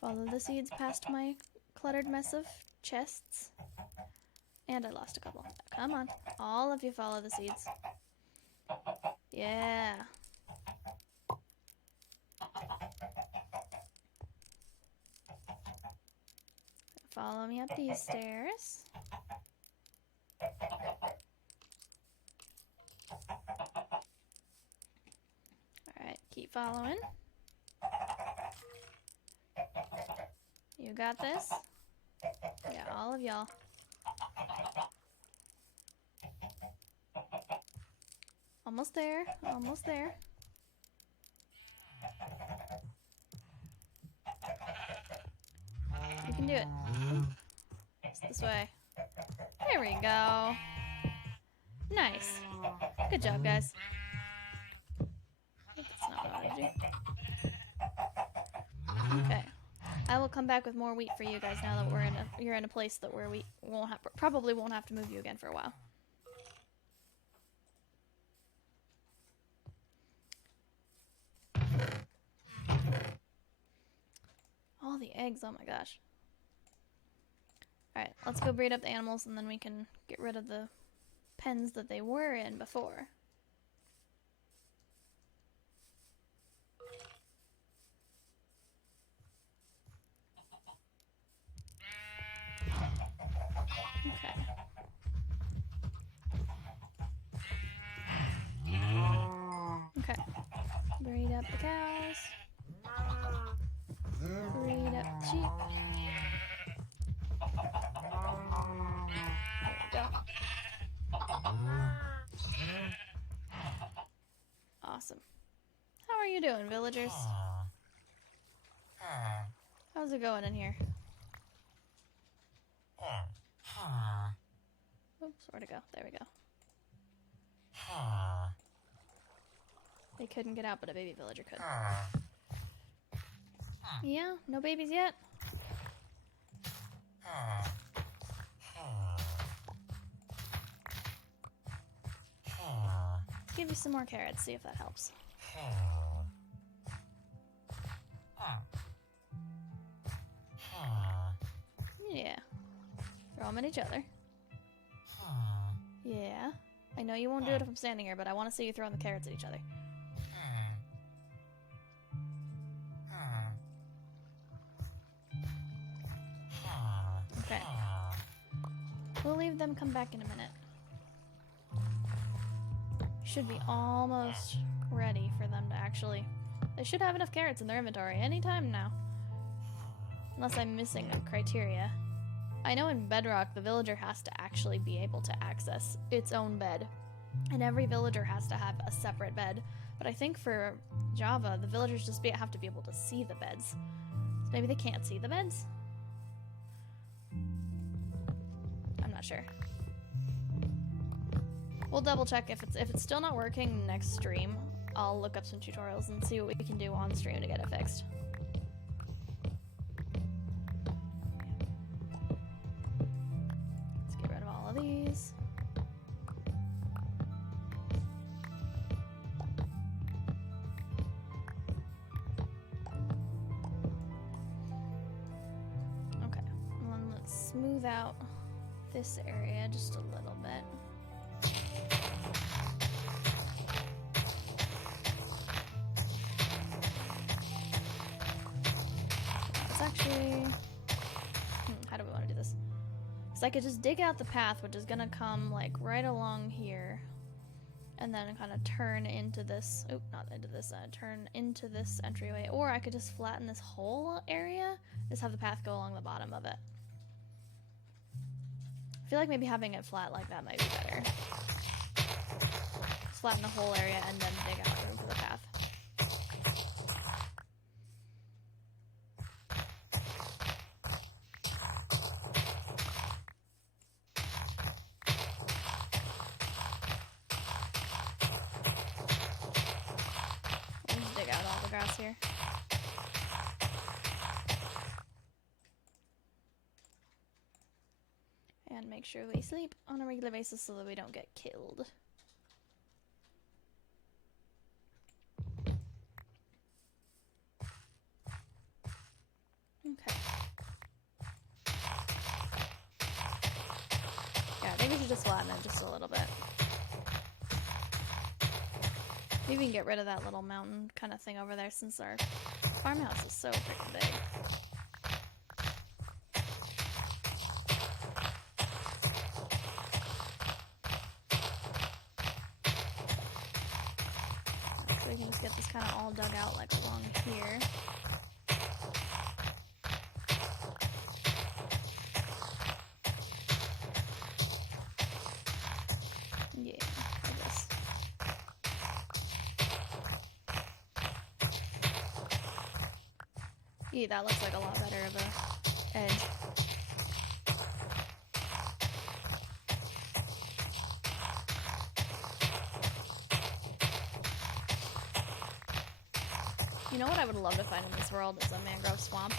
Follow the seeds past my cluttered mess of chests. And I lost a couple. Come on. All of you follow the seeds. Yeah. Follow me up these stairs. Alright, keep following. You got this? Yeah, all of y'all. Almost there, almost there. You can do it. It's this way. There we go. Nice. Good job, guys. I think that's not what I wanted to do. Okay. I will come back with more wheat for you guys now that you're in a place that where we probably won't have to move you again for a while. the eggs, oh my gosh. Alright, let's go breed up the animals and then we can get rid of the pens that they were in before. Okay. Okay. Breed up the cows. Breed up the sheep. There we go. Awesome. How are you doing, villagers? How's it going in here? Oops, where'd it go? There we go. They couldn't get out, but a baby villager could. Yeah, no babies yet? Give you some more carrots, see if that helps. Yeah. Throw them at each other. Yeah. I know you won't do it if I'm standing here, but I want to see you throwing the carrots at each other. Okay. We'll leave them come back in a minute. Should be almost ready for them to actually... They should have enough carrots in their inventory anytime now. Unless I'm missing a criteria. I know in Bedrock, the villager has to actually be able to access its own bed. And every villager has to have a separate bed. But I think for Java, the villagers just have to be able to see the beds. So maybe they can't see the beds? I'm not sure. We'll double check if it's still not working next stream. I'll look up some tutorials and see what we can do on stream to get it fixed. Let's get rid of all of these. Okay, and then let's smooth out this area just a little bit. Actually, how do we want to do this? Because I could just dig out the path, which is gonna come like right along here, and then kind of turn into this. Oh, not into this. Turn into this entryway, or I could just flatten this whole area. Just have the path go along the bottom of it. I feel like maybe having it flat like that might be better. Just flatten the whole area and then dig out room for the path. Here. And make sure we sleep on a regular basis so that we don't get killed. Okay. Yeah, I think we should just flatten it just a little bit. Maybe we can get rid of that little mountain kind of thing over there since our farmhouse is so freaking big. So we can just get this kind of all dug out like along here. Yeah, I guess. Yeah, that looks like a lot better of a edge. You know what I would love to find in this world is a mangrove swamp.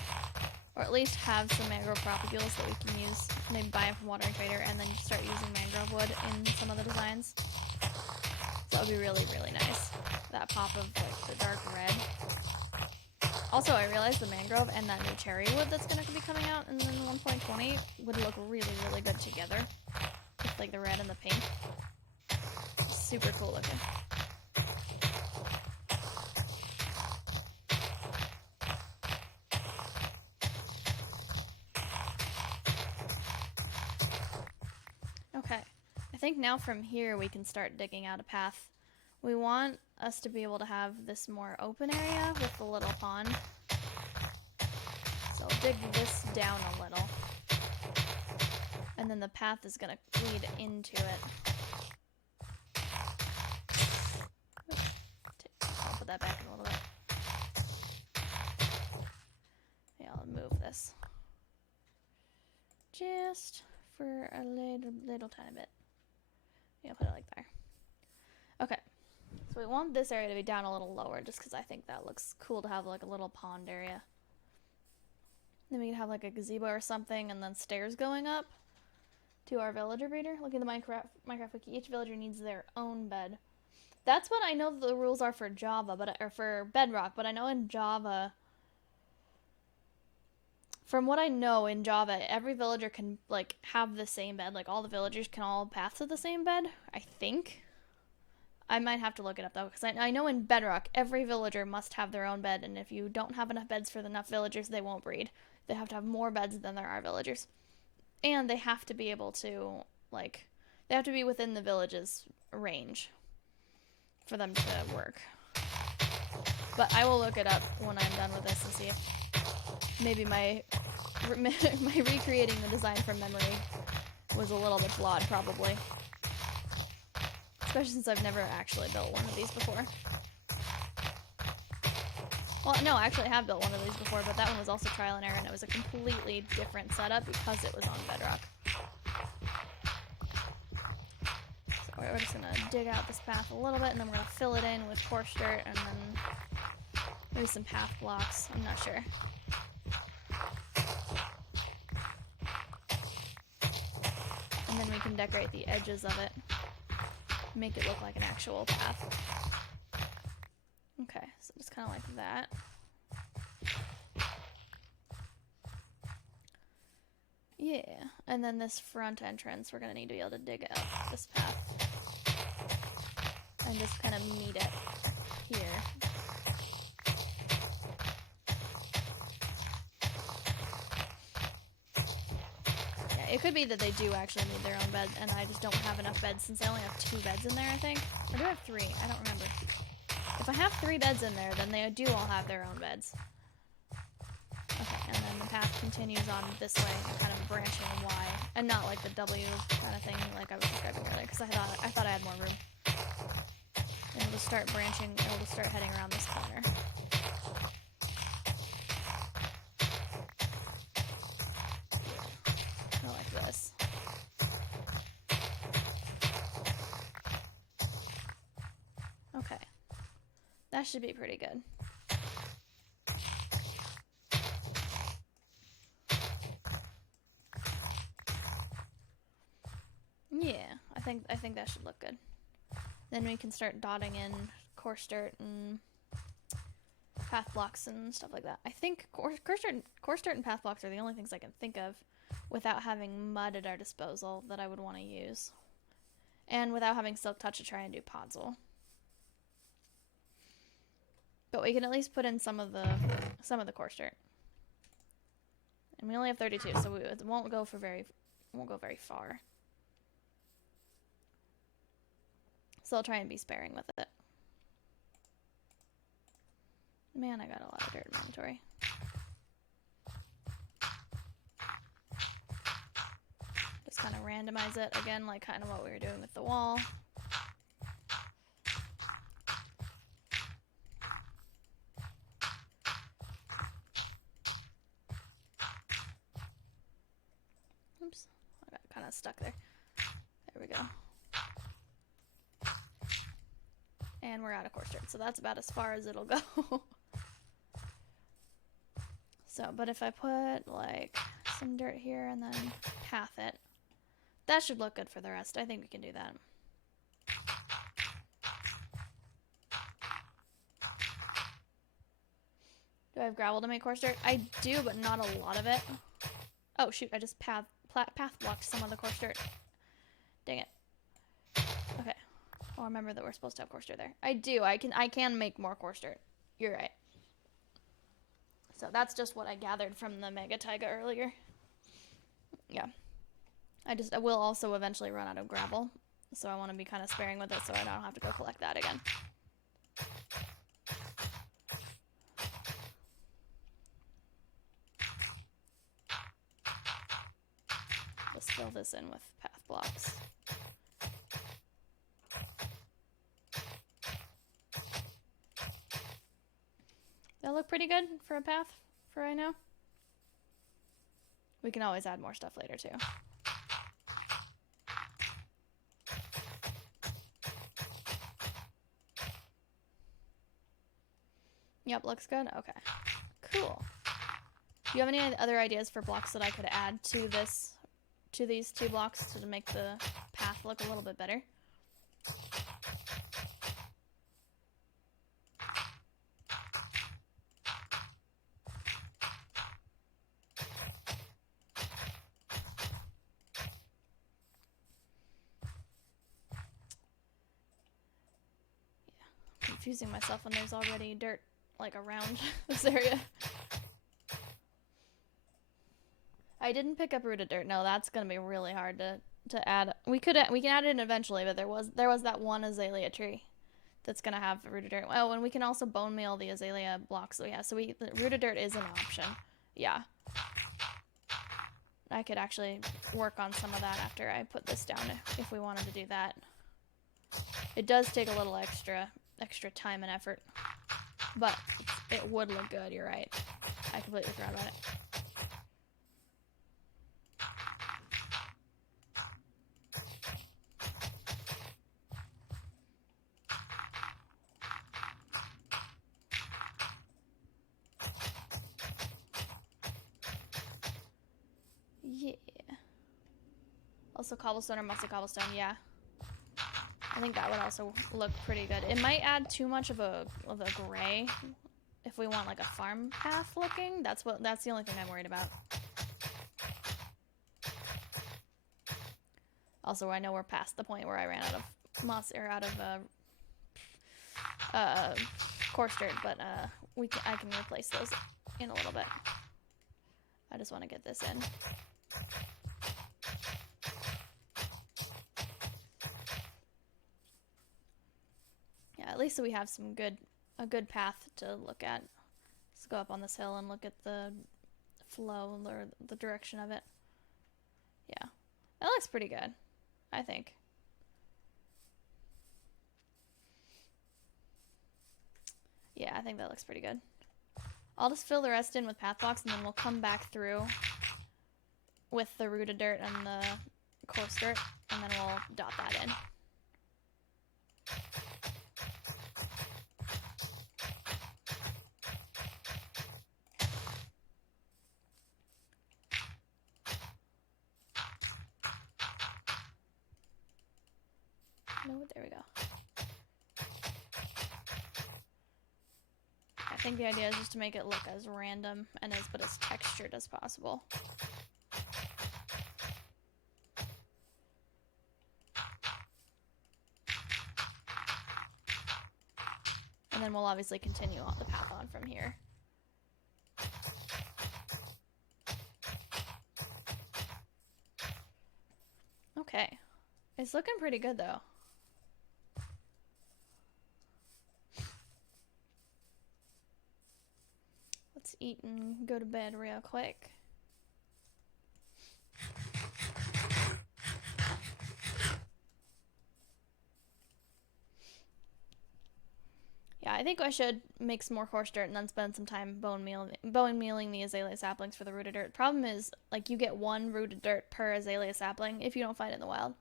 Or at least have some mangrove propagules that we can use. Maybe buy them from Watering Trader and then start using mangrove wood in some of the designs. So that would be really, really nice. That pop of like the dark red. Also, I realized the mangrove and that new cherry wood that's going to be coming out in 1.20 would look really, really good together. With like the red and the pink. Super cool looking. Okay, I think now from here we can start digging out a path. We want us to be able to have this more open area with the little pond. So I'll dig this down a little. And then the path is going to lead into it. I'll put that back in a little bit. Yeah, I'll move this. Just for a little tiny bit. Yeah, put it like there. Okay. So we want this area to be down a little lower just because I think that looks cool to have like a little pond area. Then we can have like a gazebo or something and then stairs going up to our villager breeder. Look at the Minecraft wiki. Each villager needs their own bed. That's what I know the rules are for Java, or for Bedrock, but I know in Java, from what I know in Java, every villager can like have the same bed. Like all the villagers can all path to the same bed, I think. I might have to look it up though, because I know in Bedrock, every villager must have their own bed, and if you don't have enough beds for enough villagers, they won't breed. They have to have more beds than there are villagers. And they have to be able to, like, they have to be within the village's range for them to work. But I will look it up when I'm done with this and see if maybe my recreating the design from memory was a little bit flawed, probably. Especially since I've never actually built one of these before. Well, no, actually I have built one of these before, but that one was also trial and error, and it was a completely different setup because it was on Bedrock. So we're just going to dig out this path a little bit, and then we're going to fill it in with coarse dirt, and then maybe some path blocks. I'm not sure. And then we can decorate the edges of it. Make it look like an actual path. Okay, so just kind of like that. Yeah, and then this front entrance, we're going to need to be able to dig out this path. And just kind of meet it here. Yeah, it could be that they do actually need their own bed, and I just don't have enough beds since I only have 2 beds in there, I think. Or do I have 3? I don't remember. If I have 3 beds in there, then they do all have their own beds. Okay, and then the path continues on this way, kind of branching Y, and not like the W kind of thing like I was describing earlier, because I thought I had more room. And it'll just start branching, it'll just start heading around this corner. Not like this. Okay. That should be pretty good. Yeah, I think that should look good. Then we can start dotting in coarse dirt and path blocks and stuff like that. I think coarse dirt and path blocks are the only things I can think of without having mud at our disposal that I would want to use. And without having Silk Touch to try and do Podzol. But we can at least put in some of the coarse dirt. And we only have 32, so it won't go very far. So I'll try and be sparing with it. Man, I got a lot of dirt in my inventory. Just kind of randomize it again, like kind of what we were doing with the wall. Oops, I got kind of stuck there. There we go. And we're out of coarse dirt, so that's about as far as it'll go. So, but if I put like some dirt here and then path it, that should look good for the rest. I think we can do that. Do I have gravel to make coarse dirt? I do, but not a lot of it. Oh shoot, I just path blocked some of the coarse dirt. Dang it. Okay. I'll remember that we're supposed to have coarse dirt there. I do. I can make more coarse dirt. You're right. So that's just what I gathered from the Mega Taiga earlier. Yeah. I will also eventually run out of gravel. So I want to be kind of sparing with it so I don't have to go collect that again. Just fill this in with path blocks. That look pretty good for a path for right now. We can always add more stuff later too. Yep, looks good. Okay, cool. Do you have any other ideas for blocks that I could add to these 2 blocks to make the path look a little bit better? Confusing myself when there's already dirt like around this area. I didn't pick up rooted dirt. No, that's gonna be really hard to add. We can add it in eventually, but there was that one azalea tree that's gonna have rooted dirt. Oh, and we can also bone meal the azalea blocks. So yeah, the rooted dirt is an option. Yeah. I could actually work on some of that after I put this down if we wanted to do that. It does take a little extra time and effort, but it would look good. You're right. I completely forgot about it. Yeah. Also cobblestone or musty cobblestone, yeah. I think that would also look pretty good. It might add too much of a gray if we want like a farm path looking. That's the only thing I'm worried about. Also, I know we're past the point where I ran out of moss or out of coarse dirt, but I can replace those in a little bit. I just want to get this in. Yeah, at least so we have a good path to look at. Let's go up on this hill and look at the flow or the direction of it. Yeah, that looks pretty good, I think. Yeah, I think that looks pretty good. I'll just fill the rest in with path blocks, and then we'll come back through with the rooted dirt and the coarse dirt, and then we'll dot that in. No, there we go. I think the idea is just to make it look as random and but as textured as possible. And then we'll obviously continue on the path on from here. Okay. It's looking pretty good though. Let's eat and go to bed real quick. Yeah, I think I should make some more coarse dirt and then spend some time bone mealing the azalea saplings for the rooted dirt. Problem is, like, you get 1 rooted dirt per azalea sapling if you don't find it in the wild.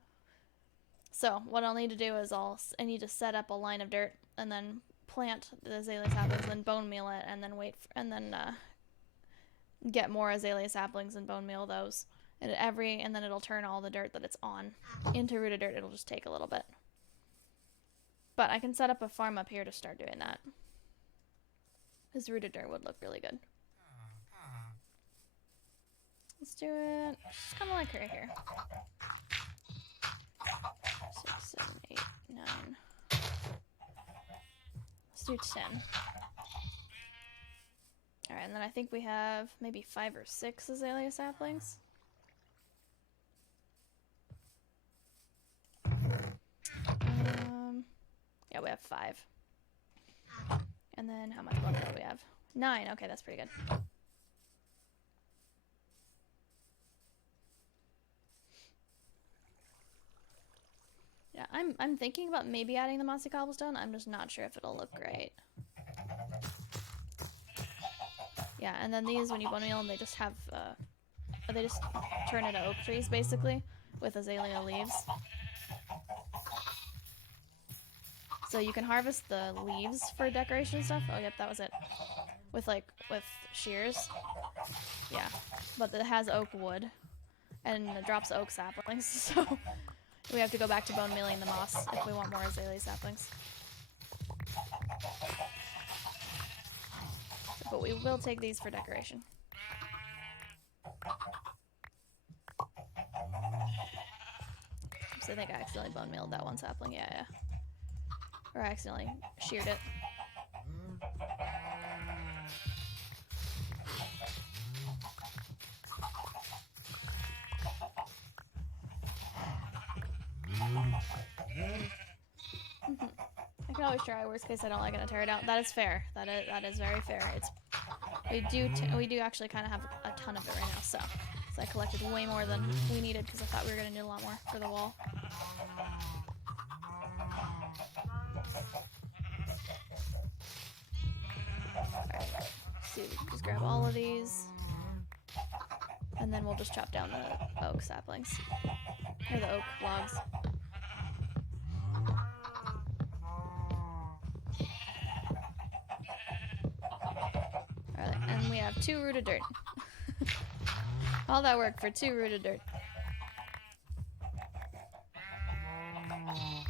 So what I'll need to do is I need to set up a line of dirt and then plant the azalea saplings and bone meal it, and then get more azalea saplings and bone meal those. And then it'll turn all the dirt that it's on into rooted dirt. It'll just take a little bit. But I can set up a farm up here to start doing that. His rhododendron would look really good. Let's do it. Just kind of like right here. 6, 7, 8, 9. Let's do 10. Alright, and then I think we have maybe 5 or 6 azalea saplings. Yeah, we have 5. And then how much bone meal do we have? 9. Okay, that's pretty good. Yeah, I'm thinking about maybe adding the mossy cobblestone. I'm just not sure if it'll look great. Yeah, and then these, when you bone meal them, they just have, they just turn into oak trees, basically, with azalea leaves. So you can harvest the leaves for decoration and stuff. Oh, yep, that was it. With shears. Yeah, but it has oak wood, and it drops oak saplings, so we have to go back to bone mealing the moss if we want more azalea saplings. But we will take these for decoration. So I think I accidentally bone mealed that one sapling. Yeah. Or I accidentally sheared it. I can always try. Worst case, I don't like it, and tear it out. That is fair. That is very fair. We do actually kind of have a ton of it right now. So I collected way more than we needed because I thought we were gonna need a lot more for the wall. Alright, so just grab all of these, and then we'll just chop down the oak saplings or the oak logs. Alright, and we have 2 rooted dirt. All that work for 2 rooted dirt.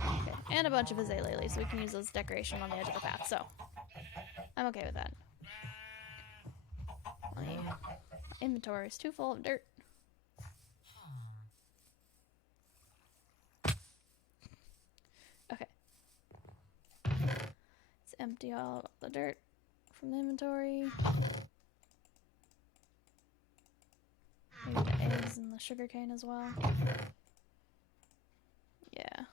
Okay, and a bunch of azalea leaves, so we can use those decoration on the edge of the path, so I'm okay with that. My inventory is too full of dirt. Okay. Let's empty all the dirt from the inventory. Maybe the eggs and the sugarcane as well. Yeah.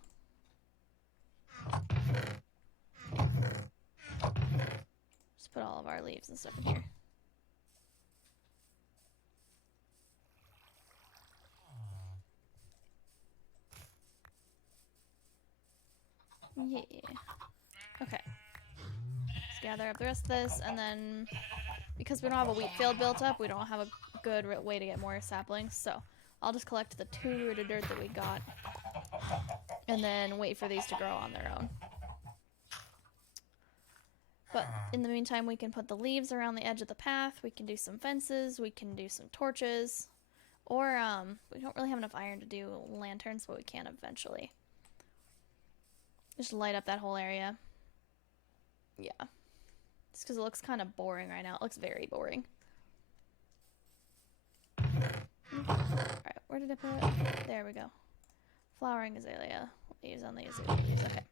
Just put all of our leaves and stuff in here. Yeah. Okay. Let's gather up the rest of this, and then because we don't have a wheat field built up, we don't have a good way to get more saplings, so I'll just collect the 2 rooted dirt that we got, and then wait for these to grow on their own. But in the meantime, we can put the leaves around the edge of the path, we can do some fences, we can do some torches, or we don't really have enough iron to do lanterns, but we can eventually. Just light up that whole area. Yeah. Just because it looks kind of boring right now. It looks very boring. Alright, where did I put it? There we go. Flowering azalea. Leaves on the azalea leaves. Okay.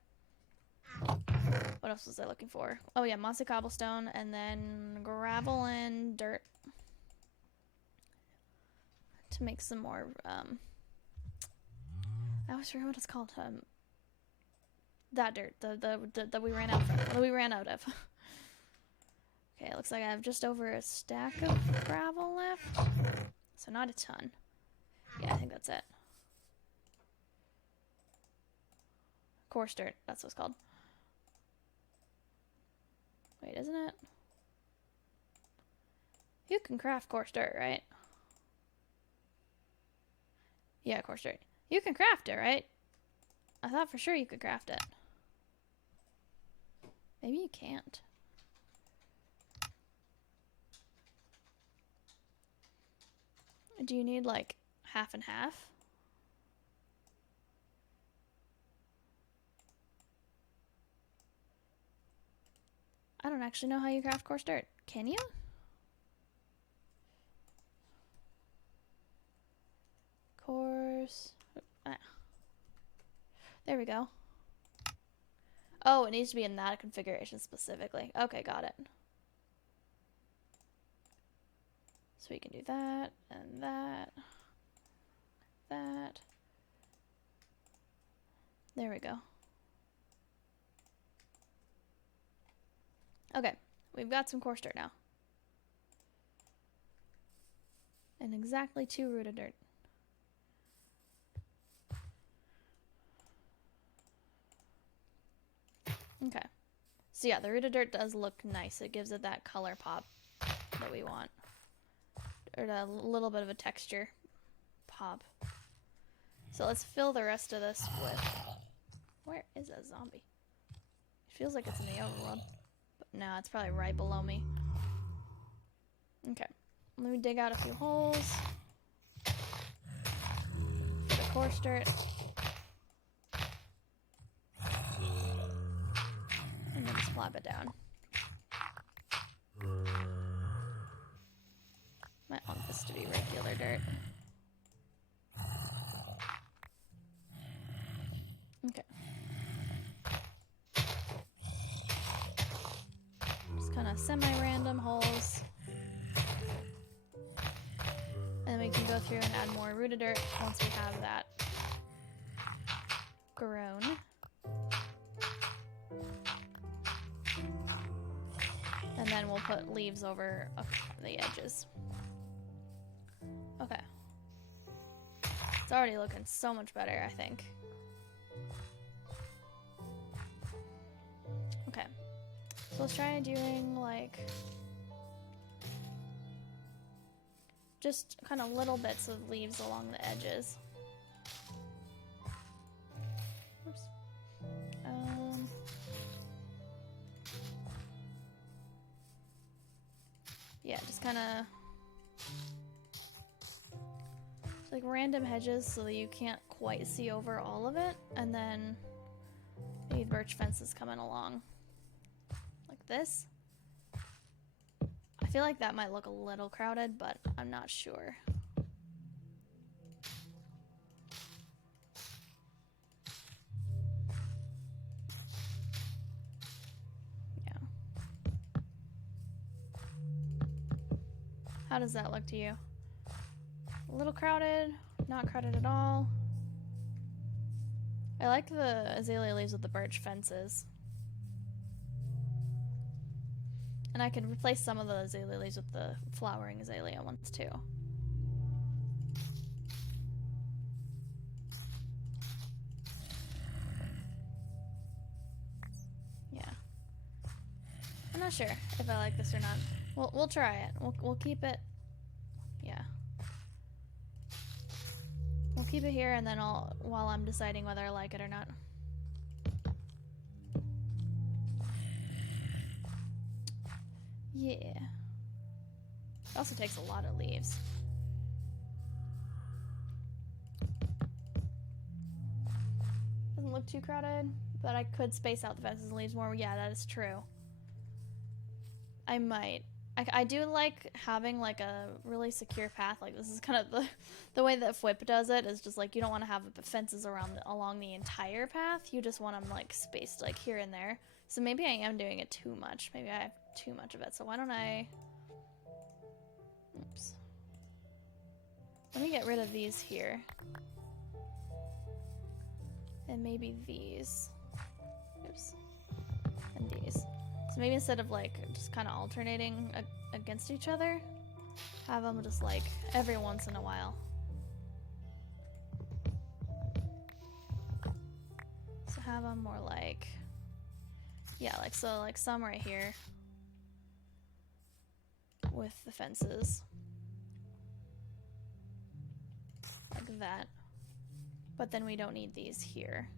What else was I looking for? Oh yeah, mossy cobblestone, and then gravel and dirt. To make some more, I always forget what it's called. That dirt that we ran out of. What we ran out of. Okay, it looks like I have just over a stack of gravel left. So not a ton. Yeah, I think that's it. Coarse dirt, that's what it's called. Wait, isn't it? You can craft coarse dirt, right? Yeah, coarse dirt. You can craft it, right? I thought for sure you could craft it. Maybe you can't. Do you need like half and half? I don't actually know how you craft coarse dirt. Can you? Coarse. Ah. There we go. Oh, it needs to be in that configuration specifically. Okay, got it. So we can do that, and that. That. There we go. Okay, we've got some coarse dirt now. And exactly 2 rooted dirt. Okay. So yeah, the rooted dirt does look nice. It gives it that color pop that we want. Or a little bit of a texture pop. So let's fill the rest of this with... Where is that zombie? It feels like it's in the overworld. But no, it's probably right below me. Okay. Let me dig out a few holes. The coarse dirt. And then just plop it down. Might want this to be regular dirt. Okay. Just kind of semi-random holes. And we can go through and add more rooted dirt once we have that grown. And then we'll put leaves over the edges. Okay. It's already looking so much better, I think. Okay. So let's try doing like just kind of little bits of leaves along the edges. Oops. Yeah, just kind of like random hedges so that you can't quite see over all of it, and then maybe birch fences coming along like this. I feel like that might look a little crowded, but I'm not sure. Yeah. How does that look to you? A little crowded, not crowded at all. I like the azalea leaves with the birch fences. And I can replace some of the azalea leaves with the flowering azalea ones too. Yeah. I'm not sure if I like this or not. We'll try it. We'll keep it. Yeah. We'll keep it here, and then while I'm deciding whether I like it or not. Yeah. It also takes a lot of leaves. Doesn't look too crowded, but I could space out the fences and leaves more. Yeah, that is true. I might. I do like having like a really secure path. Like this is kind of the way that FWIP does it, is just like you don't want to have fences along the entire path. You just want them like spaced like here and there. So maybe I am doing it too much. Maybe I have too much of it. So why don't I... Oops. Let me get rid of these here. And maybe these. Oops. And these. So maybe instead of like just kind of alternating against each other, have them just like every once in a while. So have them more like... Yeah, like so, like some right here with the fences, like that. But then we don't need these here.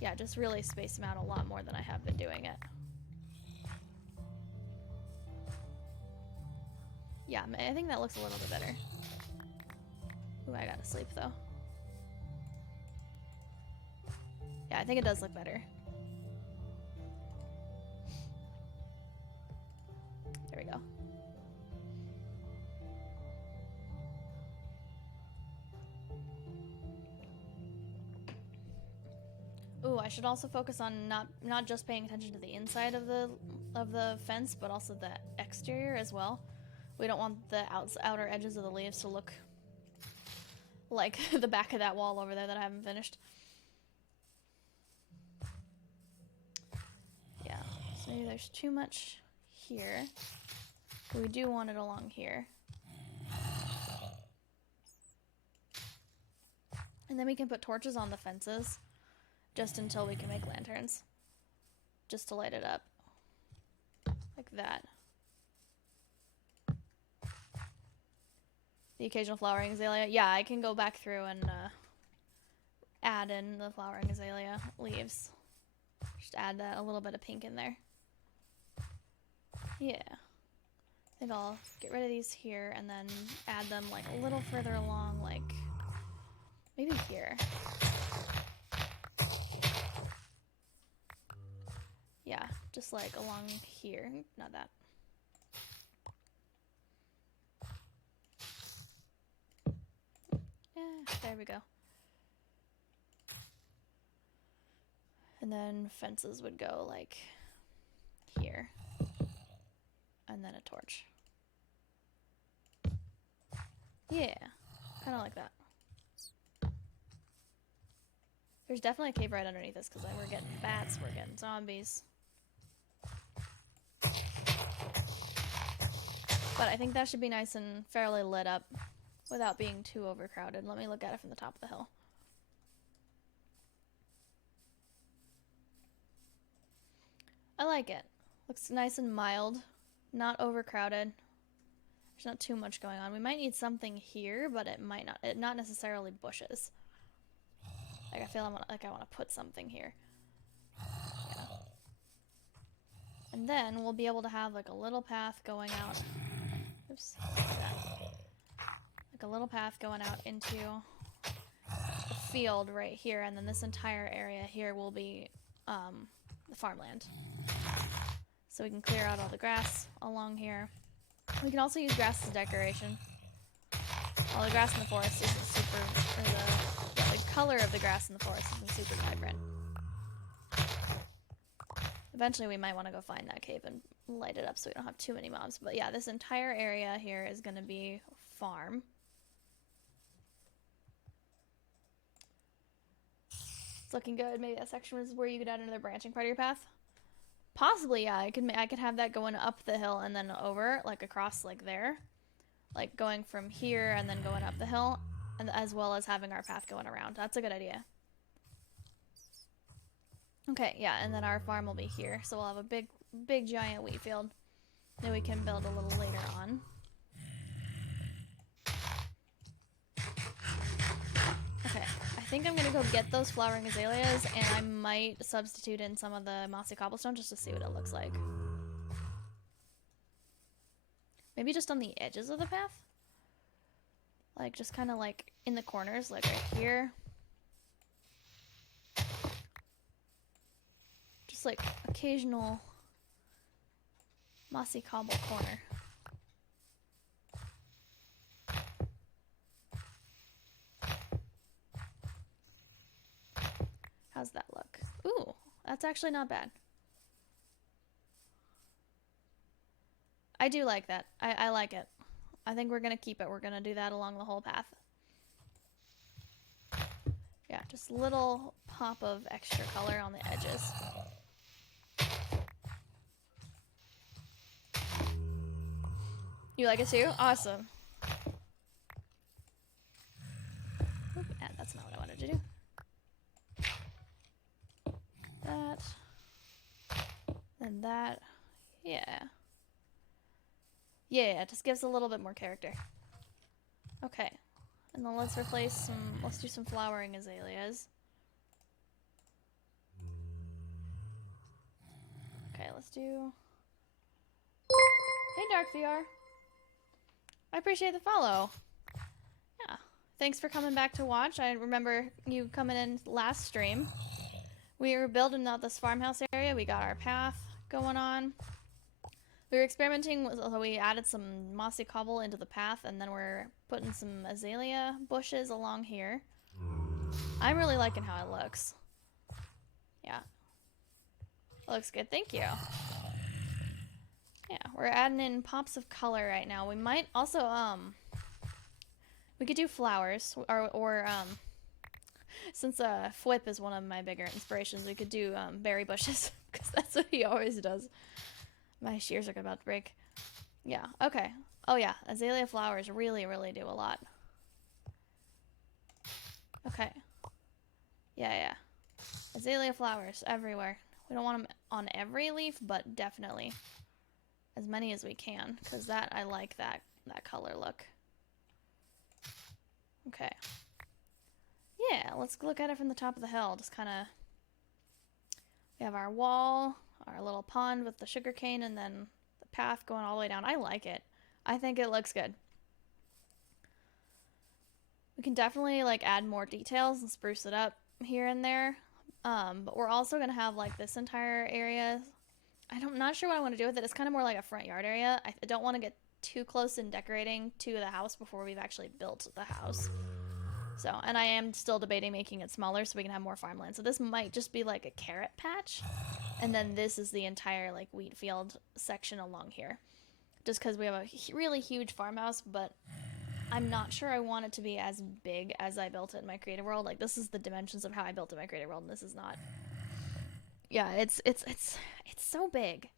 Yeah, just really space them out a lot more than I have been doing it. Yeah, I think that looks a little bit better. Ooh, I gotta sleep though. Yeah, I think it does look better. There we go. Ooh, I should also focus on not just paying attention to the inside of the fence, but also the exterior as well. We don't want the outer edges of the leaves to look like the back of that wall over there that I haven't finished. Yeah, so maybe there's too much here. We do want it along here. And then we can put torches on the fences just until we can make lanterns. Just to light it up. Like that. The occasional flowering azalea. Yeah, I can go back through and add in the flowering azalea leaves. Just add a little bit of pink in there. Yeah. I think I'll get rid of these here and then add them like a little further along, like maybe here. Yeah, just like along here. Not that. Yeah, there we go. And then fences would go like here. And then a torch. Yeah, kind of like that. There's definitely a cave right underneath us because we're getting bats, we're getting zombies. But I think that should be nice and fairly lit up without being too overcrowded. Let me look at it from the top of the hill. I like it. Looks nice and mild, not overcrowded. There's not too much going on. We might need something here, but it might not. Not necessarily bushes. Like I feel I want to put something here. Yeah. And then we'll be able to have like a little path going out. Oops. Like that. Like a little path going out into the field right here, and then this entire area here will be the farmland. So we can clear out all the grass along here. We can also use grass as decoration. Well, the grass in the forest isn't super, or the color of the grass in the forest isn't super vibrant. Eventually we might want to go find that cave and light it up so we don't have too many mobs. But yeah, this entire area here is going to be farm. It's looking good. Maybe that section was where you could add another branching part of your path. Possibly, yeah. I could have that going up the hill and then over, like across like there. Like going from here and then going up the hill, and as well as having our path going around. That's a good idea. Okay, yeah, and then our farm will be here, so we'll have a big giant wheat field that we can build a little later on. Okay, I think I'm gonna go get those flowering azaleas, and I might substitute in some of the mossy cobblestone just to see what it looks like. Maybe just on the edges of the path? Like, just kind of like in the corners, like right here. Just like occasional mossy cobble corner. How's that look? Ooh, that's actually not bad. I do like that. I like it. I think we're gonna keep it. We're gonna do that along the whole path. Yeah, just a little pop of extra color on the edges. You like it too? Awesome. Oop, that's not what I wanted to do. That. And that. Yeah. Yeah, it just gives a little bit more character. Okay. And then let's do some flowering azaleas. Okay, let's do... Hey, Dark VR. I appreciate the follow. Yeah. Thanks for coming back to watch. I remember you coming in last stream. We were building out this farmhouse area. We got our path going on. We were experimenting with, so we added some mossy cobble into the path, and then we're putting some azalea bushes along here. I'm really liking how it looks. Yeah. It looks good, thank you. Yeah, we're adding in pops of color right now. We might also, we could do flowers, or since Fwip is one of my bigger inspirations, we could do berry bushes, because that's what he always does. My shears are about to break. Yeah, okay. Oh yeah, azalea flowers really, really do a lot. Okay. Yeah. Azalea flowers everywhere. We don't want them on every leaf, but definitely as many as we can, because I like that color look. Okay. Yeah, let's look at it from the top of the hill. Just kind of, we have our wall, our little pond with the sugarcane, and then the path going all the way down. I like it. I think it looks good. We can definitely like add more details and spruce it up here and there. But we're also gonna have like this entire area. I'm not sure what I want to do with it. It's kind of more like a front yard area. I don't want to get too close in decorating to the house before we've actually built the house. So, and I am still debating making it smaller so we can have more farmland. So this might just be like a carrot patch. And then this is the entire like wheat field section along here. Just because we have a really huge farmhouse, but I'm not sure I want it to be as big as I built it in my creative world. Like this is the dimensions of how I built it in my creative world, and this is not. Yeah, it's so big.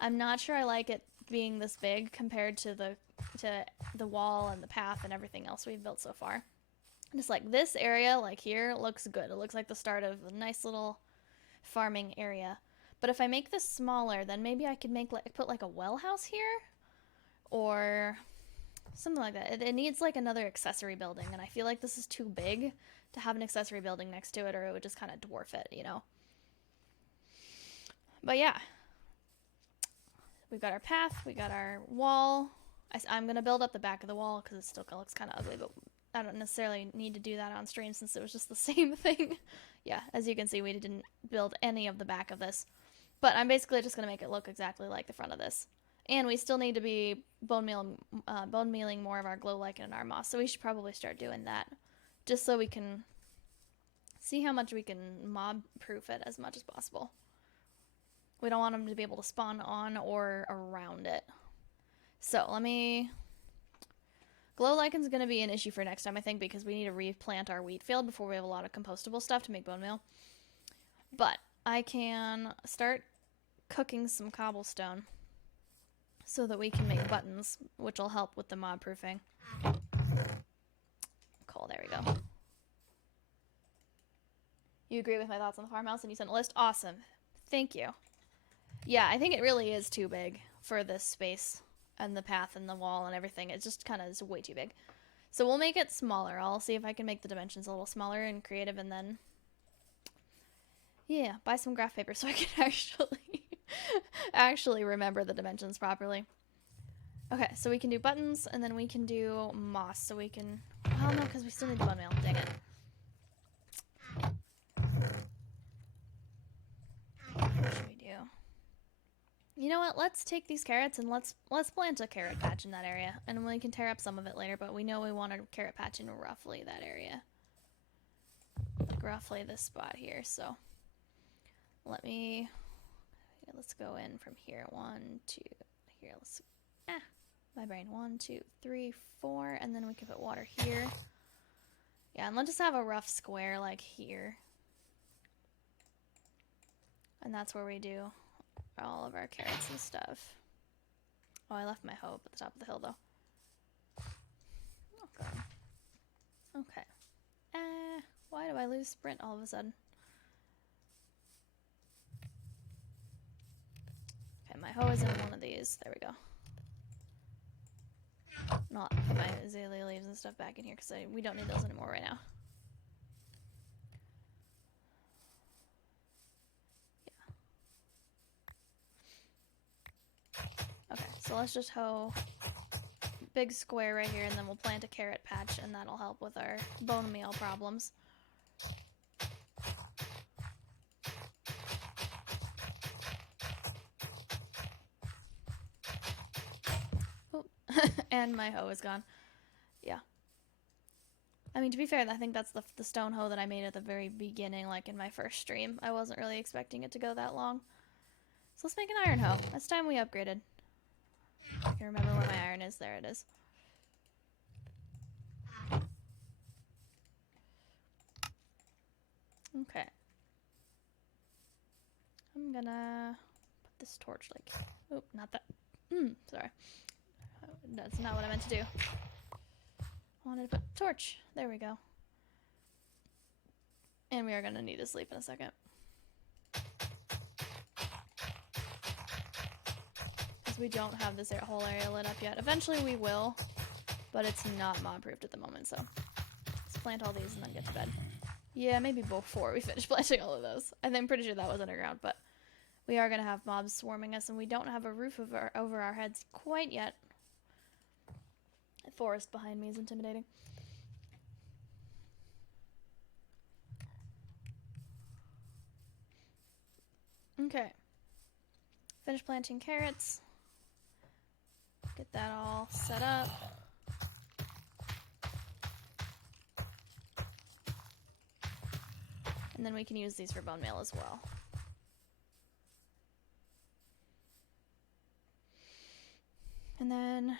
I'm not sure I like it being this big compared to the wall and the path and everything else we've built so far. Just like this area, like here, looks good. It looks like the start of a nice little farming area. But if I make this smaller, then maybe I could put like a well house here, or something like that. It needs like another accessory building, and I feel like this is too big to have an accessory building next to it, or it would just kind of dwarf it, you know? But yeah. We've got our path, we got our wall. I'm going to build up the back of the wall because it still looks kind of ugly, but I don't necessarily need to do that on stream since it was just the same thing. Yeah, as you can see, we didn't build any of the back of this. But I'm basically just going to make it look exactly like the front of this. And we still need to be bone mealing more of our glow lichen and our moss, so we should probably start doing that. Just so we can see how much we can mob-proof it as much as possible. We don't want them to be able to spawn on or around it. So let me... Glow lichen's going to be an issue for next time, I think, because we need to replant our wheat field before we have a lot of compostable stuff to make bone meal. But I can start cooking some cobblestone so that we can make buttons, which will help with the mob proofing. Cool, there we go. You agree with my thoughts on the farmhouse and you sent a list? Awesome. Thank you. Yeah, I think it really is too big for this space and the path and the wall and everything. It just kind of is way too big. So we'll make it smaller. I'll see if I can make the dimensions a little smaller and creative, and then... Yeah, buy some graph paper so I can actually remember the dimensions properly. Okay, so we can do buttons, and then we can do moss, so we can... Oh, no, because we still need bone meal. Dang it. What should we do? You know what? Let's take these carrots and let's plant a carrot patch in that area, and we can tear up some of it later, but we know we want a carrot patch in roughly that area. Like roughly this spot here, so... let's go in from here. 1, 2, here, my brain. 1, 2, 3, 4, and then we can put water here. Yeah, and let's just have a rough square like here. And that's where we do all of our carrots and stuff. Oh, I left my hoe up at the top of the hill, though. Oh, God. Okay. Why do I lose sprint all of a sudden? Okay, my hoe is in one of these. There we go. Not put my azalea leaves and stuff back in here because we don't need those anymore right now. Yeah. Okay, so let's just hoe big square right here, and then we'll plant a carrot patch, and that'll help with our bone meal problems. And my hoe is gone. Yeah. I mean, to be fair, I think that's the stone hoe that I made at the very beginning, like in my first stream. I wasn't really expecting it to go that long. So let's make an iron hoe. It's time we upgraded. I can remember where my iron is. There it is. Okay. I'm gonna put this torch like... Oh, not that. Sorry. That's not what I meant to do. I wanted to put torch. There we go. And we are gonna need to sleep in a second. Because we don't have this whole area lit up yet. Eventually we will, but it's not mob-proofed at the moment, so let's plant all these and then get to bed. Yeah, maybe before we finish planting all of those. I'm pretty sure that was underground, but we are gonna have mobs swarming us, and we don't have a roof over our heads quite yet. The forest behind me is intimidating. Okay. Finish planting carrots. Get that all set up. And then we can use these for bone meal as well. And then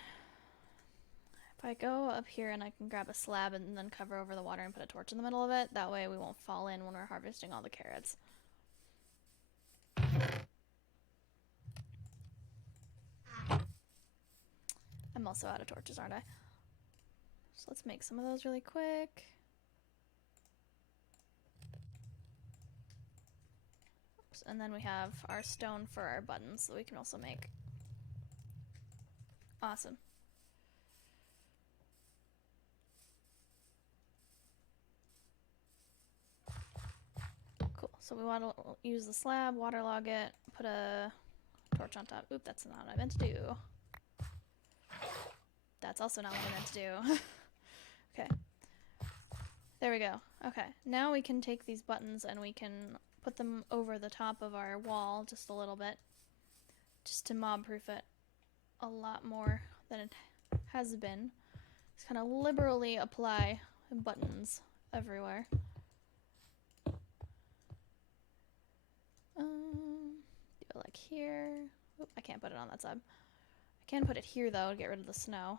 if I go up here and I can grab a slab and then cover over the water and put a torch in the middle of it, that way we won't fall in when we're harvesting all the carrots. I'm also out of torches, aren't I? So let's make some of those really quick. Oops. And then we have our stone for our buttons that we can also make. Awesome. Cool. So we want to use the slab, waterlog it, put a torch on top. Oop, that's not what I meant to do. That's also not what I meant to do. Okay. There we go. Okay. Now we can take these buttons and we can put them over the top of our wall just a little bit. Just to mob-proof it a lot more than it has been. Just kind of liberally apply buttons everywhere. Do it like here. Oop, I can't put it on that side. I can put it here though to get rid of the snow.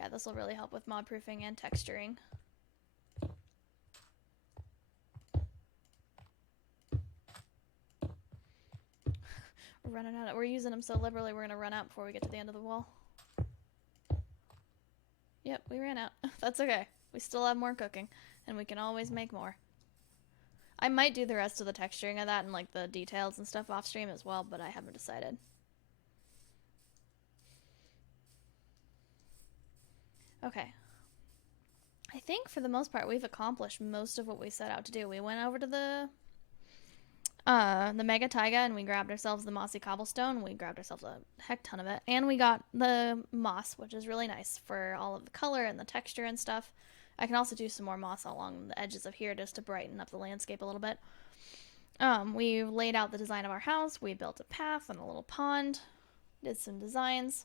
Yeah, this will really help with mob proofing and texturing. We're running out. We're using them so liberally we're gonna run out before we get to the end of the wall. Yep, we ran out. That's okay. We still have more cooking, and we can always make more. I might do the rest of the texturing of that and like the details and stuff off stream as well, but I haven't decided. Okay. I think for the most part we've accomplished most of what we set out to do. We went over to the Mega Taiga and we grabbed ourselves the mossy cobblestone. We grabbed ourselves a heck ton of it. And we got the moss, which is really nice for all of the color and the texture and stuff. I can also do some more moss along the edges of here just to brighten up the landscape a little bit. We laid out the design of our house. We built a path and a little pond. Did some designs.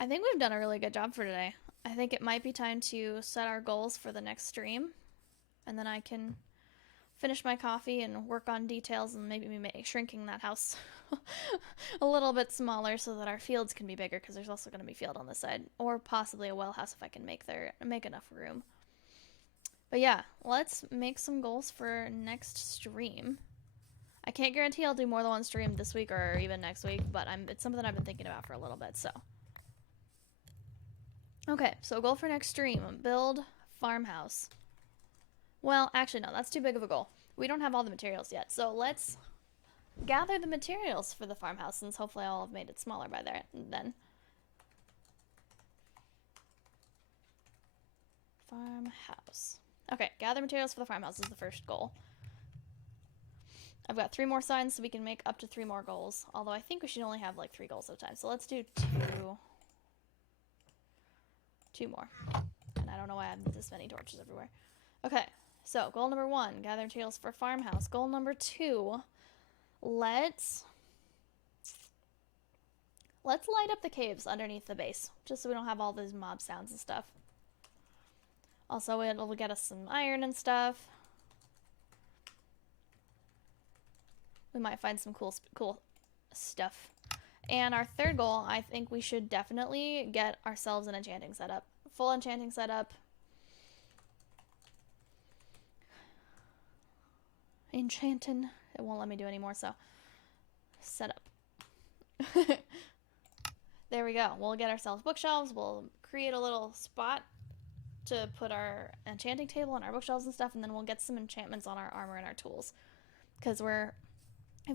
I think we've done a really good job for today. I think it might be time to set our goals for the next stream. And then I can finish my coffee and work on details and maybe shrinking that house a little bit smaller so that our fields can be bigger, because there's also going to be field on this side, or possibly a well house if I can make enough room. But yeah, let's make some goals for next stream. I can't guarantee I'll do more than one stream this week or even next week, but it's something I've been thinking about for a little bit, so. Okay, so goal for next stream, build farmhouse. Well, actually, no, that's too big of a goal. We don't have all the materials yet, so let's gather the materials for the farmhouse, since hopefully I'll have made it smaller by then. Farmhouse. Okay, gather materials for the farmhouse is the first goal. I've got 3 more signs, so we can make up to 3 more goals, although I think we should only have like 3 goals at a time, so let's do 2 more. And I don't know why I have this many torches everywhere. Okay, so goal number 1, gather materials for farmhouse. Goal number 2, let's light up the caves underneath the base, just so we don't have all those mob sounds and stuff. Also, it'll get us some iron and stuff. We might find some cool stuff. And our third goal, I think we should definitely get ourselves an enchanting setup. Full enchanting setup. Enchanting. It won't let me do anymore, so setup. There we go. We'll get ourselves bookshelves. We'll create a little spot to put our enchanting table and our bookshelves and stuff, and then we'll get some enchantments on our armor and our tools. Because we're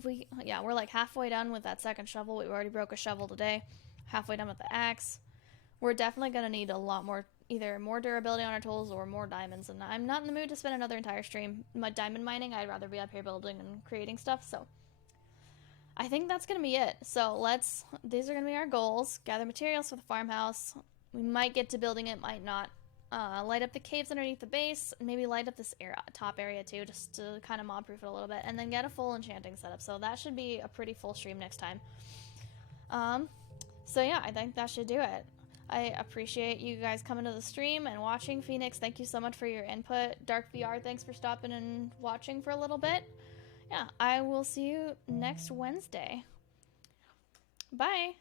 like halfway done with that second shovel. We already broke a shovel today. Halfway done with the axe. We're definitely going to need a lot more, either more durability on our tools or more diamonds. And I'm not in the mood to spend another entire stream diamond mining. I'd rather be up here building and creating stuff. So I think that's going to be it. So these are going to be our goals. Gather materials for the farmhouse. We might get to building it, might not. Light up the caves underneath the base, and maybe light up this top area too, just to kind of mob proof it a little bit, and then get a full enchanting setup. So that should be a pretty full stream next time. So yeah, I think that should do it. I appreciate you guys coming to the stream and watching. Phoenix, thank you so much for your input. Dark VR, thanks for stopping and watching for a little bit. Yeah, I will see you next Wednesday. Bye.